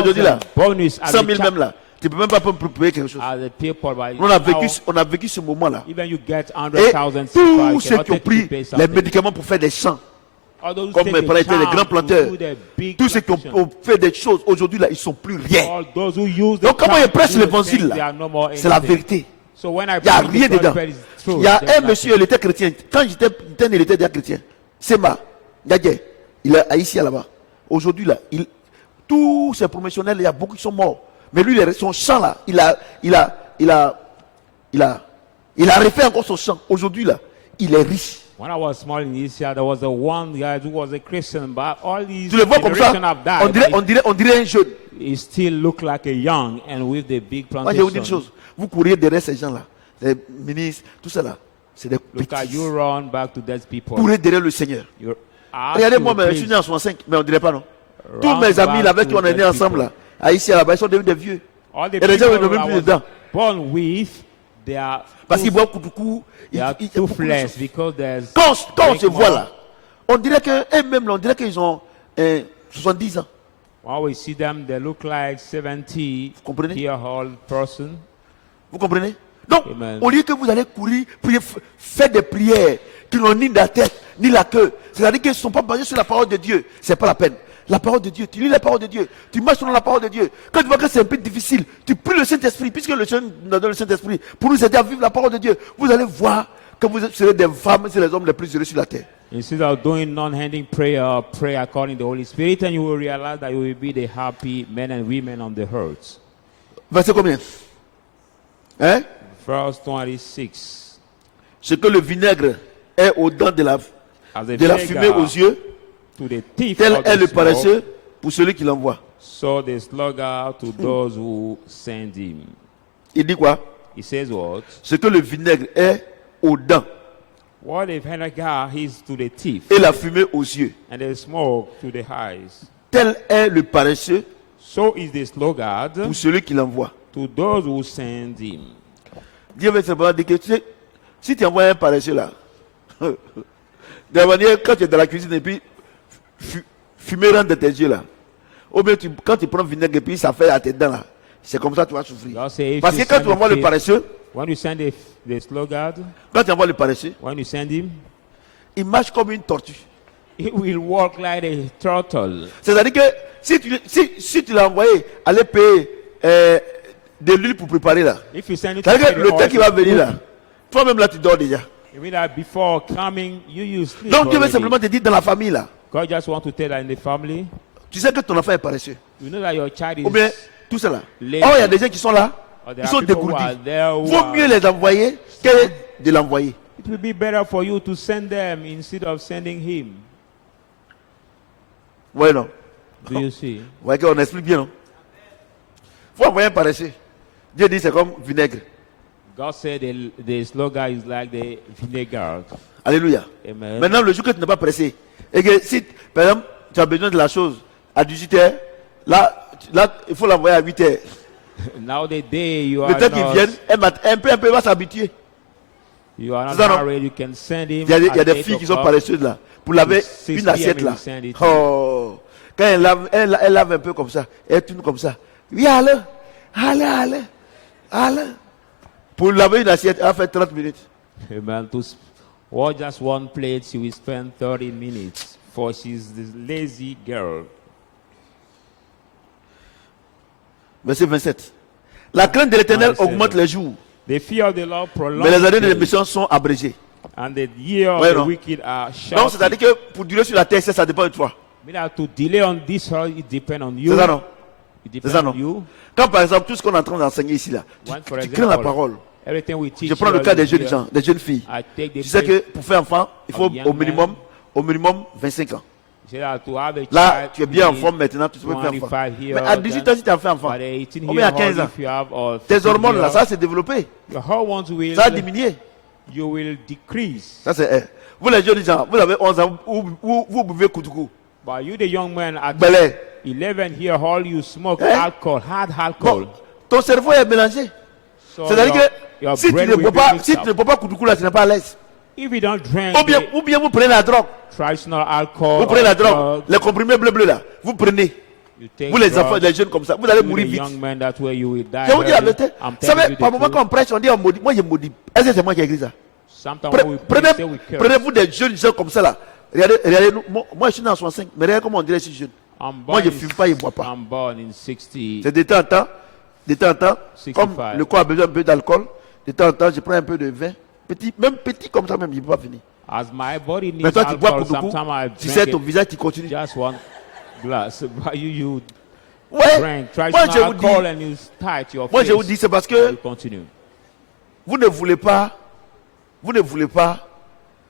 aujourd'hui, là, bonus as 100 a 000 même là. Tu ne peux même pas payer quelque chose. as a people. But Nous, now, on a vécu ce moment-là. even you get Et 100,000 tous you ceux cannot qui ont take to pris pay les something. médicaments pour faire des champs, All those who comme take mes the parents étaient des chance grands to planteurs, do the big tous ceux qui plantation. ont fait des choses, aujourd'hui là, ils ne sont plus rien. All those who use the Donc comment chance ils prêchent to do l'évangile things, là? they are no more C'est la anything. vérité. So when I Il n'y a preach rien the dedans. gospel, it's true. Il y a There's un monsieur, il était chrétien. Quand j'étais il était déjà chrétien. Sema, Gadje, il est haïtien là-bas. Aujourd'hui là, tous ces promotionnels, il y a beaucoup qui sont morts. Mais lui, son chant là, il a refait encore son chant. Aujourd'hui là, il est riche. When I was small in Asia, there was a one guy who was a Christian, but all these Tu le vois comme ça, generations have died. on dirait un jeune. He still look like a young and with the big Moi, je vais vous dire une plantation. chose. Vous courriez derrière ces gens-là, les ministres, tout ça là, c'est des Look at you petits. run back to those people. Courez derrière le Seigneur. You're asked Regardez-moi, to mais je please suis né en 65, mais on ne dirait pas non. Tous run mes amis back là, avec qui to on est those né ensemble people. là, à ici là-bas, ils sont devenus des vieux. All the Et les gens ne people même I plus was dedans. born with, they are Parce qu'ils boivent coucou. they are toothless because there's Quand on se drink voit more. là, on dirait qu'eux-mêmes, on dirait qu'ils ont 70 ans. When we see them, they look like 70 comprenez? year old person. Vous comprenez? Donc, Amen. au lieu que vous allez courir, prier, faire des prières qui n'ont ni la tête, ni la queue, c'est-à-dire qu'ils ne sont pas basés sur la parole de Dieu, c'est pas la peine. La parole de Dieu, tu lis la parole de Dieu, tu marches selon la parole de Dieu. Quand tu vois que c'est un peu difficile, tu pries le Saint-Esprit, puisque le Seigneur nous donne le Saint-Esprit pour nous aider à vivre la parole de Dieu. Vous allez voir que vous serez des femmes et les hommes les plus heureux sur la terre. Instead of doing non-handing prayer, pray according to the Holy Spirit, and you will realize that you will be the happy men and women on the earth. Verset combien? Hein? Verse 26. Ce que le vinaigre est aux dents de la As a fumée vinegar aux yeux, to the thief tel of est the le smoke, paresseux pour celui qui l'envoie. so the sluggard to those who send him. Il dit quoi? He says what? Ce que le vinaigre est aux dents What if vinegar is to the teeth et la fumée aux yeux, and the smoke to the eyes? tel est le paresseux So is the sluggard pour celui qui l'envoie. to those who send him. Dieu veut simplement dire que si tu envoies un paresseux là, de la manière, quand tu es dans la cuisine et puis fumer rentre de tes yeux là, ou bien quand tu prends vinaigre et puis ça fait à tes dents là, c'est comme ça que tu vas souffrir. God say, if Parce que you quand send tu envoies le thief, paresseux, when you send the sluggard, quand tu envoies le paresseux, when you send him, il marche comme une tortue. he will walk like a turtle. C'est-à-dire que si tu l'as envoyé aller payer de l'huile pour préparer là, If you send it c'est-à-dire que to le temps qui va the venir là, toi-même là tu dors déjà. you mean that before coming, you sleep Donc Dieu veut already. simplement te dire dans la famille là, God just want to tell that in the family, tu sais que ton enfant est paresseux. you know that your child is Ou bien tout ça là. lazy. Oh, il y a des gens qui sont là, Or there ils are sont people who dégourdis. are there who Vaut are- mieux les envoyer que de l'envoyer. It will be better for you to send them instead of sending him. Ouais, non. Do you see? Vous voyez qu'on explique bien, non? Faut envoyer un paresseux. Dieu dit c'est comme vinaigre. God said the slogan is like the vinegar. Alléluia. Amen. Maintenant, le jour que tu n'es pas pressé, et que si, par exemple, tu as besoin de la chose à 18h, là, il faut l'envoyer à 8h. Now the day you Le are temps qu'il not, vienne, un peu, il va s'habituer. you are not C'est ça, non? married, you can send him. Il y a at des 8 filles qui sont o'clock. paresseuses là, pour laver 6 une assiette PM, là. you send it. Oh, quand elle lave un peu comme ça, elle tourne comme ça. Oui, allez. Pour laver une assiette, elle va faire 30 minutes. Amen. Or just one plate, she will spend 30 minutes. For she's this lazy girl. Verset 27. La crainte de l'Éternel 27. augmente les jours, The fear of the Lord prolongs mais les années de days, l'émission sont abrégées. and the year of Ouais, the non. wicked are Donc, short. c'est-à-dire que pour durer sur la terre, ça dépend de toi. Mean that to delay on this earth, it depends on you. C'est ça, non? It C'est depends ça, on non? you. Quand, par exemple, tout ce qu'on est en train d'enseigner ici, là, One, for tu crains la example, parole. Everything we teach Je prends le you cas des here, jeunes gens, des jeunes filles. I take the Tu sais que place pour faire enfant, il faut of young au minimum 25 ans. say that to have a Là, child, tu es bien en you forme maintenant, tu peux faire enfant. 25 years Mais à 18 ans, si tu as fait enfant, but 18 ou bien à years 15 old, ans, if you have, or tes 15 hormones là, years, ça s'est développé. your hormones will, Ça a diminué. you will decrease. Ça c'est. Vous les jeunes gens, vous avez 11 ans, vous buvez Koutoukou. But you, the young man at Belé. 11 here, all you smoke Eh? alcohol, hard alcohol. Bon, ton cerveau est mélangé. So C'est-à-dire que your si tu brain ne will bois be pas, mixed si tu up. ne bois pas Koutoukou là, tu n'es pas à l'aise. If you don't drink Ou bien vous prenez la drogue. the traditional alcohol, Vous prenez la or drogue, drug, les comprimés bleus là, vous prenez. you take Vous les drugs, enfants, les jeunes comme ça, vous allez you mourir the vite. young man, that way you will die. Je vous dis la early. vérité. I'm Vous telling savez, you the par moment truth. quand on prêche, on dit on maudit. Moi, je maudis. Est-ce que c'est moi qui ai écrit ça? Sometimes when we pray, say we curse. Prenez-vous des jeunes gens comme ça là. Regardez nous. Moi, je suis né en 65, mais regardez comment on dirait que je suis jeune. I'm Moi, born je in- fume pas, je bois pas. I'm born in 60. C'est de temps en temps, comme 65. le corps a besoin un peu d'alcool, de temps en temps, je prends un peu de vin. Même petit comme ça, même, je ne peux pas finir. As my body Mais needs toi, tu bois alcohol, beaucoup, sometimes I tu sais, drink ton it, visage, tu continues. just one glass. But you Ouais, drink moi, traditional je vous alcohol dis, and you tight your moi, face. je vous dis, c'est parce You que continue. vous ne voulez pas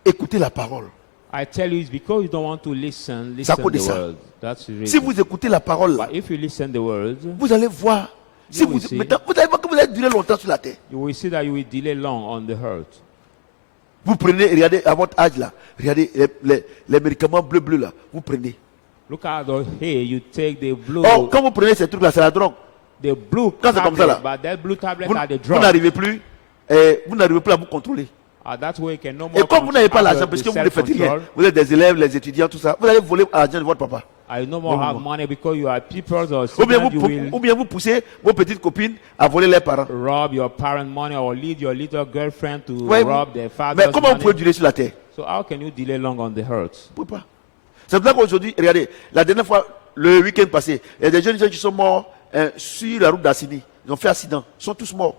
écouter la parole. I tell you, it's because you don't want to listen Ça to cause de the ça. word. That's the Si reason. vous écoutez la parole là, But if you listen the word, vous allez voir. Si You vous, will see. maintenant, vous allez voir que vous allez durer longtemps sur la terre. you will see that you will delay long on the earth. Vous prenez, regardez à votre âge là, regardez les médicaments bleus là, vous prenez. Look at the hair. You take the blue, Oh, quand vous prenez ces trucs là, c'est la drogue. the blue Quand c'est comme ça, là, tablet, but that blue tablet Vous, are the vous drug. n'arrivez plus, à vous contrôler. That way you can no more Et comme vous n'avez pas have l'argent, the parce que vous ne faites rien, self-control. vous êtes des élèves, les étudiants, tout ça, vous allez voler l'argent de votre papa. I no more No have more. money because you are people or Ou bien, student, you will ou bien vous poussez vos petites copines à voler leurs parents. rob your parent money or lead your little girlfriend to Ouais, rob their mais father's comment vous pouvez money. durer sur la terre? So how can you delay long on the earth? Vous ne pouvez pas. C'est pour ça qu'aujourd'hui, regardez, la dernière fois, le week-end passé, il y a des jeunes gens qui sont morts sur la route d'Assini. Ils ont fait accident. Ils sont tous morts.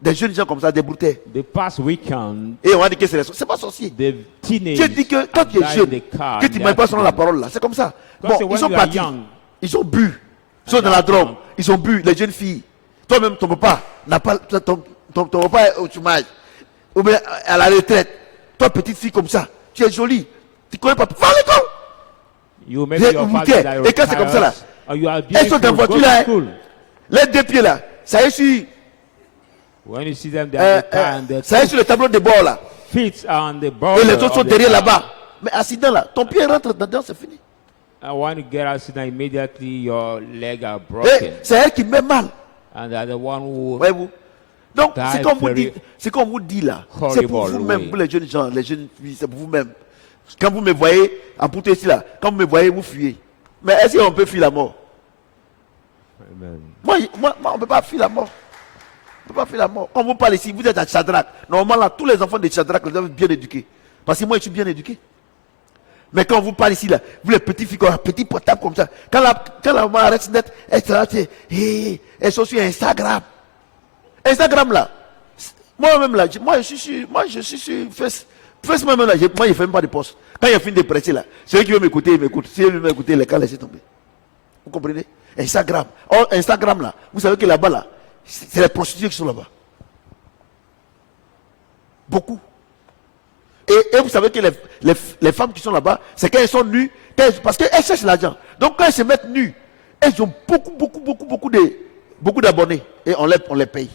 Des jeunes gens comme ça, des broutilles. The past weekend, Et on a dit que c'est pas sorcier. the teenage Dieu dit que quand tu es died jeune, in the car que in tu ne the marches pas selon la accident. parole là, c'est comme ça. God Bon, said, ils when sont you are partis. young, Ils ont bu. Ils sont dans la drogue. Ils ont bu, les jeunes filles. Toi-même, ton papa n'a pas. Ton papa est au chômage. Ou bien à la retraite. Toi, petite fille comme ça, tu es jolie. Tu connais pas. Va à l'école. you maybe J'ai your goûté. father Et quand c'est comme ça, là, or you are elles sont dans beautiful, la go voiture to là. school. Les deux pieds là. Ça est sur, When you see them, they are the car and their ça est sur le tableau de bord là. feet are on the Et border les autres sont of the derrière car. là-bas. Mais accident là, ton pied rentre dedans, c'est fini. And when you get accident, immediately your leg are Et broken. c'est elle qui met mal. And they are the one who Voyez-vous. Donc, Die c'est very comme vous dit là. C'est pour horrible vous-même, way. pour les jeunes gens, les jeunes filles, c'est pour vous-même. Quand vous me voyez, en poutre ici là, quand vous me voyez, vous fuyez. Mais est-ce qu'on peut fuir la mort? Amen. Moi, on ne peut pas fuir la mort. On ne peut pas fuir la mort. Quand vous parlez ici, vous êtes à Shadrach. Normalement, là, tous les enfants de Shadrach, ils doivent être bien éduqués. Parce que moi, je suis bien éduqué. Mais quand vous parlez ici, là, vous les petits filles, petits portables comme ça, quand la maman arrête net, elles sont sur Instagram. Instagram là, moi-même là, moi je suis sur Facebook même là, moi je ne fais même pas de poste. Quand il a fini de prêcher là, celui qui veut m'écouter, il m'écoute. Si il veut m'écouter, les cas laissez tomber. Vous comprenez? Instagram. Oh, Instagram là, vous savez que là-bas là, c'est les prostituées qui sont là-bas. Beaucoup. Et vous savez que les femmes qui sont là-bas, c'est quand elles sont nues, parce qu'elles cherchent l'argent. Donc quand elles se mettent nues, elles ont beaucoup d'abonnés. Et on les paye.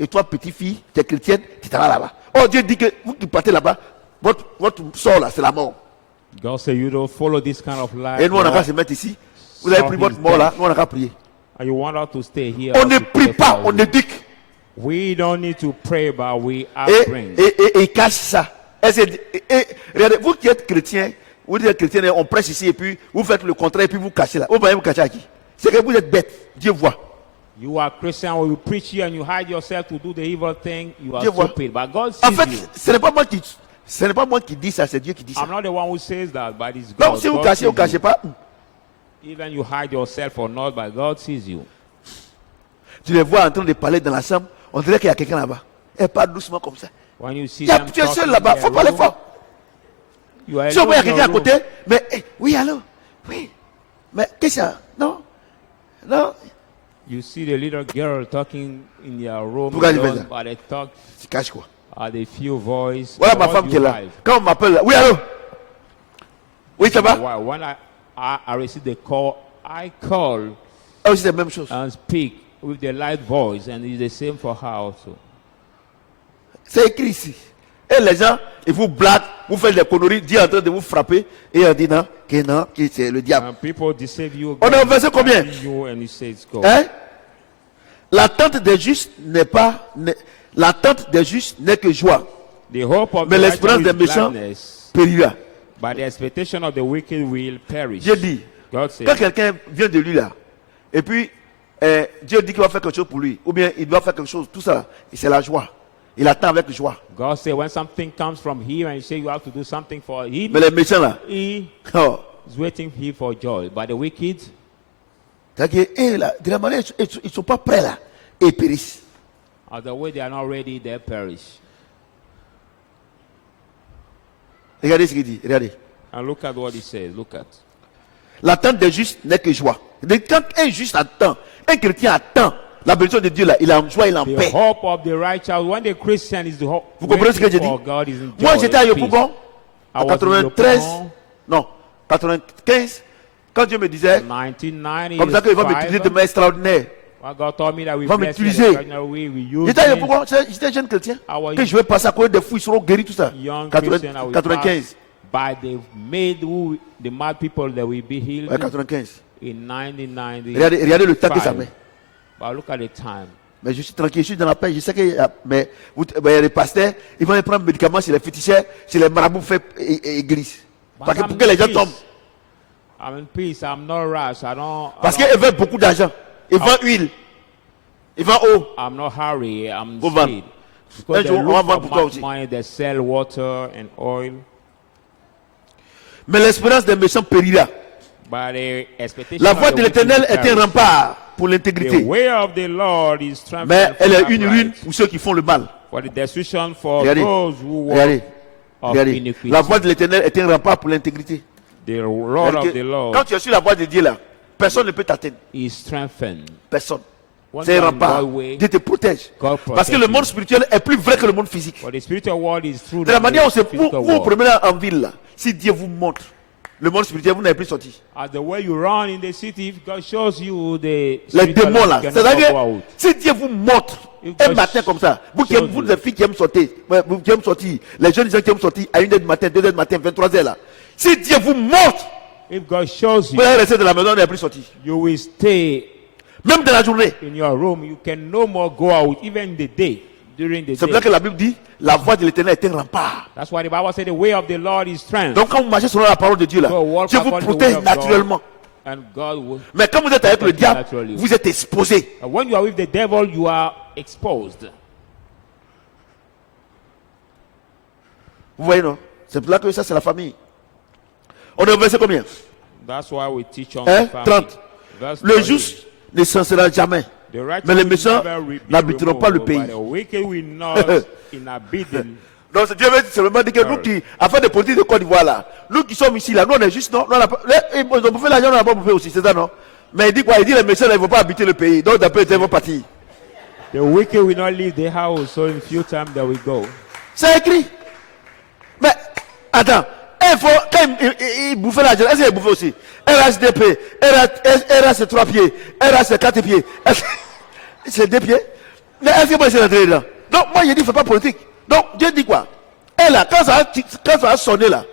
Et toi, petite fille, tu es chrétienne, tu t'en vas là-bas. Oh, Dieu dit que vous qui partez là-bas, votre sort là, c'est la mort. God said you don't follow this kind of life. Et nous, on a qu'à se mettre ici. Vous avez pris votre mort là, nous, on a qu'à prier. And you want us to stay here. On ne to prie pray pas, for on you. éduque. We don't need to pray, but we are praying. Et cache ça. Regardez, vous qui êtes chrétien, vous êtes chrétien, on prêche ici et puis vous faites le contraire et puis vous cachez là. Vous voyez, vous cachez à qui? C'est que vous êtes bête. Dieu voit. You are Christian, when you preach here and you hide yourself to do the evil thing, you are Dieu voit. stupid. But God En sees fait, you. ce n'est pas moi qui dis ça, c'est Dieu qui dit ça. I'm not the one who says that, but it's God. Donc si vous God cachez, sees vous cachez you. pas. Even you hide yourself or not, but God sees you. Tu les vois en train de parler dans la chambre, on dirait qu'il y a quelqu'un là-bas. Elle parle doucement comme ça. When you see Tu them es seul talking là-bas, in il faut their parler room, fort. you are Si on voit alone in quelqu'un à your côté, room. mais oui, allô? Oui. Mais qu'est-ce que ça? Non. Non. You see the little girl talking in their room, Pourquoi tu fais alone, ça? but they talk Tu caches quoi? at a few voice. Voilà ma What femme do qui est you là. hide? Quand on m'appelle là, oui, allô? Oui, ça va? Why? When I receive the call, I call Ah oui, c'est la même chose. and speak with the light voice, and it's the same for her also. C'est écrit ici. Et les gens, ils vous blaguent, vous faites des conneries, Dieu est en train de vous frapper, et on dit non, que c'est le diable. And people deceive you. On est au God verset is combien? attacking you and he says, go. Hein? L'attente des justes l'attente des justes n'est que joie, The hope of mais the l'espérance righteous des is méchants gladness, périra. but the expectation of the wicked will perish. Dieu dit, God says, quand quelqu'un vient de lui là, et puis Dieu dit qu'il va faire quelque chose pour lui, ou bien il doit faire quelque chose, tout ça, c'est la joie. Il attend avec joie. God said, when something comes from him and you say you have to do something for him, Mais les méchants là, he oh, is waiting here for joy. But the wicked, c'est-à-dire, là, de la manière, ils ne sont pas prêts là, et ils périssent. as the way they are not ready, they perish. Regardez ce qu'il dit, regardez. And look at what he says. Look at. L'attente des justes n'est que joie. Donc, quand un juste attend, un chrétien attend la bénédiction de Dieu là, il est en joie, il est en The paix. hope of the righteous, when the Christian is the hope, Vous comprenez ce que j'ai dit? for God is in Moi joy j'étais à and Yopougon, peace. en I was in 93, Yopougon, non, 95, quand Dieu me disait, 1990, comme ça qu'il va m'utiliser de manière extraordinaire. Well, God told me that we Va bless you in m'utiliser. a extraordinary way. We use J'étais à it. Yopougon, j'étais jeune chrétien. How are Que you? je vais passer à côté des fous, ils seront guéris, tout ça. Young 80, Christian, I will 95. pass by the mad people that will be healed Ouais, 95. in 1990. Regardez le temps que ça met. But look at the time. Mais je suis tranquille, je suis dans la paix. Je sais que mais les pasteurs, ils vont prendre médicaments chez les féticheurs, chez les marabouts fait église. Parce que I'm pour que les gens in tombent. peace. I'm in peace. I'm not rash. Parce qu'ils veulent beaucoup d'argent. Ils vendent huile. Ils vendent eau. I'm not hurry. I'm Go van. speed. Un Because they jour, on va look vendre for pour toi much aussi. money. They sell water and oil. Mais l'espérance des méchants périra. But the expectation La of voie the de wicked l'éternel will est un perish. rempart pour The l'intégrité. way of the Lord is strength. Mais elle est une ruine pour ceux qui font le mal. For the destruction for Regardez. those who walk Regardez. of Regardez. iniquity. La voie de l'éternel est un rempart pour l'intégrité. The rod of the Quand Lord tu es sur la voie de Dieu là, personne ne peut t'atteindre. is strengthened. Personne. When C'est you un are in rempart. God's way, Dieu te protège. God Parce que le protects monde you. spirituel est plus vrai que le monde physique. For the spiritual world is true. De la than manière où the vous physical vous world. promenez en ville là, si Dieu vous montre le monde spirituel, vous n'avez plus sorti. As the way you run in the city, if God shows you the Les spiritual démons là, life, you c'est-à-dire, cannot go out. si Dieu vous montre If un God matin comme ça, vous qui shows aimez, vous you. les filles qui aiment sortir, vous qui aiment sortir, les jeunes gens qui aiment sortir à 1h du matin, 2h du matin, 23h là, si Dieu vous montre, If God shows vous you, allez rester de la maison, vous n'avez plus sorti. you will stay Même dans la journée. in your room. You can no more go out, even in the day. during the C'est pour ça day. que la Bible dit la voie de l'Éternel est un rempart. That's why the Bible said the way of the Lord is strength. Donc quand vous marchez selon la parole de Dieu là, So walk Dieu vous according to the protège word of God, naturellement. and God will. Mais quand vous êtes avec le diable, Naturally. vous êtes exposé. And when you are with the devil, you are exposed. Vous voyez, non? C'est pour ça que ça, c'est la famille. On est au verset combien? That's why we teach on Hein? the family. 30. Verse Le 30. juste ne s'en sera jamais. The righteous Mais les will méchants never be n'habiteront pas le removed, pays. but the wicked will not inhabit the. Donc Dieu veut seulement dire que nous qui, afin de politique de Côte d'Ivoire là, nous qui sommes ici là, nous on est juste, non, nous, on a pas, ils ont bouffé l'argent, on n'a pas bouffé aussi, c'est ça non? Mais il dit quoi? Il dit les méchants là, ils ne vont pas habiter le pays. Donc d'après ils vont partir. The wicked will not leave the house, so in few time they will go. C'est écrit. Mais attends, il faut, quand il bouffait l'argent, est-ce qu'il bouffait aussi? RHDP, RH 3 pieds, RH 4 pieds, c'est 2 pieds. Mais est-ce que moi je suis rentré là? Donc moi je dis, il ne faut pas politique. Donc Dieu dit quoi? Et là, quand ça va sonner là,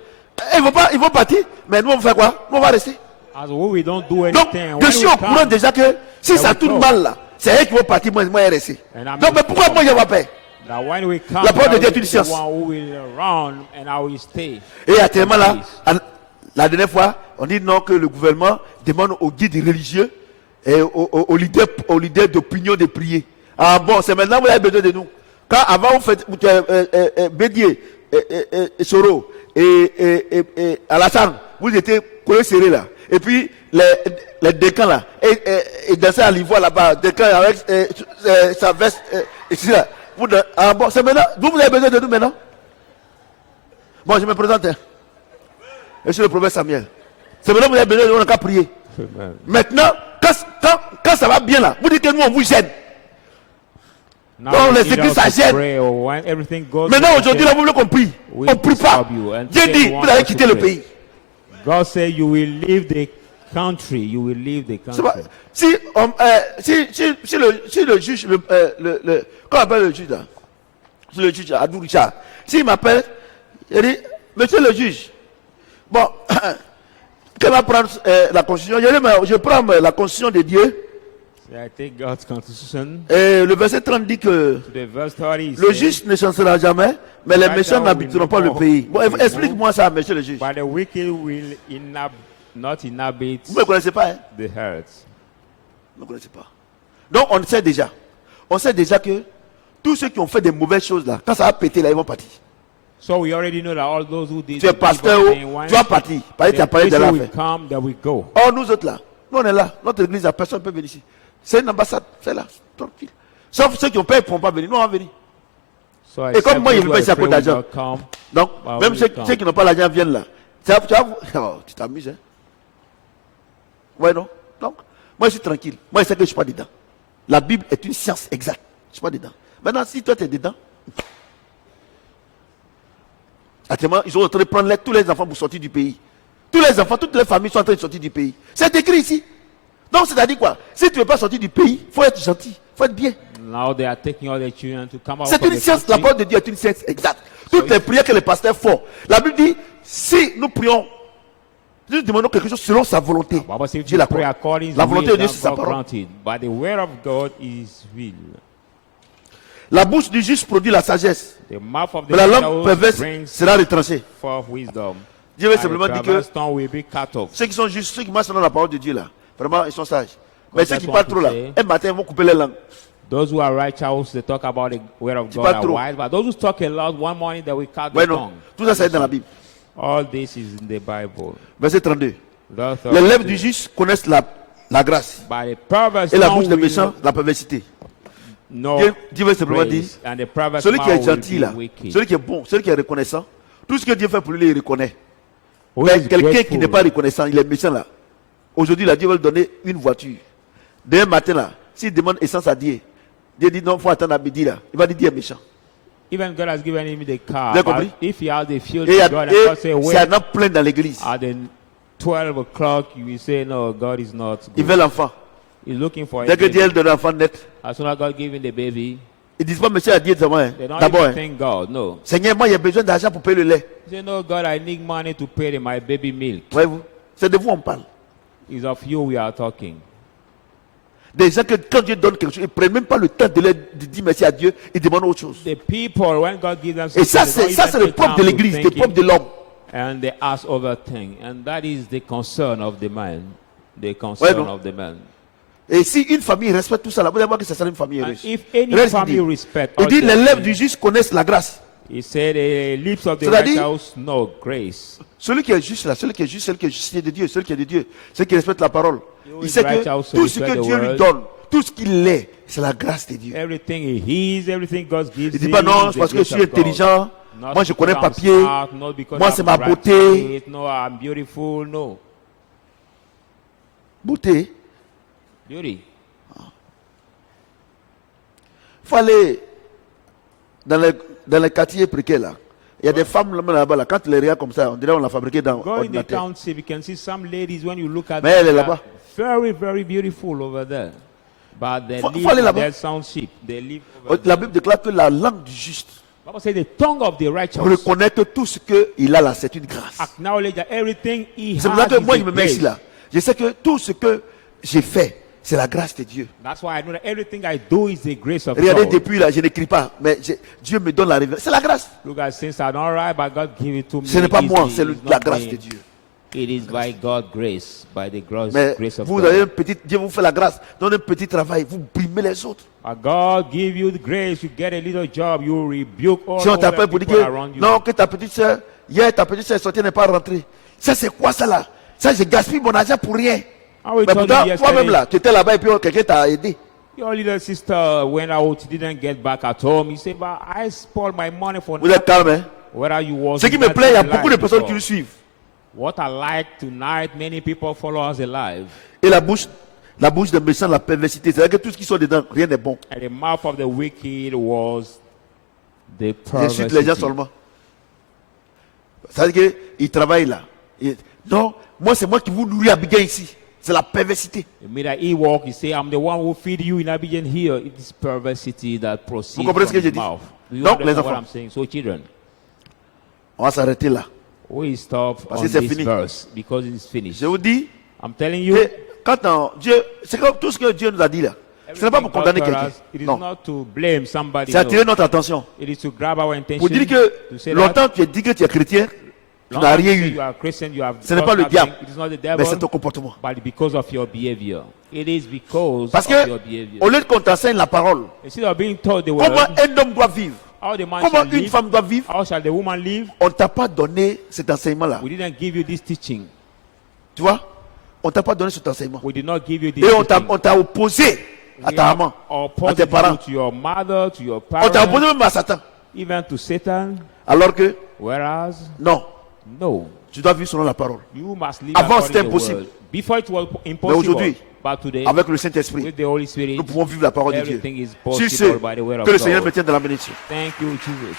ils vont partir, mais nous on va faire quoi? Nous on va rester. As we don't do Donc anything. je suis au courant déjà que si ça tourne mal là, c'est eux qui vont partir, moi je vais rester. Donc mais pourquoi moi je vais pas? That when we come, La parole de Dieu est I will une be the science. one who will run and I will stay. Et actuellement là, la dernière fois, on dit non que le gouvernement demande aux guides religieux et aux leaders d'opinion de prier. Ah bon, c'est maintenant que vous avez besoin de nous. Quand avant vous faites Bédier, Soro et Alassane, vous étiez collés serrés là. Et puis les décans là, et dansaient à l'ivoire là-bas, décans avec sa veste, etc. Ah bon, c'est maintenant, vous avez besoin de nous maintenant. Bon, je me présente. Je suis le prophète Samuel. C'est maintenant que vous avez besoin de nous, on n'a qu'à prier. Amen. Maintenant, quand ça va bien là, vous dites que nous on vous gêne. Now Donc, we les need églises us to s'agènent. pray, or when everything goes Maintenant, well, aujourd'hui, là, vous voulez qu'on prie. we On ne prie pas. disturb you and Dieu say dit, you want vous allez us to quitter le pray. pays. God said you will leave the country. You will leave the C'est pas- country. si le juge, comment on appelle le juge là? Si le juge, Adou Richard, s'il m'appelle, il dit, monsieur le juge, bon, quand on va prendre la constitution, je prends la constitution de Dieu, I take God's constitution. et le verset 30 dit que The verse 30 le says, juge ne chancellera jamais, mais les Right méchants now, n'habiteront we pas le know pays. Bon, we explique-moi ça, monsieur le juge. but the wicked will not inhabit Vous ne me connaissez pas, hein? the earth. Vous ne me connaissez pas. Donc, on sait déjà. On sait déjà que tous ceux qui ont fait des mauvaises choses là, quand ça va péter là, ils vont partir. So we already know that all those who did Tu es the pasteur, evil thing, when tu vas partir. Parce que tu as the parlé de prison la will fin. come, they will go. Or, nous autres là, nous on est là. Notre église, là, personne ne peut venir ici. C'est une ambassade, c'est là, tranquille. Sauf ceux qui ont payé ne pourront pas venir. Nous, on va venir. So Et comme except moi, il those ne who veut pas are ici à afraid cause will d'argent. not come. Donc, Bah, même oui, ceux, quand. ceux qui n'ont pas l'argent viennent là. Tu t'amuses, hein? Ouais, non? Donc, moi, je suis tranquille. Moi, je sais que je ne suis pas dedans. La Bible est une science exacte. Je ne suis pas dedans. Maintenant, si toi, tu es dedans, actuellement, ils sont en train de prendre tous les enfants pour sortir du pays. Tous les enfants, toutes les familles sont en train de sortir du pays. C'est écrit ici. Donc, c'est-à-dire quoi? Si tu ne veux pas sortir du pays, il faut être gentil, il faut être bien. Now they are taking all their children to come out C'est from une the science, la country. parole de Dieu est une science exacte. Toutes les prières que les pasteurs font. La Bible dit, si nous prions, nous demandons quelque chose selon sa volonté. Bible says if Dieu you l'accorde. pray according to La volonté de will, Dieu, then c'est sa God parole. granted. But the word of God is will. La bouche du juste produit la sagesse. The mouth of the Mais la langue widows perverse brings sera retranchée. forth wisdom. Dieu veut And simplement the dire que perverse tongue will be cut off. ceux qui sont justes, ceux qui marchent dans la parole de Dieu là, vraiment, ils sont sages. Mais Because ceux qui that's parlent what trop là, he un matin, ils vont couper les langues. Those who are righteous, they talk about the word of Tu God parles are trop. wise. But those who talk a lot, one morning they will cut Ouais, the non. tongue. Tout ça, c'est dans la Bible. All this is in the Bible. Verset 32. Thus Les lèvres saith, du juste connaissent la grâce. By the perverse Et la tongue bouche des will méchants, la perversité. know Dieu veut simplement dire, praise, and the perverse celui qui mouth est will gentil be là, wicked. celui qui est bon, celui qui est reconnaissant, tout ce que Dieu fait pour lui, il reconnaît. Who Mais is quelqu'un qui grateful? n'est pas reconnaissant, il est méchant là. Aujourd'hui, là, Dieu veut lui donner une voiture. Demain matin là, s'il demande essence à Dieu, Dieu dit non, il faut attendre à midi là. Il va dire Dieu est méchant. Even God has given him the car. Vous avez But compris? if he has the fuel Et, to God, and God say, c'est wait, un homme plein dans l'église. at the 12 o'clock, you will say, no, God is not Il good. veut l'enfant. He's looking for a Dès que Dieu baby. donne l'enfant net, As soon as God gave him the baby, ils disent pas monsieur à Dieu d'abord. Hein. they don't D'abord, even hein. thank God. No. Seigneur, moi j'ai besoin d'argent pour payer le lait. They say, no, God, I need money to pay my baby milk. Voyez-vous? C'est de vous on parle. It's of you we are talking. Des gens que quand Dieu donne quelque chose, ils ne prennent même pas le temps de dire merci à Dieu et demandent autre chose. The people, when God gives them Et ça, something, they c'est don't le even propre take de time to l'église, thank le him, propre de l'homme. and they ask other things. And that is the concern of the man. The concern non. of the man. Et si une famille respecte tout ça, là, vous allez voir que ça sera une famille And heureuse. if any Reste, family il respect dit, all les their lèvres things, du juste connaissent la grâce. he said, the lips of the C'est-à-dire- righteous know grace. Celui qui est juste là, celui qui est juste, celui qui est juste de Dieu, celui qui est de Dieu, celui qui respecte la parole. who Il is sait que righteous, tout ce respect que the Dieu lui word. donne, tout ce qu'il est, c'est la grâce de Dieu. Everything he hears, everything God gives Il ne dit him pas non, is the parce que je grace suis of God. intelligent, Not moi je because connais I'm papier, smart, not because moi I'm c'est ma graduate, beauté. No, I'm beautiful. No. Beauté. Beauty. Il faut aller dans les quartiers précaires là. Il y a des femmes là-bas, là, quand tu les regardes comme ça, on dirait qu'on l'a fabriqué dans Go in the ordinateur. township, you can see some ladies when you look at Mais elle est they là-bas. are very, very beautiful over there. But they Faut live aller in là-bas. their township. They live over La there. Bible déclare que la langue du juste The Bible says the tongue of the righteous reconnaît que tout ce qu'il a là, c'est une grâce. acknowledge that everything he C'est pour ça has que is moi a je me mets grace. ici là. Je sais que tout ce que j'ai fait, c'est la grâce de Dieu. That's why I know that everything I do is the grace of Regardez, God. depuis là, je n'écris pas, mais Dieu me donne la révélation. C'est la grâce. Look at things are not right, but God give it to me. Ce n'est pas moi, easily. c'est It's la not grâce me. de Dieu. It is by God's grace, by the grace, Mais grace of vous God. avez un petit, Dieu vous fait la grâce, donne un petit travail, vous brimez les autres. But God give you the grace, you get a little job, you rebuke all Si on other t'appelle pour dire people que around you. non, que ta petite soeur, hier ta petite soeur est sortie, n'est pas rentrée. Ça c'est quoi ça là? Ça je gaspille mon argent pour rien. I will Mais tell pourtant, you toi-même yesterday, là, tu étais là-bas et puis quelqu'un t'a aidé. your little sister went out, she didn't get back at home. You say, but I spoiled my money for Vous êtes calme, hein? whether you was Ce qui in me that plaît, il y a life beaucoup de personnes qui before. nous suivent. What I like tonight, many people follow us alive. Et la bouche des méchants, la perversité. C'est-à-dire que tout ce qui sort dedans, rien n'est bon. And the mouth of the wicked was the J'insulte les gens perversity. seulement. C'est-à-dire qu'ils travaillent là. Non, moi c'est moi qui vous nourris à Abidjan ici. C'est la perversité. The minute he walk, he say, I'm the one who feed you in Abidjan here. It is perversity that proceeds comprenez from ce que je his dis? mouth. Do you Donc, les understand what enfants. I'm saying? So children, On va s'arrêter là. we stop Parce on que c'est this fini. verse because it is finished. Je vous dis I'm telling you, que quand Dieu, c'est comme tout ce que Dieu nous a dit là. Ce n'est pas pour everything God condamner told quelqu'un. us, it is Non. not to blame somebody. C'est No. attirer notre attention. It is to grab our attention. Pour dire que to say longtemps tu as dit que tu es chrétien, tu long n'as time rien you say eu. you are Christian, you have Ce n'est got pas le nothing. diable, It is not the mais devil, c'est ton comportement. but because of your behavior. It is because Parce of your que behavior. au lieu qu'on t'enseigne la parole, Instead of being taught the comment word, un homme doit vivre, how the man comment shall une live, femme doit vivre, how shall the woman live, on ne t'a pas donné cet enseignement-là. we didn't give you this teaching. Tu vois? On ne t'a pas donné cet enseignement. We did not give you this Et teaching. on t'a opposé à ta maman, à Opposed tes parents. you to your mother, to your On t'a opposé parents, même à Satan. even to Satan. Alors que, Whereas, non, no, tu dois vivre selon la parole. you must live Avant, according c'était to the impossible. word. Before it was Mais impossible, aujourd'hui, but today, avec le Saint-Esprit, with the Holy Spirit, nous pouvons vivre la parole de Dieu. everything is Si possible c'est by the word que le of Seigneur me God. tienne de la bénédiction. Thank you, Jesus.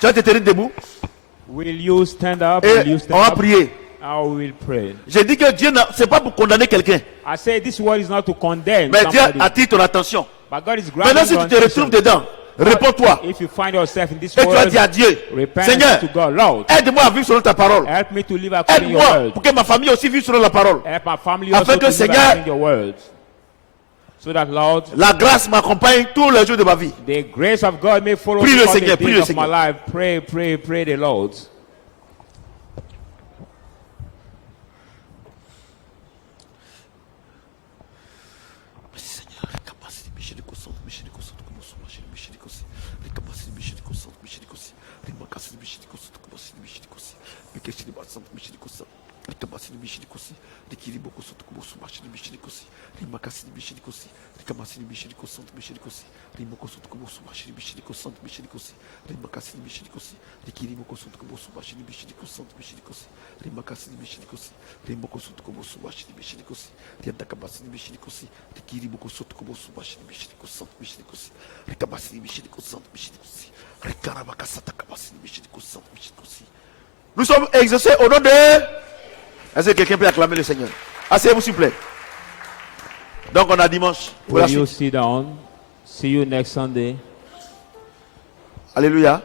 Tu vas te tenir debout Will you stand up? Will you et stand on va up? prier. I will pray. J'ai dit que Dieu, c'est pas pour condamner quelqu'un, I say this word is not to condemn mais Dieu somebody, attire ton attention. but God is Maintenant, grabbing si your tu te attention. retrouves dedans, réponds-toi. If you find yourself in this Et tu vas world, dire à Dieu, repent Seigneur, to God. Lord, aide-moi à vivre selon ta parole. help me to live according to your Aide-moi word. pour que ma famille aussi vive selon la parole. Help my family Afin also que to live Seigneur- according to your word. So that, Lord, La grâce m'accompagne tous les jours de ma vie. the grace of God may follow Prie me le all Seigneur, the prie days le of my Seigneur. life. Pray, pray, pray the Lord. Nous sommes exaucés au nom de... Est-ce que quelqu'un peut acclamer le Seigneur? Asseyez-vous s'il vous plaît. Donc on a dimanche. Pour la Will you suite. sit down? See you next Sunday. Alléluia.